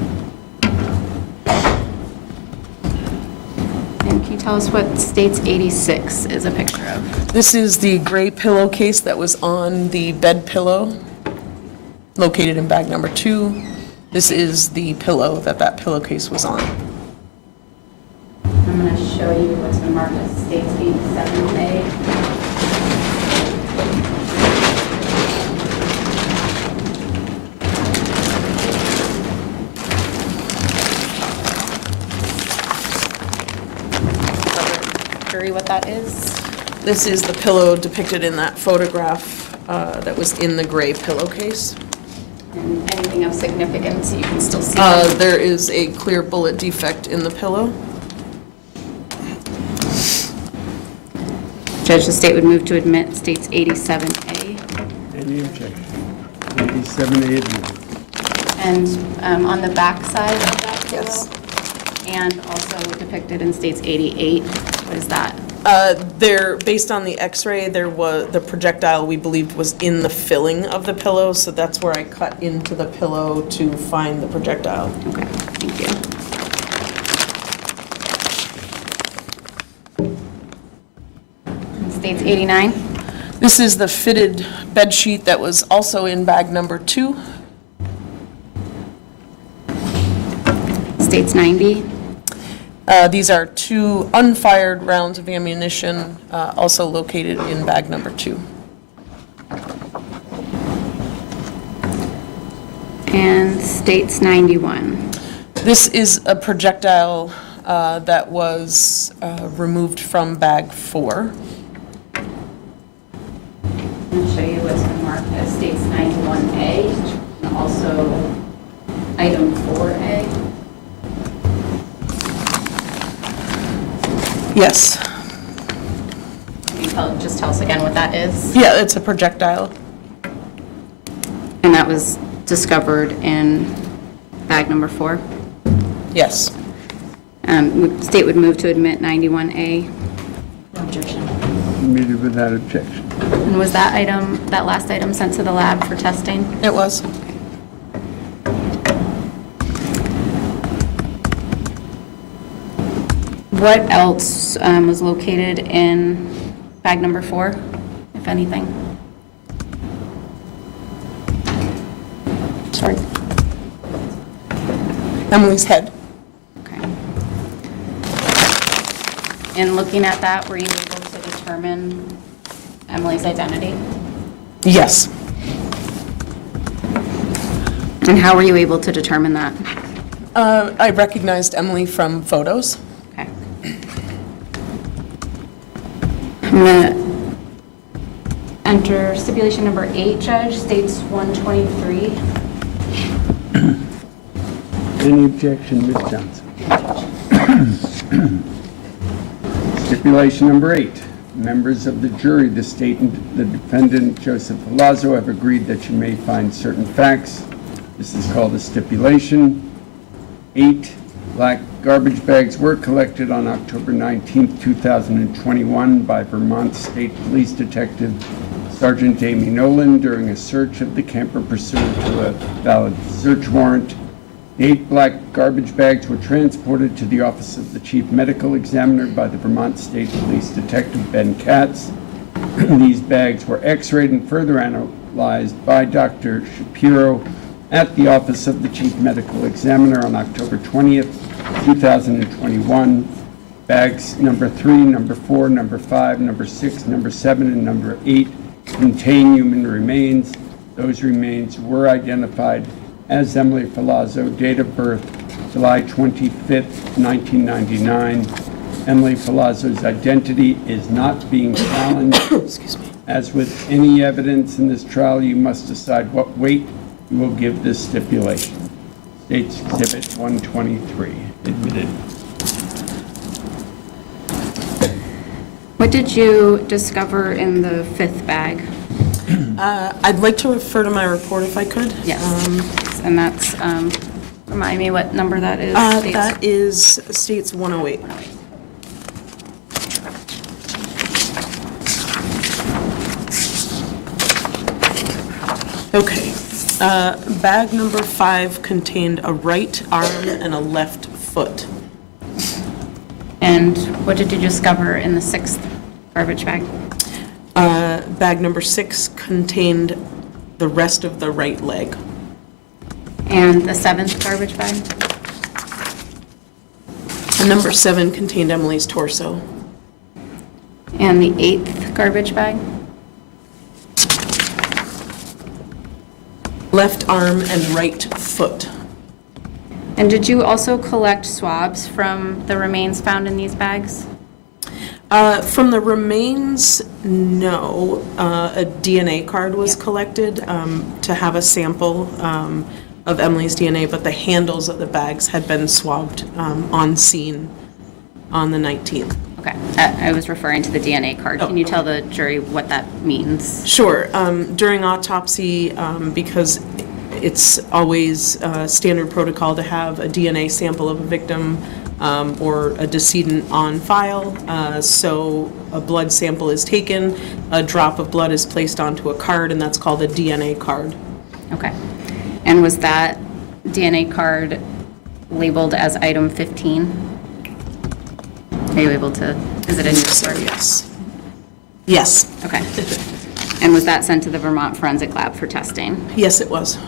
And can you tell us what States 86 is a picture of? This is the gray pillowcase that was on the bed pillow, located in bag number 2. This is the pillow that pillowcase was on. I'm going to show you what's been marked as States 87A. Jury, what that is? This is the pillow depicted in that photograph that was in the gray pillowcase. And anything of significance you can still see? There is a clear bullet defect in the pillow. Judge, the state would move to admit States 87A. Any objection? 87A admitted. And on the back side of that pillow? Yes. And also depicted in States 88, what is that? Based on the x-ray, the projectile we believed was in the filling of the pillow, so that's where I cut into the pillow to find the projectile. Okay, thank you. And States 89? This is the fitted bed sheet that was also in bag number 2. States 90? These are 2 unfired rounds of ammunition, also located in bag number 2. And States 91? This is a projectile that was removed from bag 4. I'll show you what's been marked as States 91A, and also item 4A. Yes. Thank just tell us again what that is? Yeah, it's a projectile. And that was discovered in bag number 4? Yes. State would move to admit 91A. No objection. Admitted without objection. And was that item, that last item sent to the lab for testing? It was. What else was located in bag number 4, if anything? Sorry. Emily's head. Okay. In looking at that, were you able to determine Emily's identity? Yes. And how were you able to determine that? I recognized Emily from photos. Okay. I'm going to enter stipulation number 8, Judge, states 123. Any objection, Ms. Johnson? Stipulation number 8. Members of the jury, the state and the defendant, Joseph Ferlazzo, have agreed that you may find certain facts. This is called a stipulation. 8 black garbage bags were collected on October 19, 2021 by Vermont State Police Detective Sergeant Aimee Nolan during a search of the camper pursuant to a valid search warrant. 8 black garbage bags were transported to the office of the Chief Medical Examiner by the Vermont State Police Detective Ben Katz. These bags were x-rayed and further analyzed by Dr. Shapiro at the office of the Chief Medical Examiner on October 20th, 2021. Bags number 3, number 4, number 5, number 6, number 7, and number 8 contain human remains. Those remains were identified as Emily Ferlazzo, date of birth July 25th, 1999. Emily Ferlazzo's identity is not being challenged. Excuse me. As with any evidence in this trial, you must decide what weight you will give this stipulation. States Exhibit 123, admitted. What did you discover in the 5th bag? I'd like to refer to my report if I could. Yes. And that's, remind me what number that is? States? That is states 108. Okay. Bag number 5 contained a right arm and a left foot. And what did you discover in the 6th garbage bag? Bag number 6 contained the rest of the right leg. And the 7th garbage bag? And number 7 contained Emily's torso. And the 8th garbage bag? Left arm and right foot. And did you also collect swabs from the remains found in these bags? From the remains, no. A DNA card was collected to have a sample of Emily's DNA, but the handles of the bags had been swabbed on scene on the 19th. Okay, I was referring to the DNA card. Can you tell the jury what that means? Sure. During autopsy, because it's always standard protocol to have a DNA sample of a victim or a decedent on file, so a blood sample is taken, a drop of blood is placed onto a card, and that's called a DNA card. Okay. And was that DNA card labeled as item 15? Are you able to, is it in your report? Yes. Yes. Okay. And was that sent to the Vermont Forensic Lab for testing? Yes, it was.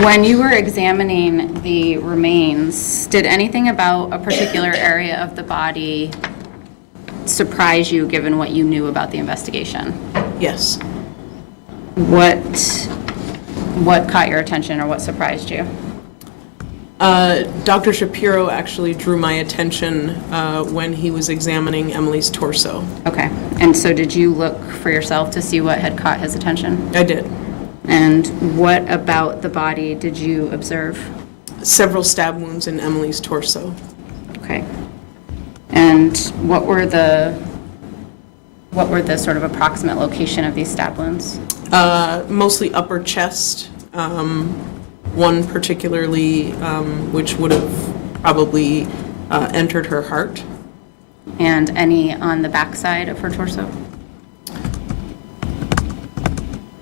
When you were examining the remains, did anything about a particular area of the body surprise you given what you knew about the investigation? Yes. What caught your attention or what surprised you? Dr. Shapiro actually drew my attention when he was examining Emily's torso. Okay. And so did you look for yourself to see what had caught his attention? I did. And what about the body did you observe? Several stab wounds in Emily's torso. Okay. And what were the What were the sort of approximate location of these stab wounds? Mostly upper chest, one particularly which would have probably entered her heart. And any on the backside of her torso?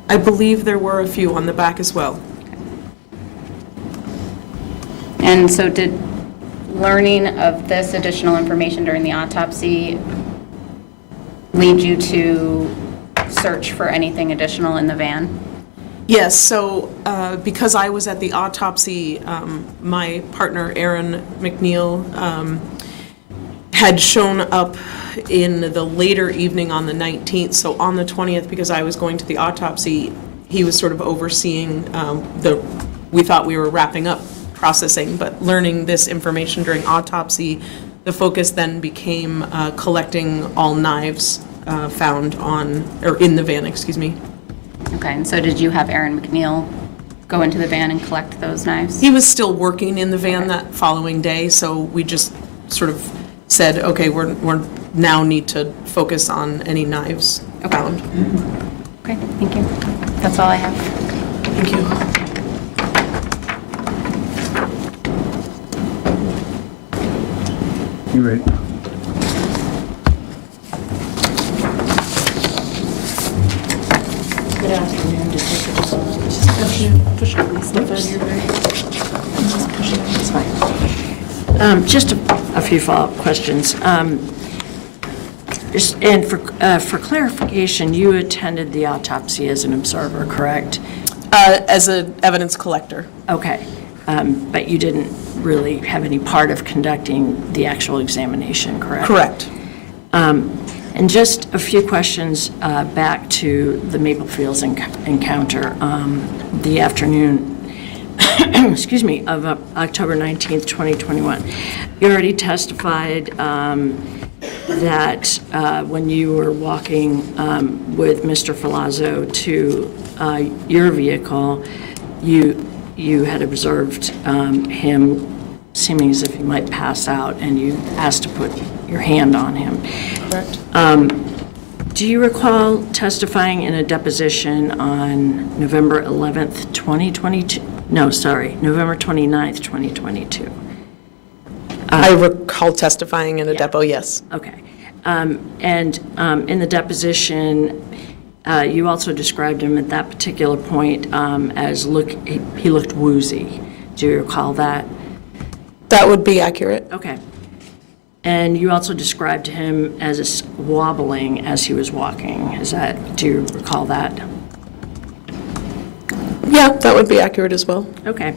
I believe there were a few on the back as well. And so did learning of this additional information during the autopsy lead you to search for anything additional in the van? Yes, so because I was at the autopsy, my partner, Aaron McNeil, had shown up in the later evening on the 19th. So on the 20th, because I was going to the autopsy, he was sort of overseeing we thought we were wrapping up processing, but learning this information during autopsy, the focus then became collecting all knives found on, or in the van, excuse me. Okay, and so did you have Aaron McNeil go into the van and collect those knives? He was still working in the van that following day, so we just sort of said, okay, we're now need to focus on any knives found. Okay, thank you. That's all I have. Thank you. You ready? Good afternoon, Detective. Push it, Just a few follow-up questions. And for clarification, you attended the autopsy as an observer, correct? As an evidence collector. Okay. But you didn't really have any part of conducting the actual examination, correct? Correct. And just a few questions back to the Maple Fields encounter, the afternoon, excuse me, of October 19th, 2021. You already testified that when you were walking with Mr. Ferlazzo to your vehicle, you had observed him seeming as if he might pass out, and you asked to put your hand on him. Correct. Do you recall testifying in a deposition on November 11th, 2022? No, sorry, November 29th, 2022. I recall testifying in a depo, yes. Okay. And in the deposition, you also described him at that particular point as he looked woozy. Do you recall that? That would be accurate. Okay. And you also described him as wobbling as he was walking. Do you recall that? Yeah, that would be accurate as well. Okay.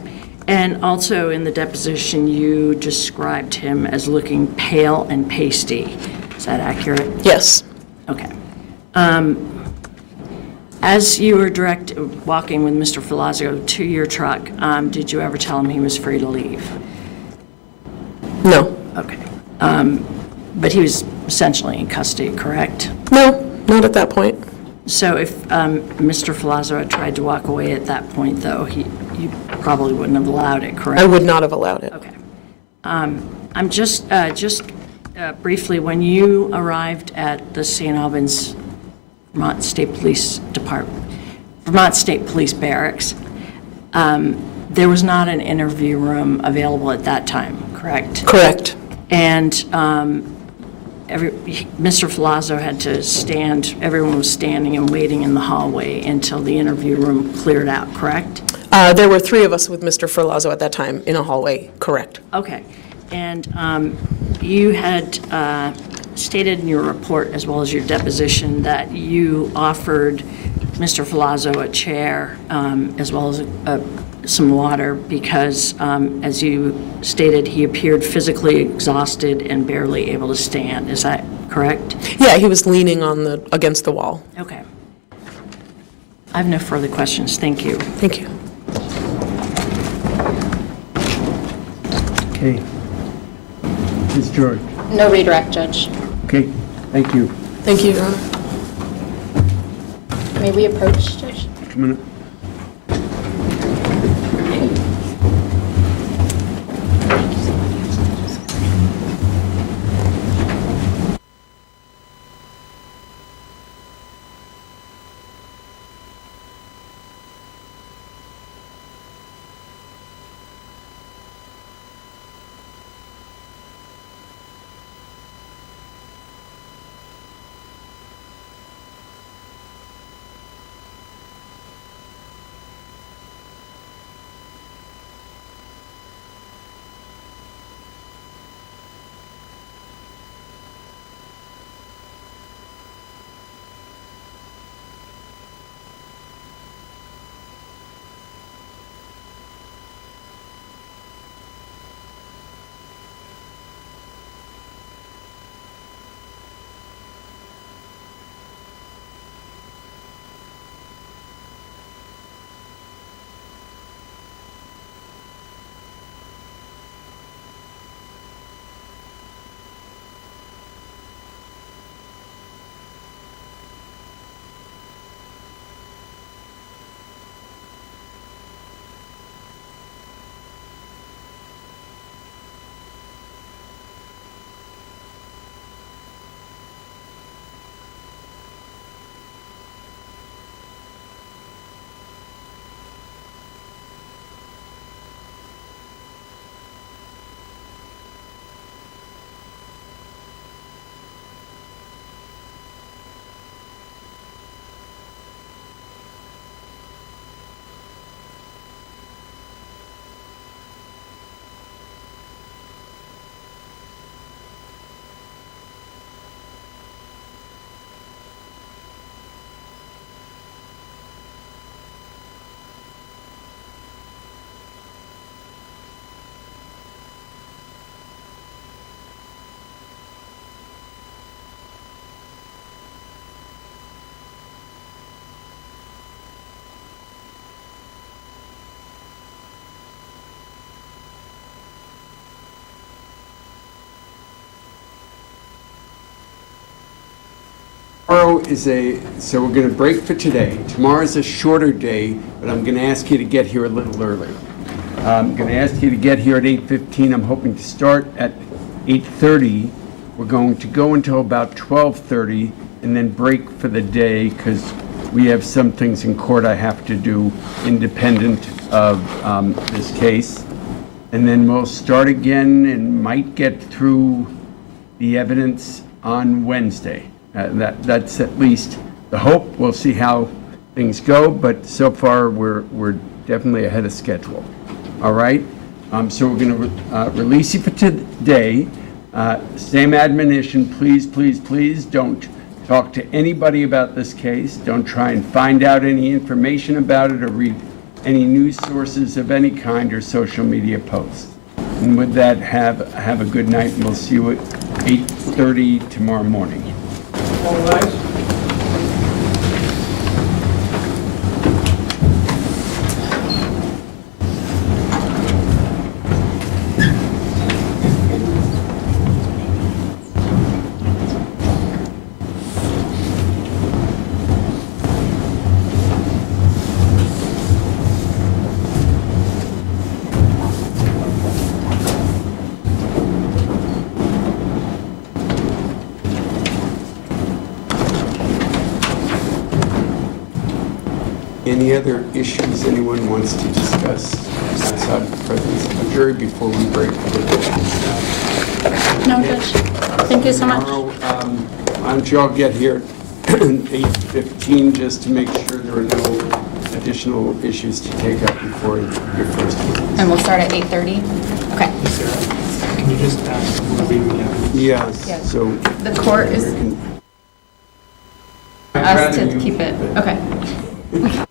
And also in the deposition, you described him as looking pale and pasty. Is that accurate? Yes. Okay. As you were walking with Mr. Ferlazzo to your truck, did you ever tell him he was free to leave? No. Okay. But he was essentially in custody, correct? No, not at that point. So if Mr. Ferlazzo had tried to walk away at that point, though, you probably wouldn't have allowed it, correct? I would not have allowed it. Okay. I'm just briefly, when you arrived at the St. Albans Vermont State Police Department, Vermont State Police Barracks, there was not an interview room available at that time, correct? Correct. And Mr. Ferlazzo had to stand, everyone was standing and waiting in the hallway until the interview room cleared out, correct? There were 3 of us with Mr. Ferlazzo at that time in a hallway, correct. Okay. And you had stated in your report, as well as your deposition, that you offered Mr. Ferlazzo a chair as well as some water because, as you stated, he appeared physically exhausted and barely able to stand. Is that correct? Yeah, he was leaning against the wall. Okay. I have no further questions. Thank you. Thank you. Okay. Ms. George? No redirect, Judge. Okay, thank you. Thank you, Your Honor. May we approach, Judge? Come on up. Tomorrow so we're going to break for today. Tomorrow is a shorter day, but I'm going to ask you to get here a little early. I'm going to ask you to get here at 8:15. I'm hoping to start at 8:30. We're going to go until about 12:30 and then break for the day because we have some things in court I have to do independent of this case. And then we'll start again and might get through the evidence on Wednesday. That's at least the hope. We'll see how things go, but so far we're definitely ahead of schedule. All right? So we're going to release you for today. Same admonition, please, please, please don't talk to anybody about this case. Don't try and find out any information about it or read any news sources of any kind or social media posts. And with that, have a good night, and we'll see you at 8:30 tomorrow morning. All rise. Any other issues anyone wants to discuss outside of the presence of the jury before we break for the day? No, Judge. Thank you so much. Tomorrow, why don't you all get here at 8:15 just to make sure there are no additional issues to take up before your first hearing. And we'll start at 8:30? Okay. Can you just ask for reading the evidence? Yes, Yes. so. The court is us to keep it, okay. Thank you.